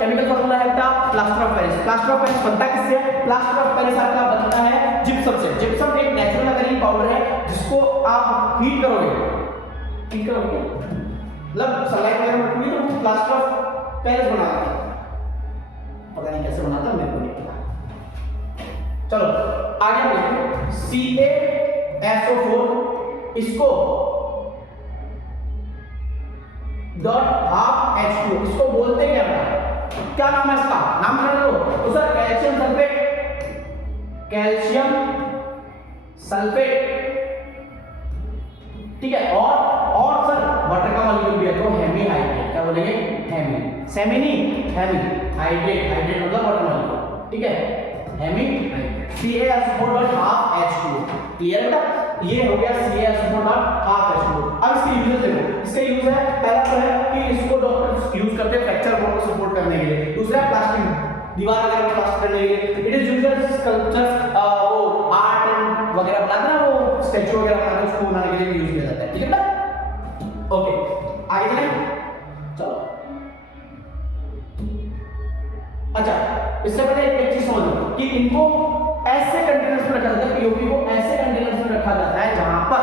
केमिकल फार्मूला है बेटा, plaster of Paris. Plaster of Paris बनता किससे, प्लास्टर ऑफ पेरिस आपका बनता है जिप्सम से। जिप्सम एक नेचुरल अकरिंग पाउडर है जिसको आप हीट करोगे मतलब सनलाइट वगैरह में रखोगे तो प्लास्टर ऑफ पेरिस बनाता है, पता नहीं कैसे बनाता मेरे को नहीं पता। चलो आगे हम देखते CaSO4 इसको .12H2 इसको बोलते क्या नाम है इसका, नाम क्या लो तो सर कैल्शियम सल्फेट, ठीक है। और सर वाटर का मॉलिक्यूल भी है तो हेमी हाइड्रेट, क्या बोलेंगे हेमी, सेमी नहीं हेमी, हाइड्रेट मतलब वाटर मॉलिक्यूल, ठीक है, हेमी CaSO4.12H2 क्लियर है बेटा। ये हो गया CaSO4.12H2। अब इसके यूजेस देखो, इसका यूज है पहला तो है कि इसको डॉक्टर्स यूज करते हैं फ्रैक्चर बोन को सपोर्ट करने के लिए, दूसरा है प्लास्टिक दीवार वगैरह को प्लास्टर करने के लिए, it is used as sculptures, वो आर्ट एंड वगैरह बनाते हैं ना, वो स्टैचू वगैरह बनाते हैं उसको बनाने के लिए भी यूज किया जाता है, ठीक है बेटा। ओके आगे चलें। चलो अच्छा इससे पहले एक चीज समझ लो कि इनको ऐसे कंटेनर्स में रखा जाता है, पीओपी को ऐसे कंटेनर्स में रखा जाता है जहां पर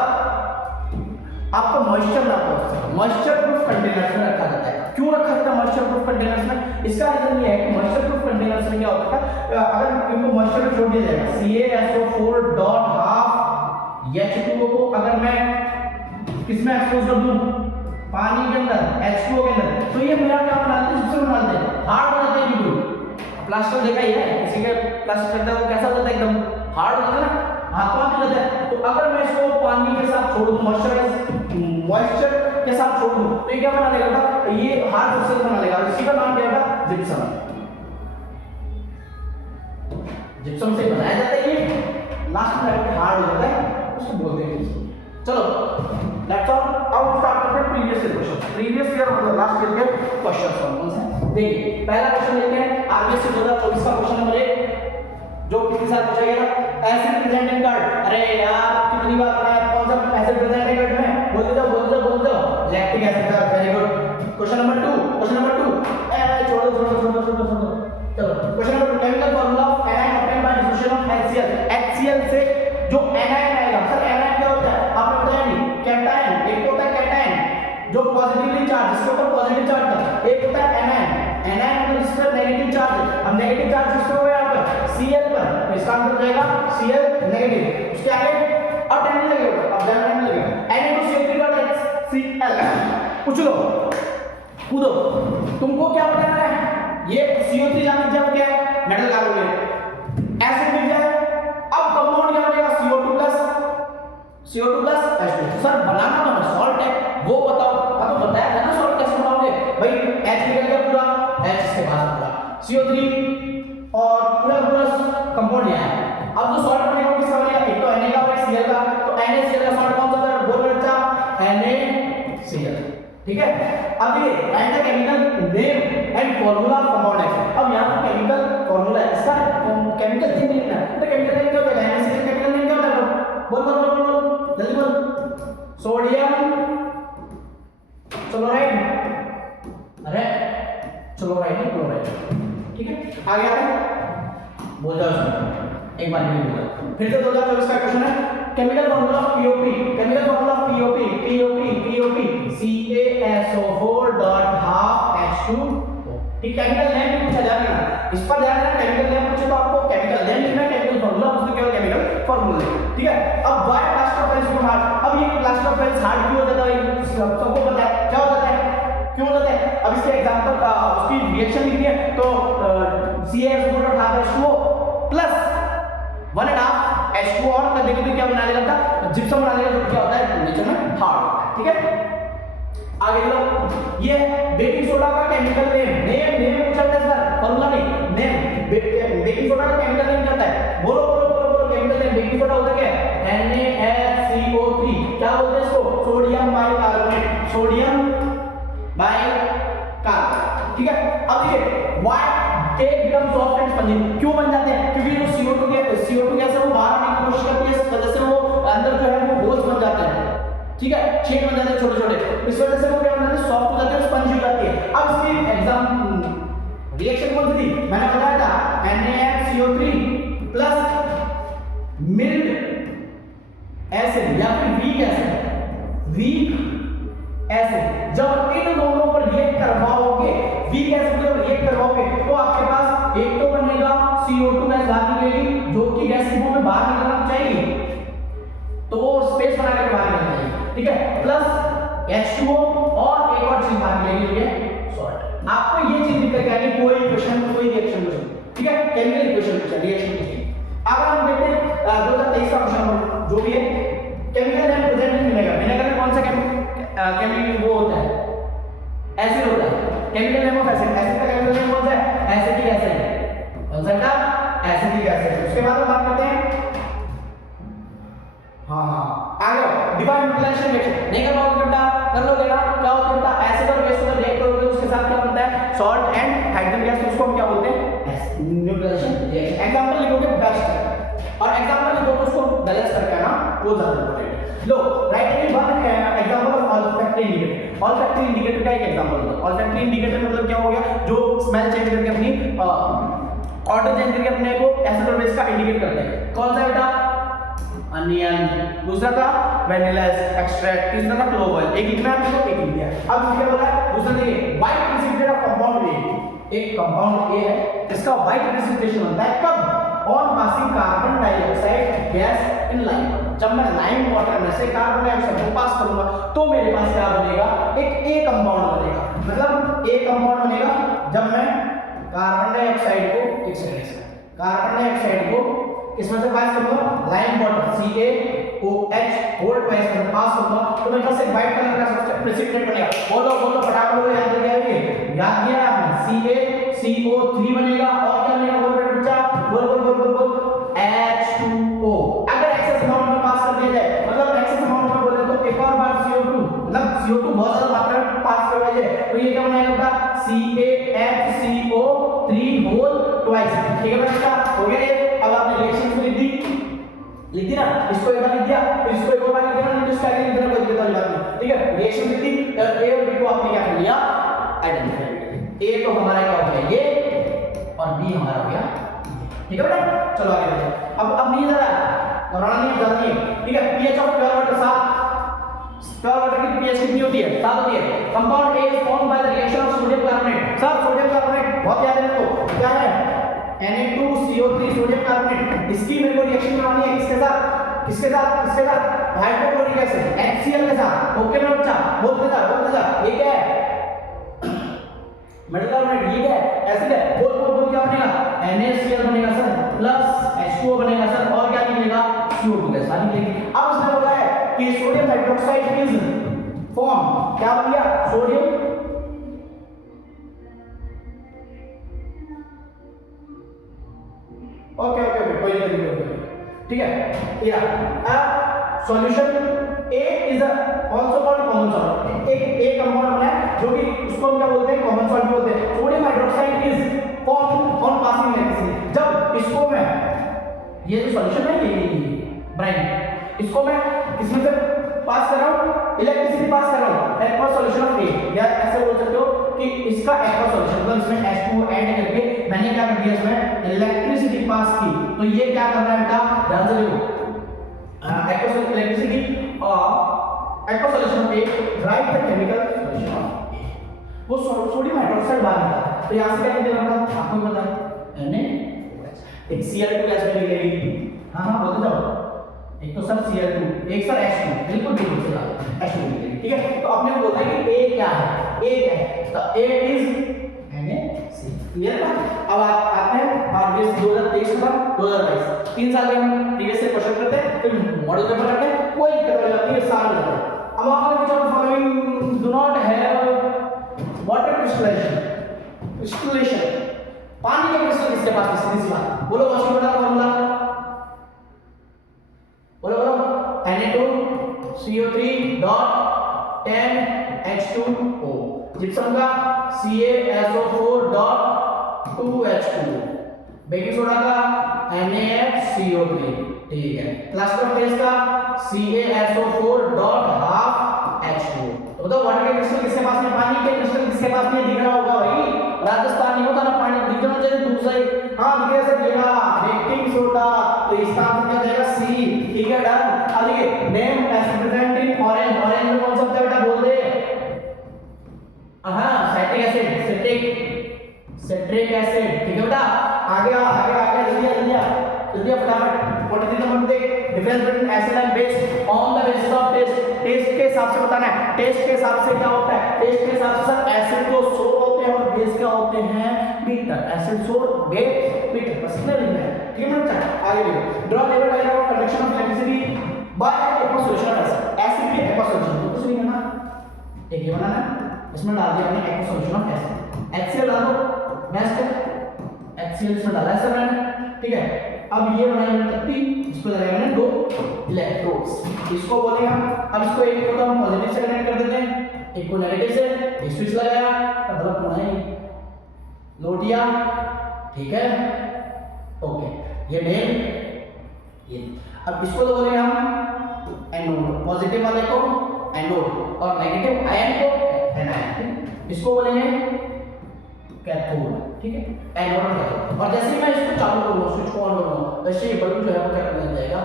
आपको मॉइस्चर ना पहुंचे, मॉइस्चर प्रूफ कंटेनर्स में रखा जाता है। क्यों रखा जाता है मॉइस्चर प्रूफ कंटेनर्स में, इसका रीजन ये है कि मॉइस्चर प्रूफ कंटेनर्स में क्या होता है, अगर इनको मॉइस्चर में छोड़ दिया जाएगा CaSO4.12H2O को अगर मैं किसमें एक्सपोज कर दूं, पानी के अंदर H2O के अंदर, तो ये मेरा क्या बनाते हैं, जिप्सम बनाते हैं, हार्ड बनाते हैं बिल्कुल। प्लास्टर देखा ही है, किसी के प्लास्टर करता है वो कैसा होता है, एकदम हार्ड होता है ना, हाथ में लगता है। तो अगर मैं इसको पानी के साथ छोड़ दूं, मॉइस्चर के साथ छोड़ दूं तो ये क्या बना लेगा बेटा, ये हार्ड सब्सटेंस बना लेगा, इसी का नाम क्या है जिप्सम। जिप्सम से बनाया जाता है, ये लास्ट में हार्ड हो जाता है, उसको बोलते हैं जिप्सम। चलो लेट्स ऑल अब स्टार्ट करते हैं previous year question. Previous year मतलब लास्ट ईयर के क्वेश्चंस कौन से हैं, देखिए पहला क्वेश्चन लेते हैं आरबीएस 2024 का क्वेश्चन नंबर 1 जो किसके साथ पूछा गया था, एसिड प्रेजेंट इन कार्ड। अरे यार कितनी बार पढ़ा, कौन सा एसिड प्रेजेंट इन कार्ड में, बोल दो लैक्टिक एसिड का, वेरी गुड। क्वेश्चन नंबर 2 छोड़ो चलो question number 2 chemical formula of anion obtained by dissociation of HCl से जो एनाइन आएगा। सर एनाइन क्या होता है आपने बताया नहीं, कैटायन, एक होता है कैटायन जो पॉजिटिवली चार्ज, जिसके ऊपर पॉजिटिव चार्ज है, एक होता है एनाइन मतलब इस पर नेगेटिव चार्ज है। अब नेगेटिव चार्ज किस पे होगा यहाँ पर Cl पर, तो इसका आंसर हो जाएगा Cl नेगेटिव। उसके आगे अब टाइम नहीं लगेगा, अब टाइम नहीं लगेगा। Na2CO3.HCl पूछ लो, कूदो, तुमको क्या बताना है, ये CO3 जान लीजिए क्या है, मेटल कार्बोनेट, एसिड मिल जाए, अब कंपाउंड क्या बनेगा CO2 प्लस H2। सर बनाना तो सॉल्ट है वो बताओ, अब बताया था ना सॉल्ट कैसे बनाओगे भाई, H निकल गया पूरा, H के बाद पूरा CO3 और पूरा कंपाउंड यहाँ है। अब जो सॉल्ट बनेगा किसका बनेगा, एक तो NaCl का सॉल्ट कौन सा होता है, बोल बच्चा NaCl, ठीक है। अब ये right the chemical name and formula of compound action. अब यहां पर केमिकल फार्मूला है, इसका केमिकल नेम लिखना है। तो केमिकल नेम क्या होता है, NaCl केमिकल नेम क्या होता है, बोल बोल बोल बोल जल्दी बोल। सोडियम क्लोराइड, अरे क्लोराइड नहीं क्लोराइड, ठीक है। आगे आते हैं, बोल जाओ एक बार नहीं बोला फिर से 2024 का क्वेश्चन है, chemical formula of POP, chemical formula of POP, POP CaSO4 half H2O, ठीक। केमिकल नेम भी पूछा जाएगा ना, इस पर ध्यान देना, केमिकल नेम पूछे तो आपको केमिकल नेम लिखना है, केमिकल फार्मूला उसमें केवल केमिकल फार्मूला, ठीक है। अब why plaster of Paris hard, अब ये प्लास्टर ऑफ पेरिस हार्ड क्यों हो जाता है, सबको पता है क्या हो जाता है, क्यों हो जाता है। अब इसके एग्जांपल उसकी रिएक्शन लिखनी है तो CaSO4 half H2O plus 1.5 H2O और कर देंगे तो क्या बना लेगा था, जिप्सम बना लेगा, जो क्या होता है नेचर में हार्ड, ठीक है। आगे चलो, ये बेकिंग सोडा का केमिकल नेम पूछा था सर, फार्मूला नहीं, नेम। बेकिंग सोडा का केमिकल नेम क्या होता है, बोलो बोलो बोलो बोलो, केमिकल नेम बेकिंग सोडा होता है क्या, NaCO3, क्या बोलते हैं इसको, सोडियम बाइकार्बोनेट, सोडियम बाइकार्बोनेट, ठीक है। अब देखिए why cake become soft and spongy, क्यों बन जाते हैं, क्योंकि जो CO2 गैस है वो बाहर आने की कोशिश करती है, इस वजह से वो अंदर जो है वो होल्स बन जाते हैं, ठीक है, छेद बन जाते हैं छोटे छोटे, इस वजह से वो क्या बन जाते हैं, सॉफ्ट हो जाते हैं, स्पंजी हो जाती है। अब इसकी एग्जाम रिएक्शन कौन सी थी, मैंने बताया था NaCO3 प्लस मिल्ड एसिड या फिर वीक एसिड, जब इन दोनों पर रिएक्ट करवाओगे, वीक एसिड जब रिएक्ट करवाओगे तो आपके पास एक तो बनेगा CO2 गैस बाहर निकलेगी, जो कि गैस के फॉर्म में बाहर निकलना चाहिए, तो वो स्पेस बना के बाहर निकलना चाहिए, ठीक है, प्लस H2O और एक और चीज बाहर निकलेगी, ये सॉल्ट। आपको ये चीज दिख रही है, कोई इक्वेशन कोई रिएक्शन क्वेश्चन, ठीक है, केमिकल इक्वेशन क्वेश्चन रिएक्शन की। अब हम देखते हैं 2023 का क्वेश्चन जो भी है, केमिकल नेम प्रेजेंट मिलेगा, विनेगर में कौन सा केमिकल वो होता है, एसिड होता है, chemical name of acid, acid का केमिकल नेम कौन सा है, एसिटिक एसिड, कौन सा था, एसिटिक एसिड। उसके बाद हम बात करते हैं, हाँ आगे डिफाइन न्यूट्रलाइजेशन रिएक्शन, नहीं कर पाओगे बेटा, कर लोगे ना, क्या होता है बेटा, एसिड और बेस को रिएक्ट करोगे उसके साथ क्या बनता है, सॉल्ट एंड हाइड्रोजन गैस, उसको हम क्या बोलते हैं, न्यूट्रलाइजेशन रिएक्शन। एग्जांपल लिखोगे बेस्ट, और एग्जांपल लिखो तो उसको बैलेंस करके आना, वो ज्यादा इंपॉर्टेंट है। लो write one example of olfactory indicator, olfactory indicator का एक एग्जांपल है। ऑल्फैक्टरी इंडिकेटर मतलब क्या हो गया, जो स्मेल चेंज करके अपनी ऑर्डर चेंज करके अपने को एसिड और बेस का इंडिकेट करते हैं। कौन सा बेटा, अनियन, दूसरा था वेनिला एक्सट्रैक्ट, तीसरा था क्लोव ऑयल। एक लिखना है आपको, एक लिख दिया। अब क्या बोला है, दूसरा देखिए white precipitate of compound A, एक कंपाउंड ए है, इसका व्हाइट प्रेसिपिटेशन होता है कब, on passing carbon dioxide gas in lime, जब मैं लाइम वाटर में से कार्बन डाइऑक्साइड को पास करूंगा तो मेरे पास क्या बनेगा, एक ए कंपाउंड बनेगा। मतलब ए कंपाउंड बनेगा जब मैं कार्बन डाइऑक्साइड को, एक सेकंड, कार्बन डाइऑक्साइड को इसमें से पास करूंगा, lime water CaOH whole twice में पास करूंगा तो मेरे पास एक व्हाइट कलर का सब्सटेंस प्रेसिपिटेट बनेगा। बोलो बोलो फटाफट बोलो, याद रह गया ये, याद किया आपने, CaCO3 बनेगा और क्या बनेगा, बोल बेटा बच्चा, बोल बोल बोल बोल बोल, H2O। अगर एक्सेस अमाउंट में पास कर दिया जाए, मतलब एक्सेस अमाउंट में बोले तो एक और बार CO2, मतलब CO2 बहुत ज्यादा मात्रा में पास करवाया जाए तो ये क्या बनेगा बेटा, CaHCO3 होल ट्वाइस, ठीक है बेटा, हो गया ये। अब आपने रिएक्शन को लिख दी ना, इसको एक बार लिख दिया, फिर इसको एक और बार लिख दिया ना, इसका आगे लिख देना, कोई दिक्कत वाली बात नहीं, ठीक है। रिएक्शन लिख दी, ए और बी को आपने क्या कर लिया, आइडेंटिफाई कर लिया। ए तो हमारा क्या हो गया ये, और बी हमारा हो गया, ठीक है बेटा। चलो आगे बढ़ते हैं। अब नहीं जरा घबराना नहीं, ज्यादा नहीं, ठीक है। PH of pure water 7, pure water की पीएच कितनी होती है, 7 होती है। Compound A is formed by the reaction of sodium carbonate, सब सोडियम कार्बोनेट बहुत याद रखो, क्या है, Na2CO3 सोडियम कार्बोनेट। इसकी मेरे को रिएक्शन करवानी है किसके साथ, किसके साथ, किसके साथ, हाइड्रोक्लोरिक एसिड HCl के साथ। ओके मेरा बच्चा, बोलते जा, ये क्या है, मेटल कार्बोनेट, ये क्या है, एसिड है, बोल बोल बोल, क्या बनेगा, NaCl बनेगा सर, प्लस H2O बनेगा सर, और क्या निकलेगा, CO2 गैस निकलेगी। अब इसने बोला है कि सोडियम हाइड्रोक्साइड इज फॉर्म, क्या बन गया, सोडियम, ओके ओके ओके, कोई नहीं, ठीक है। या solution A is also called common salt. एक कंपाउंड बना है जो कि उसको हम क्या बोलते हैं, कॉमन सॉल्ट भी बोलते हैं। Sodium hydroxide is formed on passing electricity. जब इसको मैं, ये जो सॉल्यूशन है ये ब्राइन, इसको मैं किसमें से पास कर रहा हूं, इलेक्ट्रिसिटी पास कर रहा हूं, एक्वा सॉल्यूशन ऑफ A, या ऐसे बोल सकते हो कि इसका एक्वा सॉल्यूशन, मतलब इसमें H2O ऐड करके मैंने क्या कर दिया, इसमें इलेक्ट्रिसिटी पास की। तो ये क्या कर रहा है बेटा, ध्यान से देखो, एक्वा इलेक्ट्रिसिटी और aqua solution of A, right the chemical solution of A। वो सोडियम हाइड्रोक्साइड बाहर निकला, तो यहां से क्या निकल रहा था आपको पता है, यानी एक Cl2 गैस में निकलेगी। हां बोलते जाओ, एक तो सर Cl2, एक सर H2, बिल्कुल बिल्कुल सही H2 निकलेगी, ठीक है। तो अपने को बोलते हैं कि A क्या है, A क्या है, तो A इज NaC, क्लियर ना। अब आते हैं और ये 2023 का 2022 3 साल के हम प्रीवियस से क्वेश्चन करते हैं, फिर मॉडल पेपर करते हैं, कोई दिक्कत नहीं आती है, साल लगता है। अब आपने पूछा following do not have water crystallisation, पानी के क्रिस्टल किसके पास है, सीधी सी बात बोलो, कौन सा फॉर्मूला, बोलो Na2CO3 डॉट 10H2O, जिप्सम का CaSO4 dot 2H2O, baking soda का NaCO3, ठीक है। प्लास्टर ऑफ पेरिस का CaSO4 डॉट हाफ H2O। तो बताओ वाटर के क्रिस्टल किसके पास में, पानी के क्रिस्टल किसके पास में, दिख रहा होगा भाई, राजस्थान नहीं होता ना, पानी दिख जाना चाहिए दूर से, हां दिख रहा है ये बेकिंग सोडा, तो इसका आंसर क्या जाएगा C, ठीक है डन। अब देखिए name as present in orange, orange में कौन सा होता है बेटा, बोल दे, हां साइट्रिक एसिड, सिट्रिक एसिड, ठीक है बेटा। आगे जल्दी फटाफट 43 नंबर देख, difference between acid and base on the basis of taste, taste के हिसाब से बताना है, टेस्ट के हिसाब से क्या होता है, टेस्ट के हिसाब से सर एसिड तो सोर होते हैं और बेस क्या होते हैं, बीटर, एसिड सोर बेस बीटर, बस इतना लिखना है, ठीक है बेटा। आगे देखो, draw level diagram of conduction of electricity bye aqua solution of acid, acid के एक्वा सॉल्यूशन, तो कुछ नहीं करना, एक ये बनाना, इसमें डाल दिया हमने aqua solution of acid, HCl डाल दो, नेक्स्ट HCl इसमें डाला है सर मैंने, ठीक है। अब ये बनाई मैंने तत्ती, इसको लगाया मैंने 2 इलेक्ट्रोड्स, इसको बोलेंगे हम, अब इसको एक को तो हम पॉजिटिव से कनेक्ट कर देते हैं, एक को नेगेटिव से, ये स्विच लगाया, बल्ब बनाई, लोटिया, ठीक है, ओके, ये मेन, ये अब इसको तो बोलेंगे हम एनोड, पॉजिटिव वाले को एनोड और नेगेटिव आयन को एनायन, इसको बोलेंगे कैथोड, ठीक है, एनोड और कैथोड। और जैसे ही मैं इसको चालू करूंगा, स्विच को ऑन करूंगा, वैसे ये बल्ब जो है वो क्या करने जाएगा,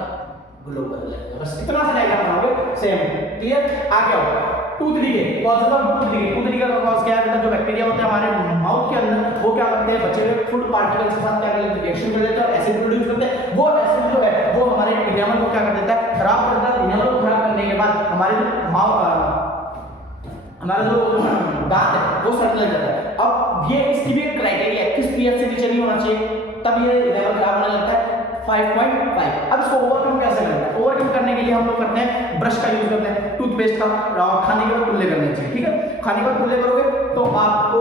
ग्लो करने लगेगा, बस इतना सा डायग्राम बनाओगे, सेम, क्लियर। आगे आओ, tooth decay, cause of tooth decay का कॉज क्या है, जो बैक्टीरिया होते हैं हमारे माउथ के अंदर, वो क्या करते हैं, बचे हुए फूड पार्टिकल्स के साथ क्या कर लेते हैं, रिएक्शन कर लेते हैं और एसिड प्रोड्यूस करते हैं। वो एसिड जो है वो हमारे इनेमल को क्या कर देता है, खराब कर देता है। इनेमल को खराब करने के बाद हमारा जो दांत है वो सड़ने लग जाता है। अब ये इसकी भी एक क्राइटेरिया है, किस पीएच से नीचे नहीं होना चाहिए, तब ये लेवल खराब होने लगता है 5.5। अब इसको ओवरकम कैसे करना है, ओवरकम करने के लिए हम लोग करते हैं ब्रश का यूज करते हैं, टूथपेस्ट का, खाने के बाद कुल्ले करने चाहिए, ठीक है। खाने के बाद कुल्ले करोगे तो आपको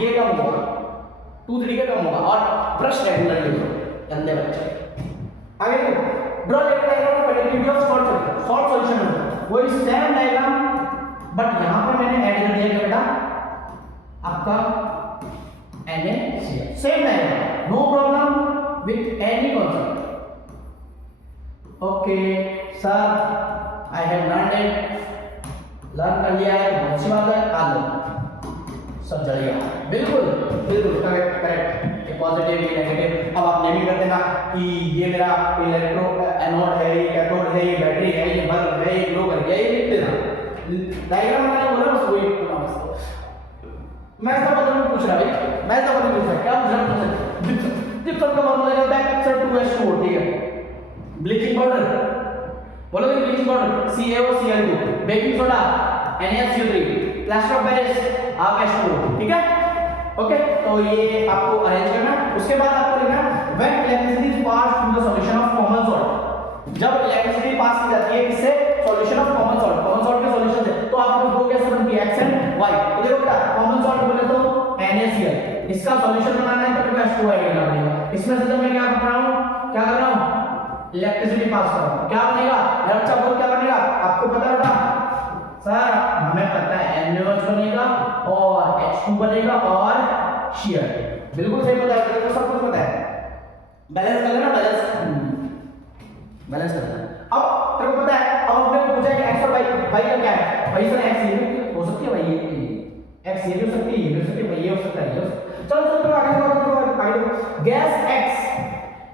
ये कम होगा, टूथ डिके कम होगा और ब्रश रेगुलरली करो, गंदे बच्चे। आगे देखो, draw level diagram of conductivity of salt solution में वही सेम डायग्राम, बट यहां पर मैंने ऐड कर दिया बेटा आपका NaCl, same diagram, no problem with any concept. Okay sir, I have learned it, learn कर लिया है, बहुत अच्छी बात है। आगे सब जड़ेगा, बिल्कुल बिल्कुल करेक्ट करेक्ट, ये पॉजिटिव ये नेगेटिव। अब आप नेमिंग कर देना कि ये मेरा इलेक्ट्रो एनोड है, ये कैथोड है, ये बैटरी है, ये बल्ब है, ये ग्लो कर गया, ये लिख देना। डायग्राम मैंने बोला बस वही पूरा बस। मैं इसका मतलब पूछ रहा भाई, मैं इसका मतलब पूछ रहा क्या पूछ रहा, जिप्सम का फॉर्मूला क्या होता है सर 2H2O, ठीक है। ब्लीचिंग पाउडर बोलोगे, bleaching powder CaOCl2, baking soda NaCO3, plaster of Paris half H2O, ठीक है ओके। तो ये आपको अरेंज करना है। उसके बाद आपको लिखना है when electricity is passed through the solution of common salt, जब इलेक्ट्रिसिटी पास की जाती है किससे, solution of common salt, common salt के सॉल्यूशन से, तो आपको दो कैसे बनती है, X एंड Y। तो देखो क्या कॉमन सॉल्ट बोले तो NaCl, इसका सॉल्यूशन बनाना है तो H2O ऐड करना पड़ेगा। इसमें से मैं क्या कर रहा हूं इलेक्ट्रिसिटी पास करो, क्या बनेगा मेरा बच्चा बोल, क्या बनेगा आपको पता है बेटा? सर हमें पता है NaOH बनेगा और H2 बनेगा और शेयर, बिल्कुल सही पता है, तो सब कुछ पता है। बैलेंस कर लेना, बैलेंस कर लेना। अब तेरे को पता है, अब हमने पूछा कि x और y का क्या है भाई? सर x ये हो सकती है भाई, ये x ये भी हो सकती है, ये भी हो सकती है भाई, ये हो सकता है, चलो चलो आगे gas x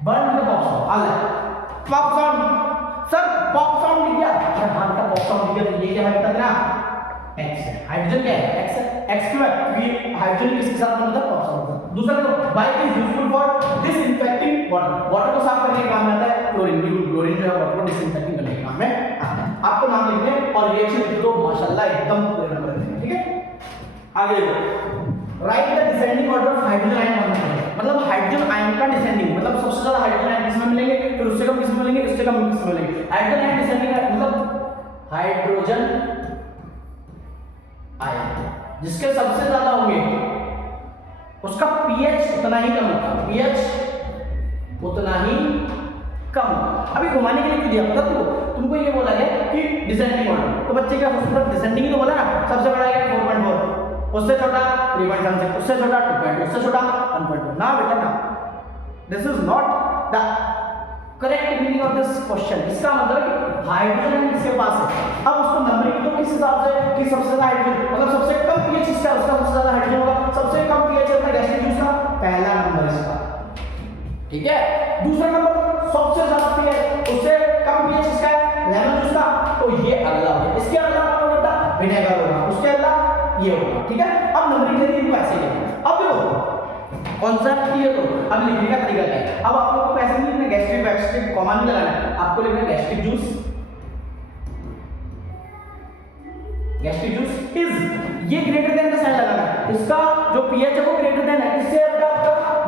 burn with pop sound, pop sound. Sir pop sound दिख गया, अरे हाँ बेटा पॉप साउंड दिख गया, तो ये क्या है बता देना x है। हाइड्रोजन क्या है? x है। x क्यों है? क्योंकि हाइड्रोजन किसके साथ बनता है? Pop sound. दूसरा देखो bike is useful for disinfecting water, water को साफ करने के काम में आता है क्लोरीन, बिल्कुल क्लोरीन जो है वाटर को डिसइंफेक्टिंग करने के काम में आता है। आपको नाम लिखने और रिएक्शन लिख दो, माशाल्लाह एकदम पूरे नंबर देंगे, ठीक है। आगे देखो right the descending order of hydrogen ion बनना है, मतलब हाइड्रोजन आयन का डिसेंडिंग, मतलब सबसे ज्यादा हाइड्रोजन आयन किसमें मिलेंगे, फिर उससे कम किसमें मिलेंगे, उससे कम किसमें मिलेंगे। हाइड्रोजन आयन डिसेंडिंग मतलब हाइड्रोजन आयन जिसके सबसे ज्यादा होंगे उसका pH उतना ही कम होगा, pH उतना ही कम। अभी घुमाने के लिए क्यों दिया पता तुमको ये बोला गया कि डिसेंडिंग ऑर्डर, तो बच्चे क्या सोचते हैं? डिसेंडिंग ही तो बोला ना, सबसे बड़ा है 4.4, उससे छोटा 3.16, उससे छोटा 2.2, उससे छोटा 1.2। ना बेटा ना, this is not the correct meaning of this question. इसका मतलब है कि हाइड्रोजन किसके पास है, अब उसको नंबरिंग तो किस हिसाब से कि सबसे ज्यादा हाइड्रोजन, मतलब सबसे कम pH इसका, उसका सबसे ज्यादा हाइड्रोजन होगा, सबसे कम pH है गैसीय जूस का पहला नंबर इसका, ठीक है। दूसरा नंबर सबसे ज्यादा pH, उससे कम pH इसका है लेमन जूस का, तो ये अगला होगा, इसके अगला कौन होगा? विनेगर होगा, उसके अगला ये होगा, ठीक है। अब नंबरिंग के लिए ऐसे ही है। अब देखो कॉन्सेप्ट क्लियर करो, अब लिखने का तरीका क्या है। अब आप लोगों को ऐसे नहीं लिखना गैस्ट्रिक वैक्स्ट्रिक कॉमा नहीं लगाना है, आपको लिखना है gastric juice, gastric juice is ये ग्रेटर देन का साइन लगाना है, इसका जो pH है वो ग्रेटर देन है, इससे आपका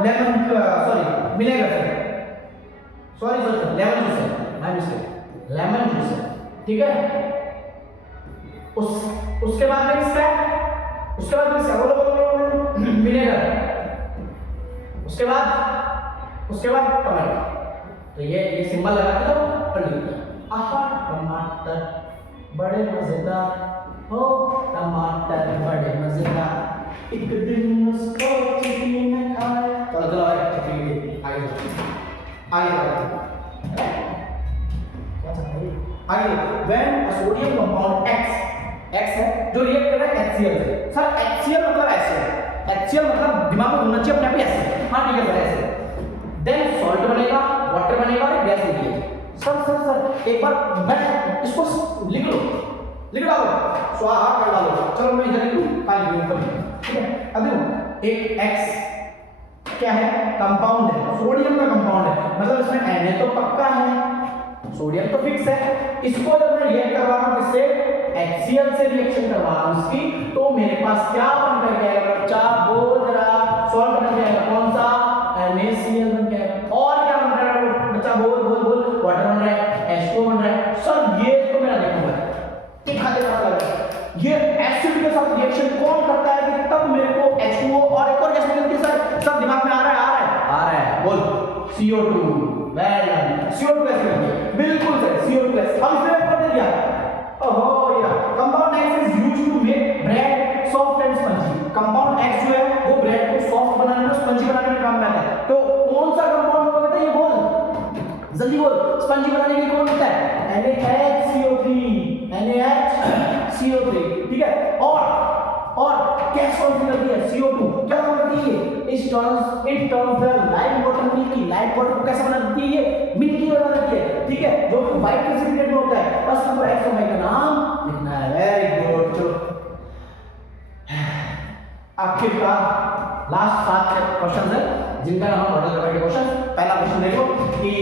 lemon sorry vinegar sorry lemon juice है, माय मिस्टेक, लेमन जूस है, ठीक है। उसके बाद में किसका है? उसके बाद में बोलो विनेगर, उसके बाद टमाटर, तो ये सिंबल लगा के और लिख दो आहा टमाटर बड़े मजेदार हो, टमाटर बड़े मजेदार, एक दिन उसको चिड़ी ने खाया। चलो चलो आगे आगे when a sodium compound X है जो रिएक्ट कर रहा है HCl से। सर HCl मतलब ऐसे है, HCl मतलब दिमाग में होना चाहिए अपने आप ही ऐसे, हाँ ठीक है सर ऐसे, देन सॉल्ट बनेगा, वाटर बनेगा और गैस निकलेगी। सर एक बार मैं इसको लिख डालो, स्वाहा कर डालो, चलो मैं इधर लिखूं, खाली ऊपर, ठीक है। अब देखो एक X क्या है? कंपाउंड है, सोडियम का कंपाउंड है, मतलब इसमें Na तो पक्का है, सोडियम तो फिक्स है, इसको जब मैं रिएक्ट करवा रहा हूं किससे? HCl से रिएक्शन करवा रहा हूं इसकी, तो मेरे पास क्या बन कर जाएगा बच्चा? बोल रहा सॉल्ट बन जाएगा, कौन सा? NaCl बन जाएगा। और क्या बन रहा है बच्चा? बोल वाटर बन रहा है, H2 बन रहा है। सर ये तो मेरा देखूंगा एक खाते का मतलब ये एसिड के साथ रिएक्शन कौन करता है कि तब मेरे को H2O और एक और गैस निकलती है। सर सब दिमाग में आ रहा है, बोल CO2, well done, CO2 gas निकलती है, बिल्कुल सर CO2 गैस। अब इसमें कर दे दिया, ओहो या compound X is used to make bread soft and spongy. Compound X जो है वो ब्रेड को सॉफ्ट बनाने में, स्पंजी बनाने में काम में आता है। तो कौन सा कंपाउंड होगा बेटा? ये बोल जल्दी बोल, स्पंजी बनाने के लिए कौन होता है? NaHCO3, ठीक है। और गैस कौन सी करती है? CO2 क्या करती है? It turns the light water milky, light water को कैसे बना देती है? ये मिल्की बना देती है, ठीक है, जो कि व्हाइट प्रेसिपिटेट में होता है। बस हमको X और Y का नाम लिखना है, वेरी गुड। चलो आखिरकार लास्ट 7 क्वेश्चन है जिनका नाम मॉडल रिपीट क्वेश्चन। पहला क्वेश्चन देखो कि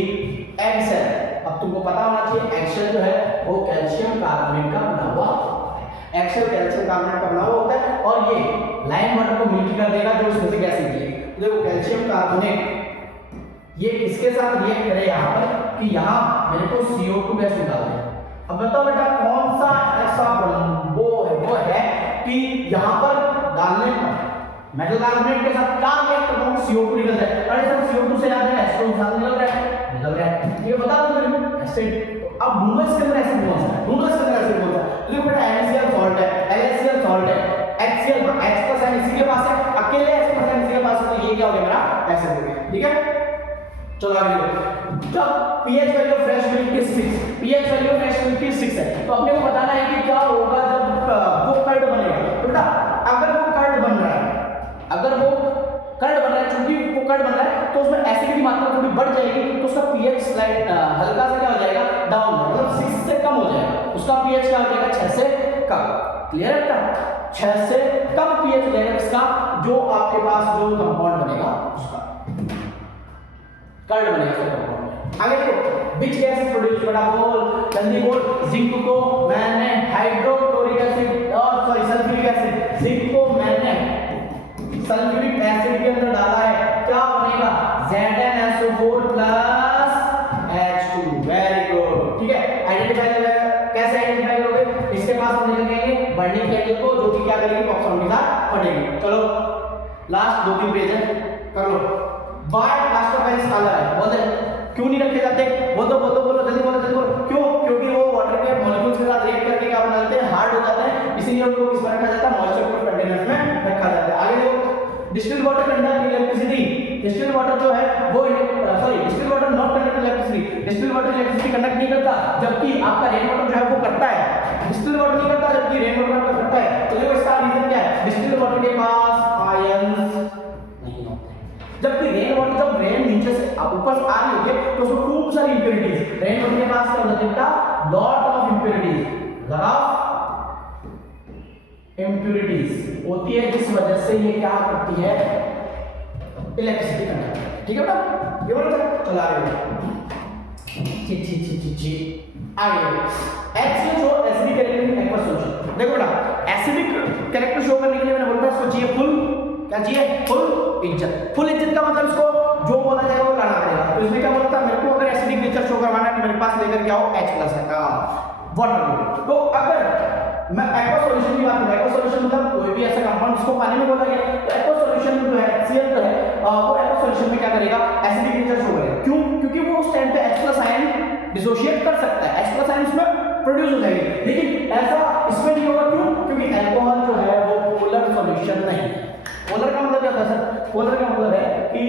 एग सेल, अब तुमको पता होना चाहिए एग सेल जो है वो कैल्शियम कार्बोनेट का बना हुआ है, एग सेल कैल्शियम कार्बोनेट का बना हुआ होता है, और ये लाइम वाटर को मिल्की कर देगा जो इसमें से गैस निकलेगी। देखो कैल्शियम कार्बोनेट ये किसके साथ रिएक्ट करे यहाँ पर कि यहाँ मेरे को CO2 गैस निकाल दे। अब बताओ बेटा कौन सा ऐसा वो है कि यहाँ पर डालने पर मेटल कार्बोनेट के साथ क्या रिएक्ट करता हूँ? CO2 निकल जाए। अरे सर CO2 से याद है H2 साथ निकल रहा है, ठीक है, बता दो इसके अंदर एसिड कौन सा है, ढूंढो इसके अंदर एसिड कौन सा है। तो देखो बेटा NaCl सॉल्ट है, LaCl सॉल्ट है, HCl H प्लस आयन इसी के पास है, अकेले H प्लस आयन इसी के पास है, तो ये क्या हो गया मेरा एसिड हो गया। ठीक है, चलो आगे देखो। जब pH value of fresh milk की 6, pH value of fresh milk की 6 है, तो अपने को बताना है कि क्या होगा जब वो कर्ड बनेगा। तो बेटा अगर वो कर्ड बन रहा है, अगर वो कर्ड बन रहा है, चूंकि वो कर्ड बन रहा है तो उसमें एसिड की मात्रा थोड़ी बढ़ जाएगी, तो उसका pH स्लाइड हल्का सा क्या हो जाएगा, डाउन, मतलब 6 से कम हो जाएगा, उसका pH क्या हो जाएगा, 6 से कम। क्लियर है बेटा, 6 से कम pH हो जाएगा इसका, जो आपके पास जो कंपाउंड बनेगा उसका कर्ड बनेगा उसका कंपाउंड। आगे देखो विच गैस इज प्रोड्यूस्ड, बड़ा बोल, जल्दी बोल। जिंक को मैंने हाइड्रोक्लोरिक एसिड और सॉरी सल्फ्यूरिक एसिड, जिंक को मैंने सल्फ्यूरिक एसिड के अंदर डाला है, क्या बनेगा, ZnSO4 H2। वेरी गुड, ठीक है। आइडेंटिफाई कैसे आइडेंटिफाई करोगे, इसके पास हम लिखेंगे बर्निंग केमिकल को, जो कि क्या करेगी, ऑक्सीजन के साथ फटेगी। चलो लास्ट 2-3 पेज है, कर लो। Why plaster का इस कलर है, बोल दे क्यों नहीं रखे जाते, बोल दो जल्दी बोलो। क्यों, क्योंकि वो वाटर के मॉलिक्यूल्स के साथ रिएक्ट करके क्या बना लेते हैं, हार्ड हो जाते हैं, इसीलिए उनको किस में रखा जाता है, मॉइस्चर प्रूफ कंटेनर्स में रखा जाता है। आगे देखो, distilled water conduct electricity, distilled water जो है वो distilled water not conduct electricity, distilled water electricity conduct नहीं करता, जबकि आपका रेन वाटर जो है वो करता है। डिस्टिल्ड वाटर नहीं करता, जबकि रेन वाटर करता है। तो देखो इसका रीजन क्या है, डिस्टिल्ड वाटर के पास आयंस नहीं होते, जबकि रेन वाटर जब रेन नीचे से ऊपर से आ रही होती है तो उसमें खूब सारी इंप्योरिटीज, रेन वाटर के पास क्या होता है बेटा, lot of impurities, lot of impurities होती है, जिस वजह से ये क्या करती है, इलेक्ट्रिसिटी कंडक्ट। ठीक है बेटा, ये बोलो चला रहे हो आगे HCl show acidic character in aqua solution. देखो बेटा एसिडिक कैरेक्टर शो करने के लिए मैंने बोला इसको चाहिए फुल, क्या चाहिए, फुल इज्जत। फुल इज्जत का मतलब इसको जो बोला जाएगा वो करना पड़ेगा। तो इसमें क्या बोलता है, मेरे को अगर एसिडिक नेचर शो करवाना है, मेरे पास लेकर के आओ H+ है वाटर। तो अगर मैं एक्वा सॉल्यूशन की बात करूं, एक्वा सॉल्यूशन मतलब कोई भी ऐसा कंपाउंड जिसको पानी में बोला गया, तो एक्वा सॉल्यूशन जो है HCl जो है वो एक्वा सॉल्यूशन में क्या करेगा, एसिडिक नेचर शो करेगा। क्यों, क्योंकि वो उस टाइम पे H+ आयन डिसोशिएट कर सकता है, H+ आयन इसमें प्रोड्यूस हो जाएगी, लेकिन ऐसा इसमें नहीं होगा। क्यों, क्योंकि अल्कोहल जो है वो पोलर सॉल्यूशन नहीं है। पोलर का मतलब क्या होता है सर, पोलर का मतलब है कि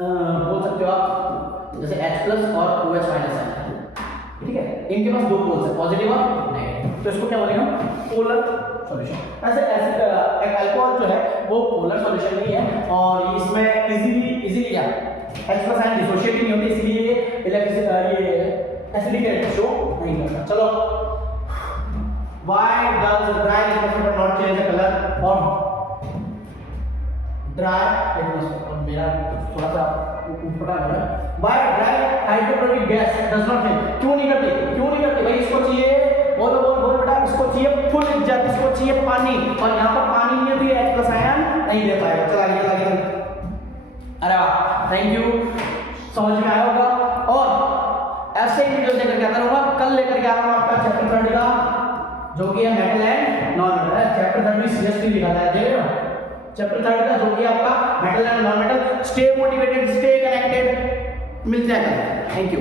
बोल सकते हो आप जैसे H+ और OH- है, ठीक है, इनके पास दो पोल्स है, पॉजिटिव और नेगेटिव, तो इसको क्या बोलेंगे हम, पोलर सॉल्यूशन। ऐसे एक अल्कोहल जो है वो पोलर सॉल्यूशन नहीं है, और इसमें इजीली क्या H+ आयन डिसोशिएट नहीं होते, इसलिए ये एसिडिक कैरेक्टर शो नहीं करता। चलो, why does dry litmus paper not change the color of dry litmus paper? मेरा थोड़ा सा ऊपर आ रहा है। Why dry hydrochloric gas does not change? क्यों नहीं करते भाई, इसको चाहिए, बोलो बेटा, इसको चाहिए फुल इज्जत, इसको चाहिए पानी, और यहाँ पर पानी नहीं है, H+ आयन नहीं दे पाएगा। चल आगे। अरे वाह, थैंक यू, समझ में आया होगा। और ऐसे ही वीडियो लेकर के आता रहूंगा। कल लेकर के आ रहा हूँ आपका चैप्टर 3 का, जो कि है metal and non metal. Chapter 3 में CST लिखा है, देख रहे हो, चैप्टर 3 का जो कि आपका metal and non metal. Stay motivated, stay connected, मिलते हैं कल। Thank you.